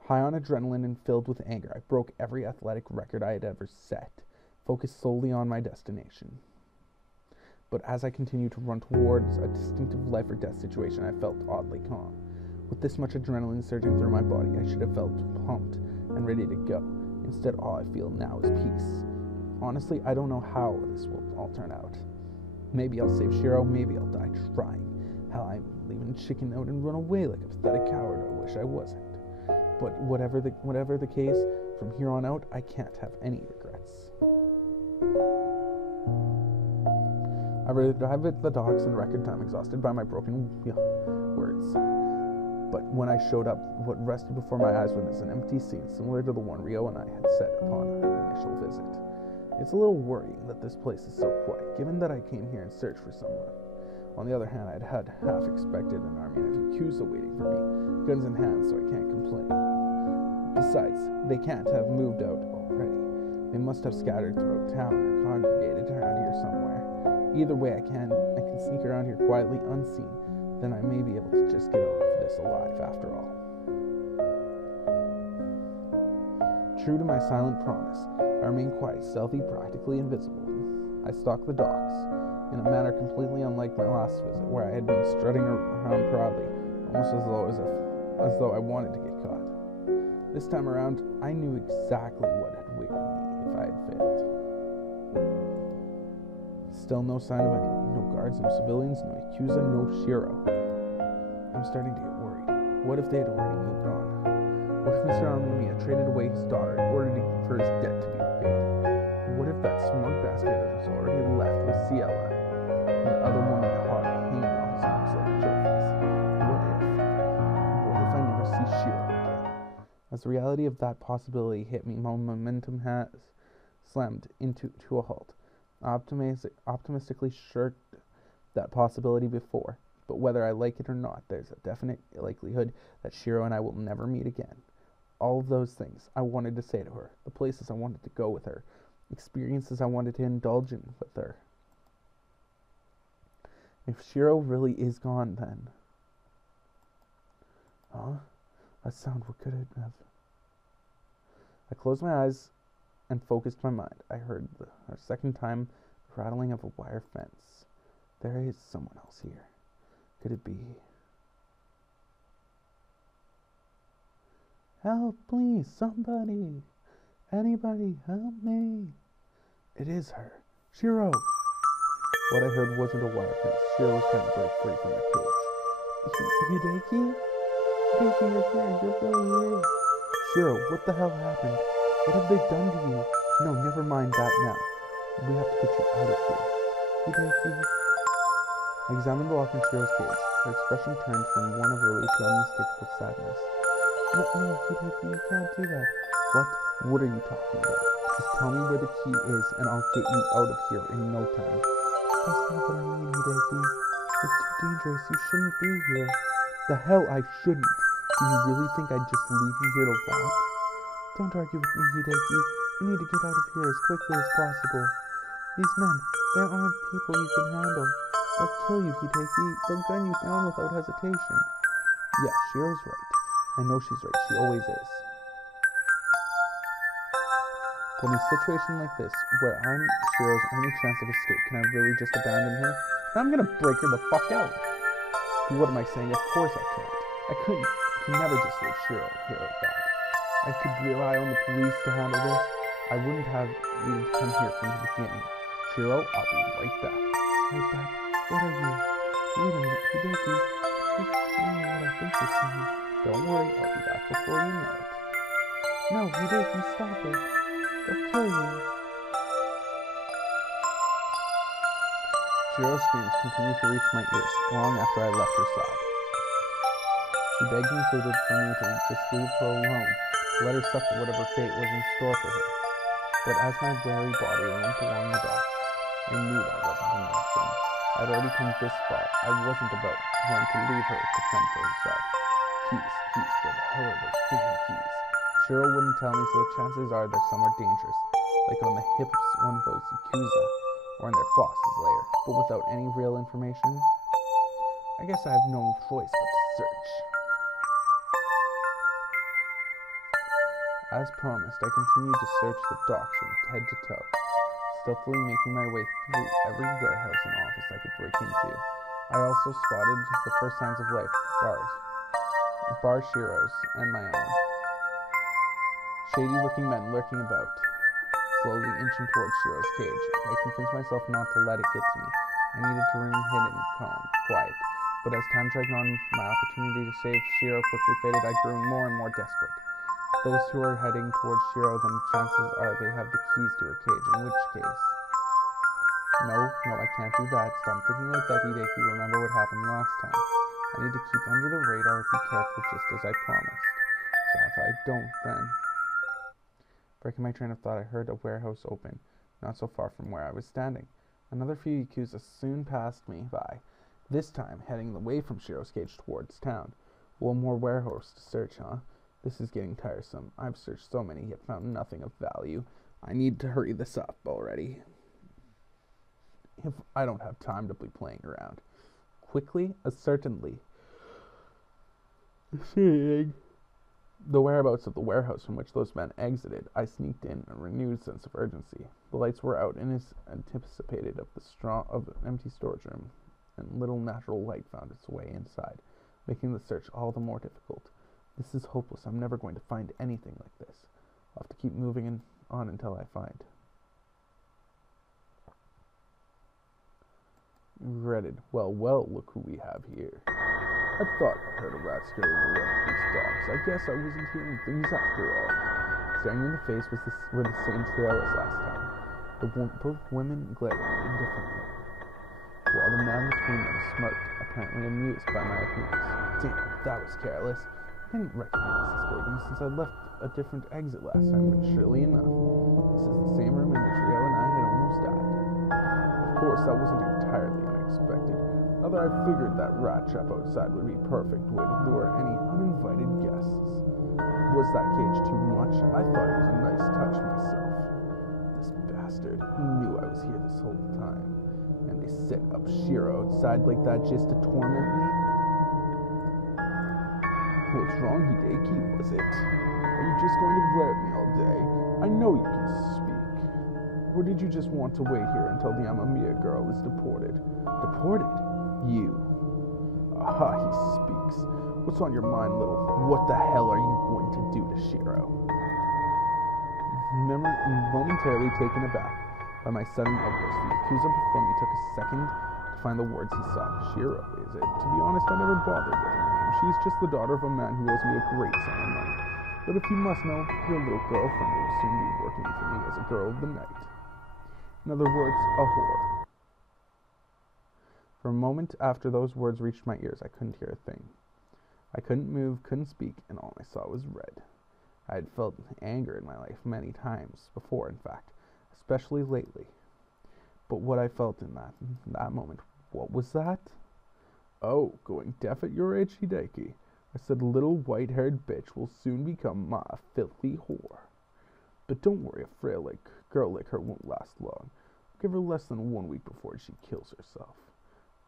High on adrenaline and filled with anger, I broke every athletic record I had ever set, focused solely on my destination. But as I continued to run towards a distinctive life-or-death situation, I felt oddly calm. With this much adrenaline surging through my body, I should have felt pumped and ready to go. Instead, all I feel now is peace. Honestly, I don't know how this will all turn out. Maybe I'll save Shiro, maybe I'll die trying. Hell, I might even chicken out and run away like a pathetic coward I wish I wasn't. But whatever the case, from here on out, I can't have any regrets. I arrived at the docks in record time, exhausted by my broken words. But when I showed up, what rested before my eyes was an empty scene similar to the one Rio and I had set upon our initial visit. It's a little worrying that this place is so quiet, given that I came here in search for someone. On the other hand, I'd had half expected an army of Yakuza waiting for me, guns in hand, so I can't complain. Besides, they can't have moved out already. They must have scattered throughout town or congregated around here somewhere. Either way, I can sneak around here quietly, unseen. Then I may be able to just get over this alive after all. True to my silent promise, I remained quiet, stealthy, practically invisible. I stalked the docks, in a manner completely unlike my last visit, where I had been strutting around proudly, almost as though I wanted to get caught. This time around, I knew exactly what had waited me if I had failed. Still no sign of anyone, no guards, no civilians, no Yakuza, no Shiro. I'm starting to get worried. What if they had already moved on? What if Mr. Amamiya traded away his daughter in order for his debt to be repaid? What if that smug bastard was already left with Ciela and the other woman hanging off his arms like trophies? What if I never see Shiro again? As the reality of that possibility hit me, my momentum has slammed into a halt. I optimistically shirked that possibility before, but whether I like it or not, there's a definite likelihood that Shiro and I will never meet again. All of those things I wanted to say to her, the places I wanted to go with her, experiences I wanted to indulge in with her. If Shiro really is gone, then... Huh? That sound, what could it have? I closed my eyes and focused my mind. I heard a second time the rattling of a wire fence. There is someone else here. Could it be? Help, please, somebody. Anybody, help me. It is her. Shiro. What I heard wasn't a wire fence. Shiro was trying to break free from her cage. Hideki? Hideki, you're here. You're really here. Shiro, what the hell happened? What have they done to you? No, never mind that now. We have to get you out of here. Hideki. I examined the lock in Shiro's cage. Her expression turned from one of relief to unmistakable sadness. No, Hideki, you can't do that. What? What are you talking about? Just tell me where the key is, and I'll get you out of here in no time. That's not what I mean, Hideki. It's too dangerous. You shouldn't be here. The hell I shouldn't. Do you really think I'd just leave you here to rot? Don't argue with me, Hideki. We need to get out of here as quickly as possible. These men, they aren't people you can handle. They'll kill you, Hideki. They'll gun you down without hesitation. Yeah, Shiro's right. I know she's right. She always is. But in a situation like this, where I'm Shiro's only chance of escape, can I really just abandon her? Now I'm gonna break her the fuck out. What am I saying? Of course I can't. I couldn't. Can never just leave Shiro here like that. I could rely on the police to handle this. I wouldn't have needed to come here from the beginning. Shiro, I'll be right back. Right back? What are you? Wait a minute, Hideki. You're saying what I think you're saying. Don't worry, I'll be back before you know it. No, Hideki, stop it. They'll kill you. Shiro's screams continued to reach my ears long after I left her side. She begged and pleaded for me to just leave her alone, let her suffer whatever fate was in store for her. But as my weary body limped along the docks, I knew that wasn't an option. I'd already come this far. I wasn't about going to leave her to fend for herself. Keys, where the hell are those damn keys? Shiro wouldn't tell me, so the chances are they're somewhere dangerous, like on the hip of one of those Yakuza, or in their boss's lair. But without any real information, I guess I have no choice but to search. As promised, I continued to search the docks from head to toe, stealthily making my way through every warehouse and office I could break into. I also spotted the first signs of life, bar Shiro's, and my own. Shady-looking men lurking about, slowly inching towards Shiro's cage. I convinced myself not to let it get to me. I needed to remain hidden, calm, quiet. But as time dragged on, my opportunity to save Shiro quickly faded. I grew more and more desperate. Those who are heading towards Shiro, then chances are they have the keys to her cage, in which case... No, I can't do that. Stop thinking like that, Hideki. Remember what happened last time. I need to keep under the radar, be careful, just as I promised. So if I don't, then... Breaking my train of thought, I heard a warehouse open, not so far from where I was standing. Another few Yakuza soon passed me by, this time heading away from Shiro's cage towards town. One more warehouse to search, huh? This is getting tiresome. I've searched so many, yet found nothing of value. I need to hurry this up already. If I don't have time to be playing around. Quickly, certainly. Seeing the whereabouts of the warehouse from which those men exited, I sneaked in a renewed sense of urgency. The lights were out, and as anticipated of an empty storage room, and little natural light found its way inside, making the search all the more difficult. This is hopeless. I'm never going to find anything like this. I'll have to keep moving on until I find. Regretted. Well, look who we have here. I thought I heard a rat scurrying around these docks. I guess I wasn't hearing things after all. Staring in the face were the same trio as last time. Both women glared indifferently, while the man between them smirked, apparently amused by my appearance. Damn, that was careless. I didn't recognize this building since I left a different exit last time, but surely enough, this is the same room in which Rio and I had almost died. Of course, that wasn't entirely unexpected. Although I figured that rat trap outside would be a perfect way to lure any uninvited guests. Was that cage too much? I thought it was a nice touch myself. This bastard, he knew I was here this whole time. And they set up Shiro outside like that just to torment me? What's wrong, Hideki, was it? Are you just going to glare at me all day? I know you can speak. Or did you just want to wait here until the Amamiya girl is deported? Deported? You. Aha, he speaks. What's on your mind, little? What the hell are you going to do to Shiro? Momentarily taken aback by my sudden outburst, the accuser before me took a second to find the words he sought. Shiro, is it? To be honest, I never bothered with her name. She's just the daughter of a man who owes me a great sum of money. But if you must know, your little girlfriend will soon be working for me as a girl of the night. In other words, a whore. For a moment after those words reached my ears, I couldn't hear a thing. I couldn't move, couldn't speak, and all I saw was red. I had felt anger in my life many times before, in fact, especially lately. But what I felt in that moment, what was that? Oh, going deaf at your age, Hideki. I said, little white-haired bitch will soon become my filthy whore. But don't worry, a frail girl like her won't last long. I'll give her less than 1 week before she kills herself.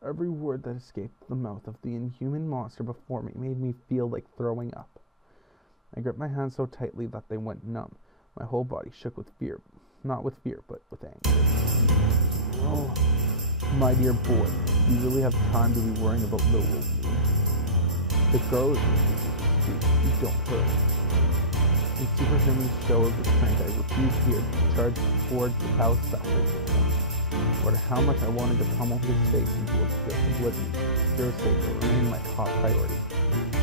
Every word that escaped the mouth of the inhuman monster before me made me feel like throwing up. I gripped my hands so tightly that they went numb. My whole body shook with fear, not with fear, but with anger. Oh, my dear boy, you really have time to be worrying about little old me. The girl is you don't hurt. In superhuman show of restraint, I refused fear to charge towards the palace factory. No matter how much I wanted to pummel his face into oblivion, Shiro's safety remained my top priority.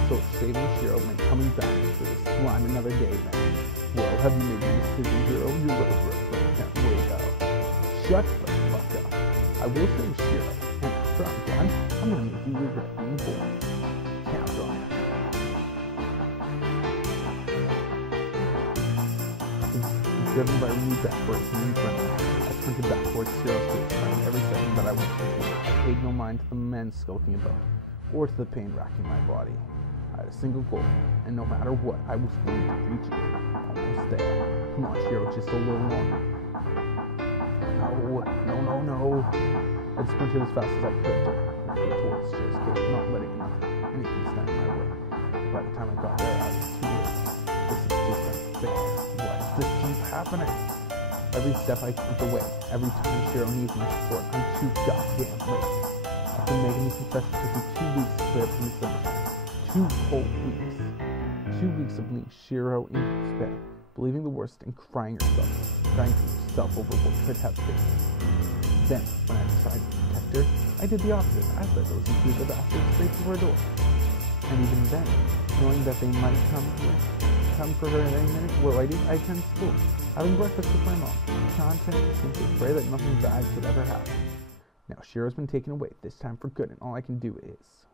So if saving Shiro meant coming back to this slime another day, then, well, have you made your decision, Shiro? Your little girlfriend can't wait out. Shut the fuck up. I will save Shiro, and after I'm done, I'm gonna make you regret being born. Count on it. Driven by renewed desperation and adrenaline, I sprinted back towards Shiro's cage, finding every second that I went through. I paid no mind to the men skulking about, or to the pain racking my body. I had a single goal, and no matter what, I was willing to reach it. Almost there. Come on, Shiro, just a little longer. No. I sprinted as fast as I could towards Shiro's cage, not letting anything stand in my way. By the time I got there, I was too late. This is just unfair. Why does this keep happening? Every step I took away, every time Shiro needs my support, I'm too goddamn late. After making me confess, it took me 2 weeks to clear up from this limit. 2 whole weeks. 2 weeks of being Shiro in despair, believing the worst and crying to yourself over what could have been. Then, when I decided to protect her, I did the opposite. I let those Yakuza bastards straight to her door. And even then, knowing that they might come for her at any minute, well, I attend school, having breakfast with my mom. Content, simply pray that nothing bad could ever happen. Now, Shiro's been taken away, this time for good, and all I can do is...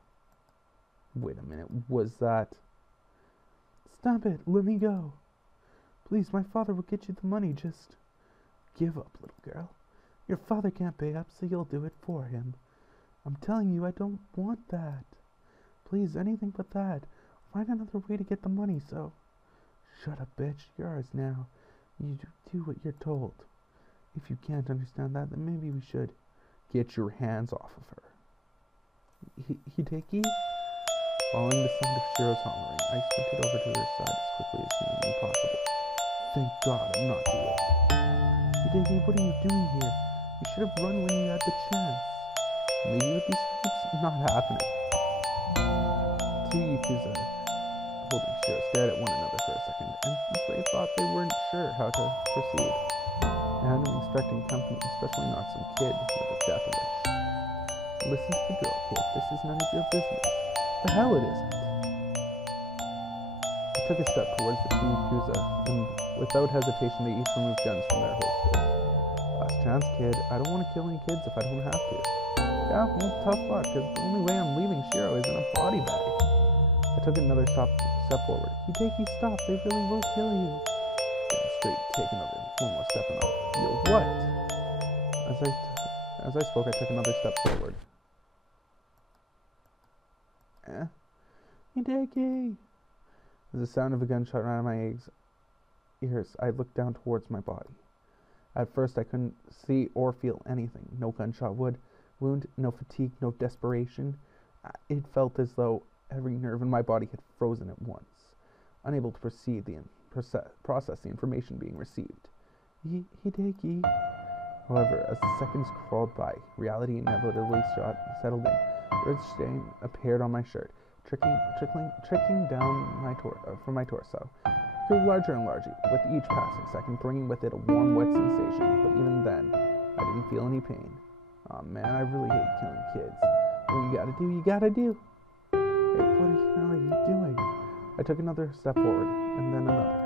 Wait a minute, was that... Stop it, let me go. Please, my father will get you the money, just... Give up, little girl. Your father can't pay up, so you'll do it for him. I'm telling you, I don't want that. Please, anything but that. Find another way to get the money, so... Shut up, bitch. You're ours now. You do what you're told. If you can't understand that, then maybe we should... Get your hands off of her. Hideki? Following the sound of Shiro's hollering, I sprinted over to her side as quickly as humanly possible. Thank God I'm not too late. Hideki, what are you doing here? You should have run when you had the chance. Maybe with these creeps, not happening. Two Yakuza holding Shiro stared at one another for a second, and they thought they weren't sure how to proceed. They hadn't been expecting company, especially not some kid with a death wish. Listen to the girl, kid. This is none of your business. The hell it isn't. I took a step towards the two Yakuza, and without hesitation they each removed guns from their holsters. Last chance, kid. I don't want to kill any kids if I don't have to. Yeah, well, tough luck, because the only way I'm leaving Shiro is in a body bag. I took another step forward. Hideki, stop. They really will kill you. Getting straight, taking over. One more step and I'll... Yo, what? As I spoke, I took another step forward. Hideki! As the sound of a gunshot ran in my ears, I looked down towards my body. At first, I couldn't see or feel anything. No gunshot wound, no fatigue, no desperation. It felt as though every nerve in my body had frozen at once, unable to process the information being received. Hideki. However, as the seconds crawled by, reality inevitably settled in. Red stain appeared on my shirt, trickling down from my torso. It grew larger and larger with each passing second, bringing with it a warm, wet sensation. But even then, I didn't feel any pain. Aw, man, I really hate killing kids. What you gotta do, you gotta do. Hey, what the hell are you doing? I took another step forward, and then another.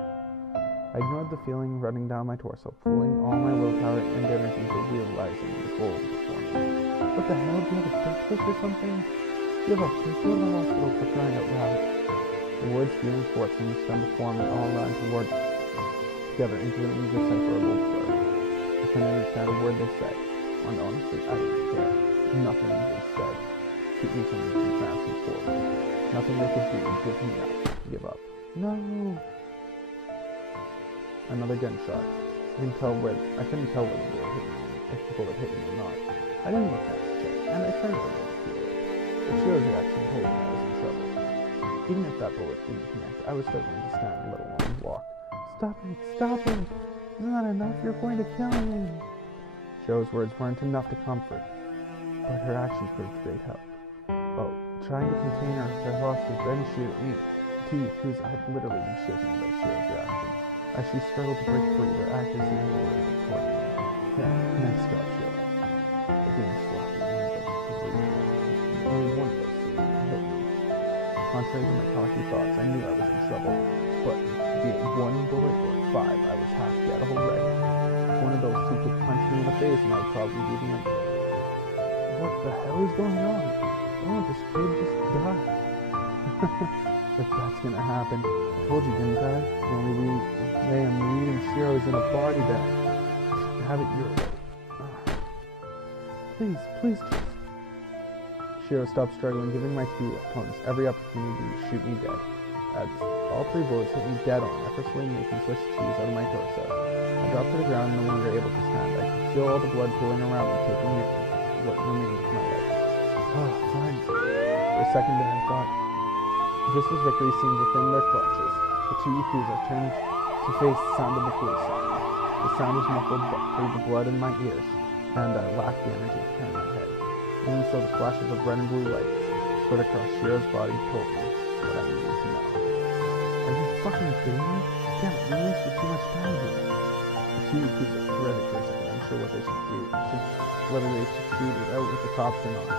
I ignored the feeling running down my torso, pulling all my willpower and energy to realizing the goal before me. What the hell? Do you have a toothpick or something? You have a pick? Go to the hospital for crying out loud. The words spewing forth from the stem before me all ran toward together into an indecipherable blur. I couldn't understand a word they said. And honestly, I didn't care. Nothing they said keep me from advancing forward. Nothing they could do to give up. No! Another gunshot. I couldn't tell whether the bullet hit me or not. I didn't look at the check, and I turned to look at it. But Shiro's reaction told me I was in trouble. Even if that bullet didn't connect, I was struggling to stand, let alone walk. Stop it! Stop it! Isn't that enough? You're going to kill me! Shiro's words weren't enough to comfort, but her actions proved great help. While trying to contain her hostage, then shoot me. The two had literally been shaking about Shiro's reaction. As she struggled to break free, their actors leaned over toward me. Yeah, nice job, Shiro. I didn't slap only one of those three hit me. Contrary to my cocky thoughts, I knew I was in trouble. But be it one bullet or five, I was half dead already. One of those two could punch me in the face and I would probably be the end of it. What the hell is going on? Oh, this kid just died. If that's gonna happen, I told you, didn't I? The only way I'm leaving Shiro is in a body bag. Have it your way. Please, just... Shiro stopped struggling, giving my two opponents every opportunity to shoot me dead. As all three bullets hit me dead on, effortlessly making Swiss cheese out of my torso. I dropped to the ground, no longer able to stand. I could feel all the blood pooling around me, taking it what remained of my life. Oh, fine. For a second there, I thought, just as victory seemed within their clutches, the two Yakuza turned to face the sound of the police siren. The sound was muffled through the blood in my ears, and I lacked the energy to turn my head. Even so, the flashes of red and blue lights spread across Shiro's body told me what I needed to know. Are you fucking kidding me? Damn it, we wasted too much time here. The two Yakuza threaded for a second, unsure what they should do. Whether they should shoot it out with the cops or not.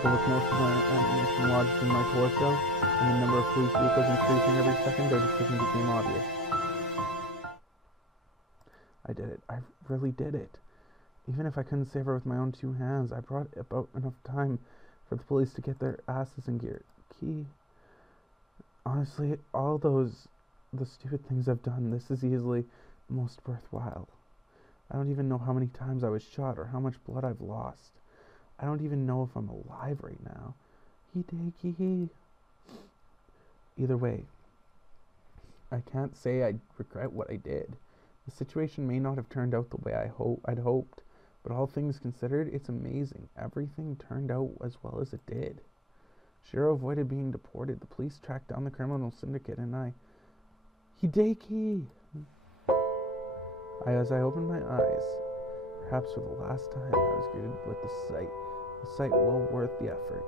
But with most of my ammunition lodged in my torso, and the number of police vehicles increasing every second, their decision became obvious. I did it. I really did it. Even if I couldn't save her with my own two hands, I brought about enough time for the police to get their asses in gear. Honestly, all the stupid things I've done, this is easily the most worthwhile. I don't even know how many times I was shot or how much blood I've lost. I don't even know if I'm alive right now. Hideki. Either way, I can't say I regret what I did. The situation may not have turned out the way I'd hoped, but all things considered, it's amazing. Everything turned out as well as it did. Shiro avoided being deported. The police tracked down the criminal syndicate, and Hideki! As I opened my eyes, perhaps for the last time, I was greeted with a sight well worth the effort.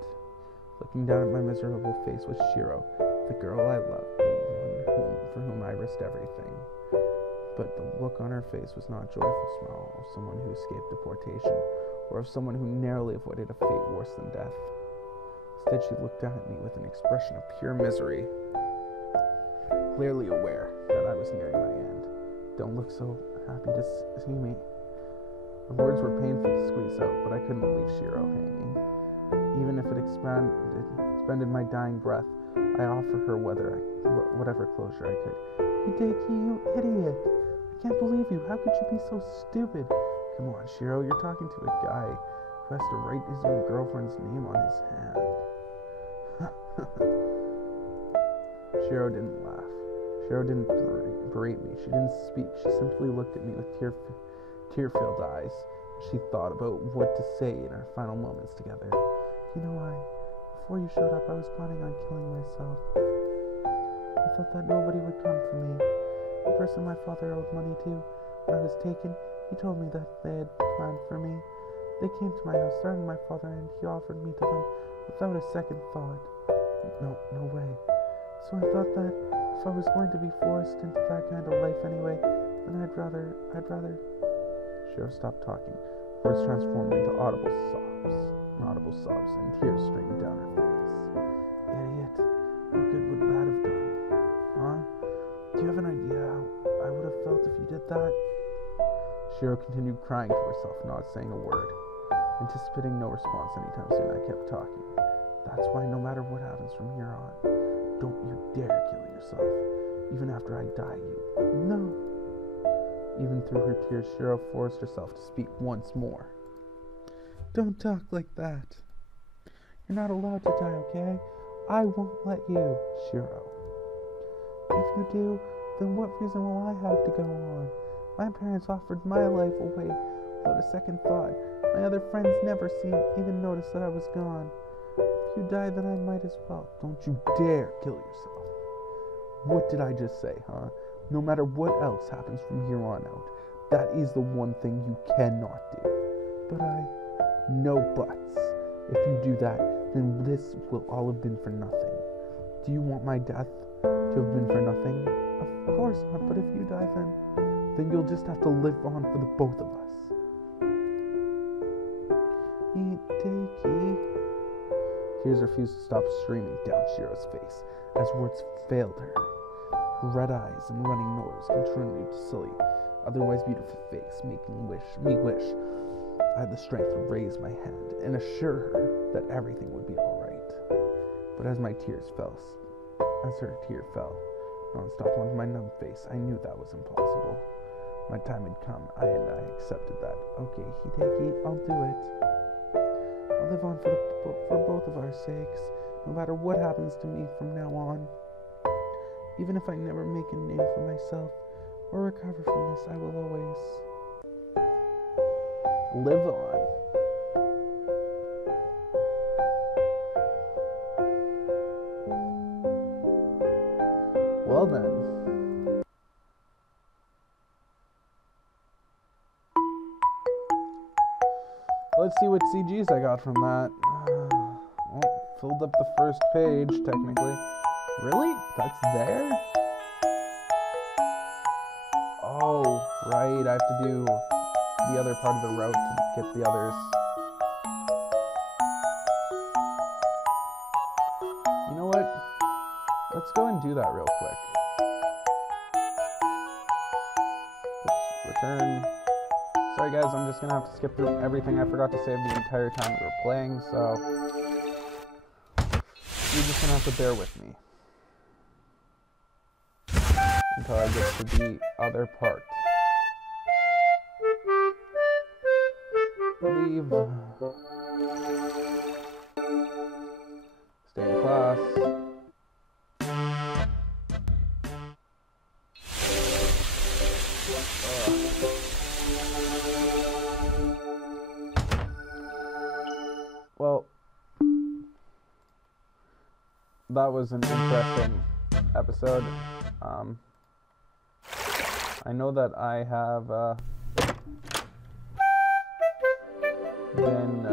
Looking down at my miserable face was Shiro, the girl I loved, the one for whom I risked everything. But the look on her face was not a joyful smile of someone who escaped deportation, or of someone who narrowly avoided a fate worse than death. Instead, she looked down at me with an expression of pure misery, clearly aware that I was nearing my end. Don't look so happy to see me. The words were painful to squeeze out, but I couldn't leave Shiro hanging. Even if it expended my dying breath, I offered her whatever closure I could. Hideki, you idiot! I can't believe you. How could you be so stupid? Come on, Shiro, you're talking to a guy who has to write his own girlfriend's name on his hand. Shiro didn't laugh. Shiro didn't berate me. She didn't speak. She simply looked at me with tear-filled eyes. She thought about what to say in our final moments together. You know, before you showed up, I was planning on killing myself. I thought that nobody would come for me. The person my father owed money to, when I was taken, he told me that they had planned for me. They came to my house, threatened my father, and he offered me to them without a second thought. No way. So I thought that if I was going to be forced into that kind of life anyway, then I'd rather... Shiro stopped talking. Words transformed into audible sobs, and tears streamed down her face. Idiot. What good would that have done? Huh? Do you have an idea how I would have felt if you did that? Shiro continued crying to herself, not saying a word. Anticipating no response anytime soon, I kept talking. That's why no matter what happens from here on, don't you dare kill yourself. Even after I die, No. Even through her tears, Shiro forced herself to speak once more. Don't talk like that. You're not allowed to die, okay? I won't let you, Shiro. If you do, then what reason will I have to go on? My parents offered my life away without a second thought. My other friends never even noticed that I was gone. If you die, then I might as well. Don't you dare kill yourself. What did I just say, huh? No matter what else happens from here on out, that is the one thing you cannot do. But no buts. If you do that, then this will all have been for nothing. Do you want my death to have been for nothing? Of course not, but if you die, then you'll just have to live on for the both of us. Iteki. Tears refused to stop streaming down Shiro's face as words failed her. Her red eyes and running nose continued to silly, otherwise beautiful face, making me wish I had the strength to raise my hand and assure her that everything would be all right. But as her tear fell non-stop onto my numb face, I knew that was impossible. My time had come, I accepted that. Okay, Hideki, I'll do it. I'll live on for both of our sakes, no matter what happens to me from now on. Even if I never make a name for myself or recover from this, I will always live on. Well then. Let's see what CGs I got from that. Well, filled up the first page, technically. Really? That's there? Oh, right. I have to do the other part of the route to get the others. You know what? Let's go and do that real quick. Oops, return. Sorry guys, I'm just gonna have to skip through everything. I forgot to save the entire time we were playing, so you're just gonna have to bear with me until I get to the other part. Leave. Stay in class. Well, that was an interesting episode. I know that I have been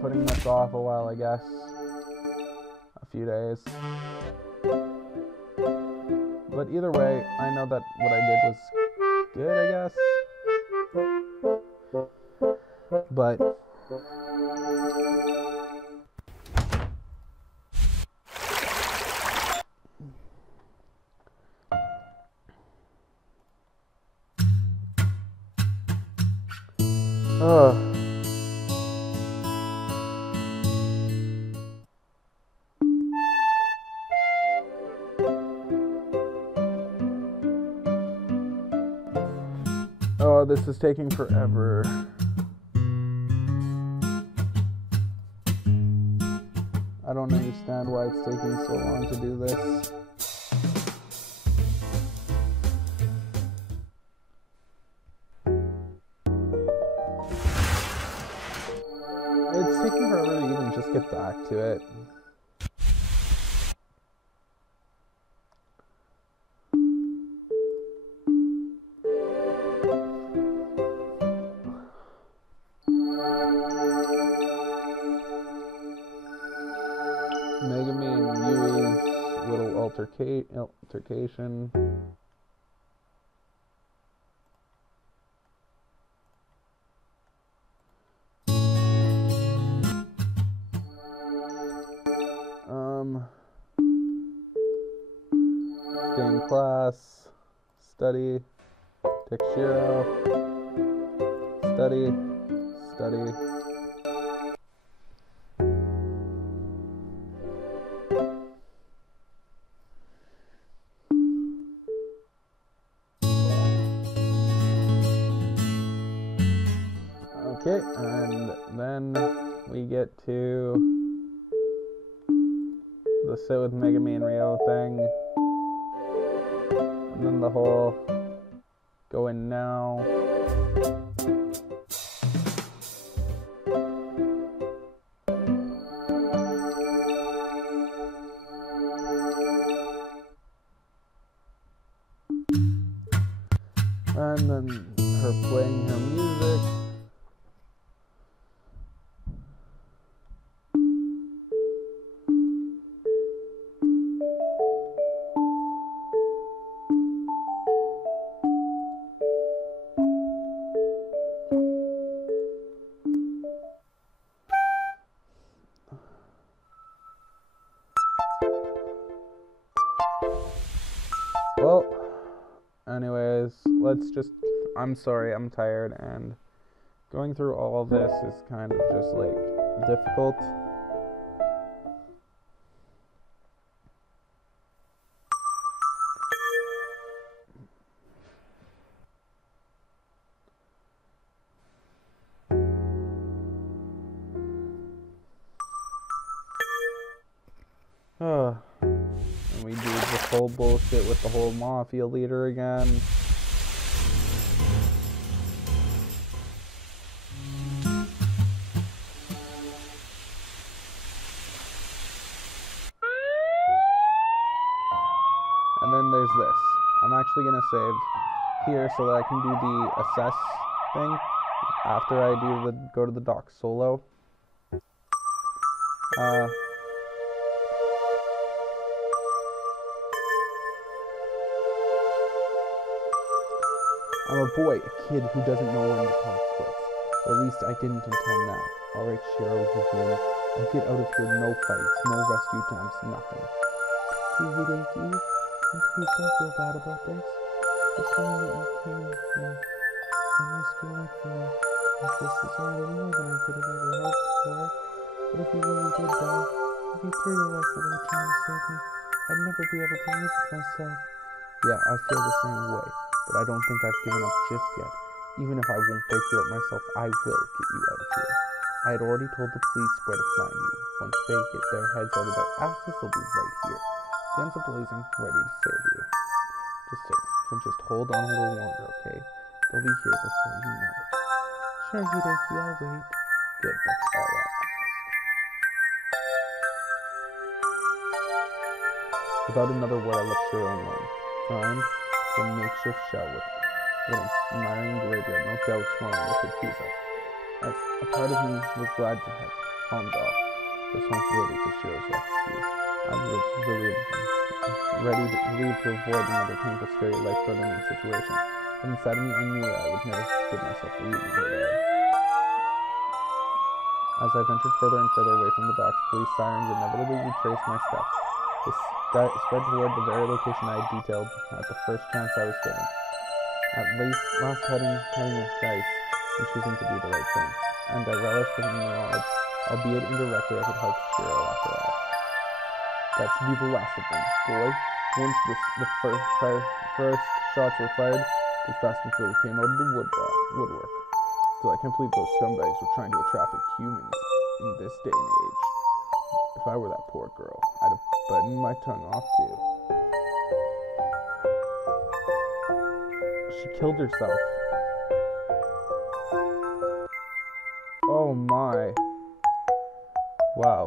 putting this off a while, I guess. A few days. But either way, I know that what I did was good, I guess. But oh, this is taking forever. I don't understand why it's taking so long to do this. It's taking forever to even just get back to it. Megami and Yui's little altercation. Stay in class, study, take Shiro, study, study. Okay, and then we get to the sit with Megami and Ryo thing. And then the whole go in now. And then her playing her music. Well, anyways, I'm sorry, I'm tired, and going through all of this is kind of just, like, difficult. And we do this whole bullshit with the whole mafia leader again. And then there's this. I'm actually gonna save here so that I can do the assess thing after I go to the dock solo. I'm a boy, a kid who doesn't know when to call quits. Or at least I didn't until now. Alright, Shiro, you win. I'll get out of here, no fights, no rescue attempts, nothing. Hideki, and please don't feel bad about this. It's funny that you came here and rescue life from me. If this is already more than I could have ever hoped for. But if you really did die, if you threw your life away trying to save me, I'd never be able to live with myself. Yeah, I feel the same way. But I don't think I've given up just yet. Even if I won't break you up myself, I will get you out of here. I had already told the police where to find you. Once they get their heads out of their asses, they'll be right here. Guns are blazing, ready to save you. Just hold on a little longer, okay? They'll be here before you know it. Sure, Hideki, I'll wait. Good, that's all I ask. Without another word, I left Shiro alone. Fine. A makeshift shell with an admiring graveyard, no doubt swarming with Yakuza. As a part of me was glad to have palmed off responsibility for Shiro's rescue. I was relieved to avoid another painful, scary, life-threatening situation. But inside of me, I knew that I would never forgive myself for leaving her there. As I ventured further and further away from the docks, police sirens inevitably retraced my steps. They spread toward the very location I had detailed at the first chance I was given. At least, last heading a dice and choosing to do the right thing. And I relished in the knowledge, albeit indirectly, I could help Shiro after all. That should be the last of them, boy. Once the first shots were fired, the bastards really came out of the woodwork. Still, I can't believe those scumbags were trying to traffic humans in this day and age. If If I were that poor girl, I'd have bitten my tongue off too. She killed herself. Oh my. Wow.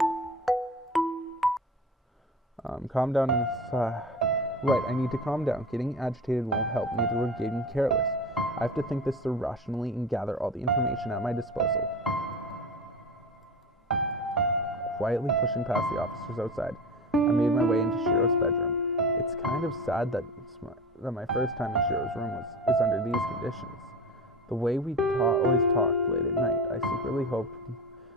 Calm down and right, I need to calm down. Getting agitated won't help, neither will getting careless. I have to think this through rationally and gather all the information at my disposal. Quietly pushing past the officers outside, I made my way into Shiro's bedroom. It's kind of sad that my first time in Shiro's room is under these conditions. The way we always talked late at night, I secretly hoped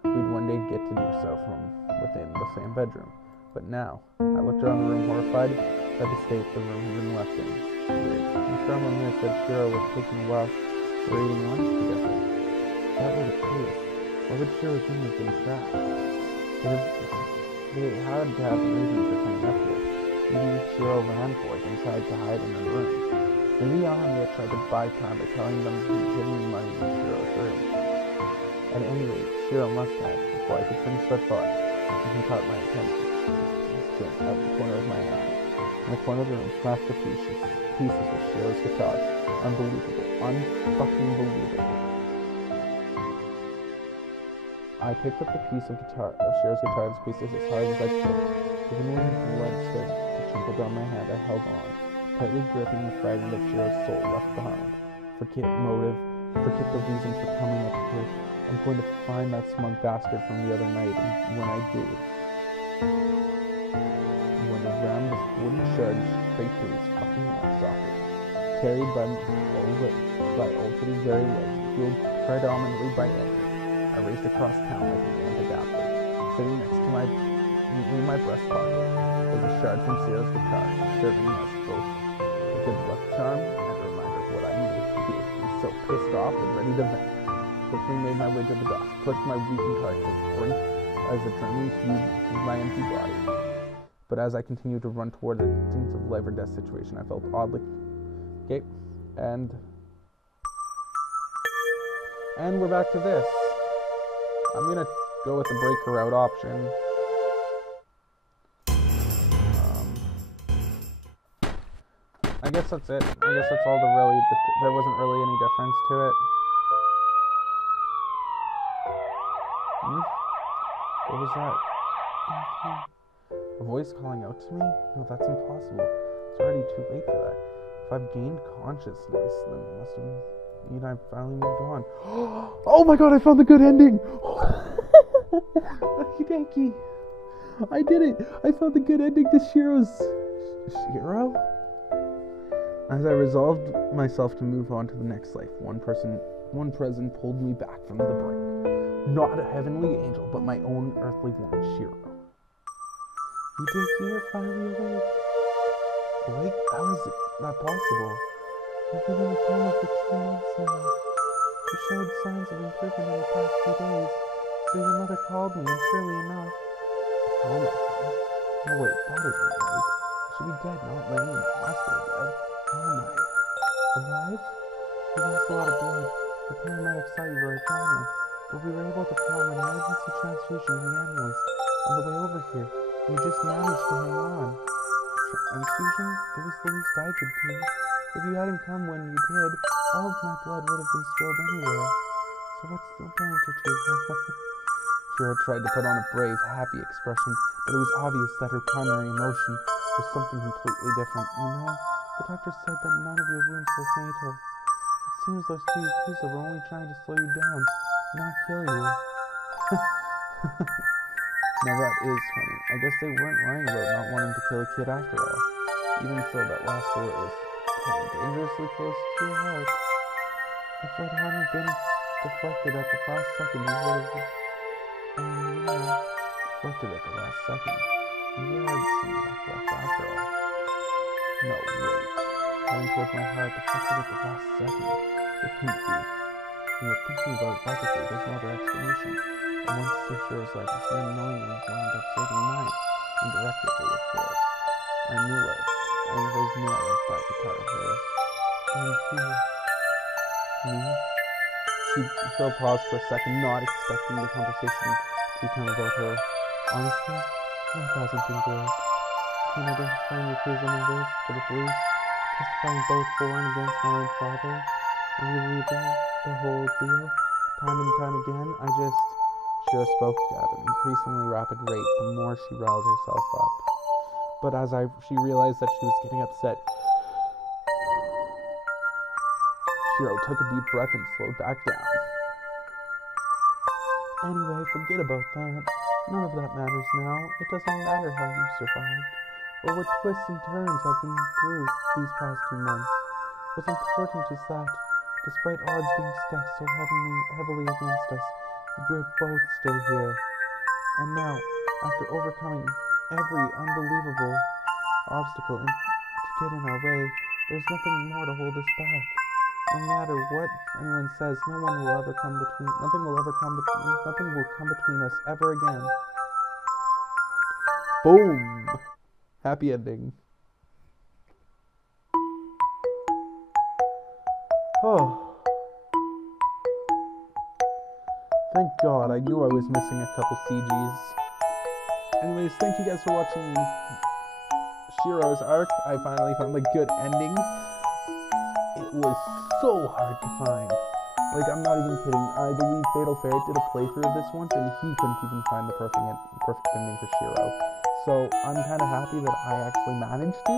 we'd one day get to do so from within the same bedroom. But now, I looked around the room horrified by the state the room had been left in. Weird. I'm sure someone here said Shiro was taking a while for eating lunch together. If that were the case, why would Shiro's room have been trapped? They had to have a reason for coming up here. Maybe Shiro ran for it and tried to hide in her room. Maybe Anami had tried to buy time by telling them he'd hidden money in Shiro's room. At any rate, Shiro must have, before I could finish that thought, he caught my attention. Out the corner of my eye. In the corner of the room, smashed to pieces of Shiro's guitar. Unbelievable. Unfucking believable. I picked up the piece of Shiro's guitar and squeezed it as hard as I could. Even when blood started to trickle down my hand, I held on, tightly gripping the fragment of Shiro's soul left behind. Forget motive, forget the reason for coming up here. I'm going to find that smug bastard from the other night, and when I do, when I ram this wooden shard straight through his fucking eye socket, carried by ultimately very legs, fueled predominantly by anger, I raced across town like an antic athlete. Sitting neatly in my breast pocket was a shard from Shiro's guitar, serving as both a good luck charm and a reminder of what I needed to do. I'm so pissed off and ready to vent. Quickly made my way to the docks, pushed my weakened heart to the brink as adrenaline fueled my empty body. But as I continued to run toward the instinctive life or death situation, I felt oddly... Okay, and we're back to this. I'm gonna go with the break her out option. I guess that's it. I guess that's all there wasn't really any difference to it. What was that? A voice calling out to me? No, that's impossible. It's already too late for that. If I've gained consciousness, then it must mean I've finally moved on. Oh my god, I found the good ending! Thank you. I did it! I found the good ending to Shiro's... Shiro? As I resolved myself to move on to the next life, one present pulled me back from the brink. Not a heavenly angel, but my own earthly one, Shiro. You think you're finally awake? Awake? How is that possible? You've been in a coma for 2 months now. You showed signs of improvement in the past few days, so your mother called me, and surely enough... Oh my god. No wait, that isn't right. I should be dead, not laying in the hospital bed. Oh my. Alive? You lost a lot of blood. The paramedics thought you were a goner, but we were able to perform an emergency transfusion in the ambulance on the way over here. You just managed to hang on. Transfusion? It was the least I could do. If you hadn't come when you did, all of my blood would have been spilled anywhere. So what's the point to do? Shiro tried to put on a brave, happy expression, but it was obvious that her primary emotion was something completely different. You know, the doctor said that none of your wounds were fatal. It seems those two Yakuza were only trying to slow you down, not kill you. Now that is funny. I guess they weren't lying about not wanting to kill a kid after all. Even so, that last bullet was dangerously close to your heart. If it hadn't been deflected at the last second, you would have... deflected at the last second. Maybe I had some luck left after all. No, wait. Heading towards my heart, deflected at the last second. It couldn't be. When you're thinking about it logically, there's no other explanation. I wanted to save Shiro's life, and she unknowingly wound up saving mine. Indirectly, of course. I knew it. I always knew I liked that guitar of hers. And you... Me? Shiro paused for a second, not expecting the conversation to become about her. Honestly, That hasn't been great. Can identifying your case numbers for the police, testifying both for and against my own father, and reliving the whole deal. Time and time again, Shiro spoke at an increasingly rapid rate the more she riled herself up. But as she realized that she was getting upset, Shiro took a deep breath and slowed back down. Anyway, forget about that. None of that matters now. It doesn't matter how you survived, or what twists and turns I've been through these past 2 months. What's important is that, despite odds being stacked so heavily against us, we're both still here. And now, after overcoming every unbelievable obstacle to get in our way, there's nothing more to hold us back. No matter what anyone says, nothing will come between us ever again. Boom! Happy ending. Oh. Thank God, I knew I was missing a couple CGs. Anyways, thank you guys for watching Shiro's Arc. I finally found a good ending. It was so hard to find. Like, I'm not even kidding. I believe Fatal Ferret did a playthrough of this once, and he couldn't even find the perfect ending for Shiro. So I'm kind of happy that I actually managed to.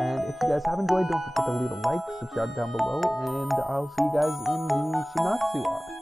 And if you guys have enjoyed, don't forget to leave a like, subscribe down below, and I'll see you guys in the Shinatsu arc.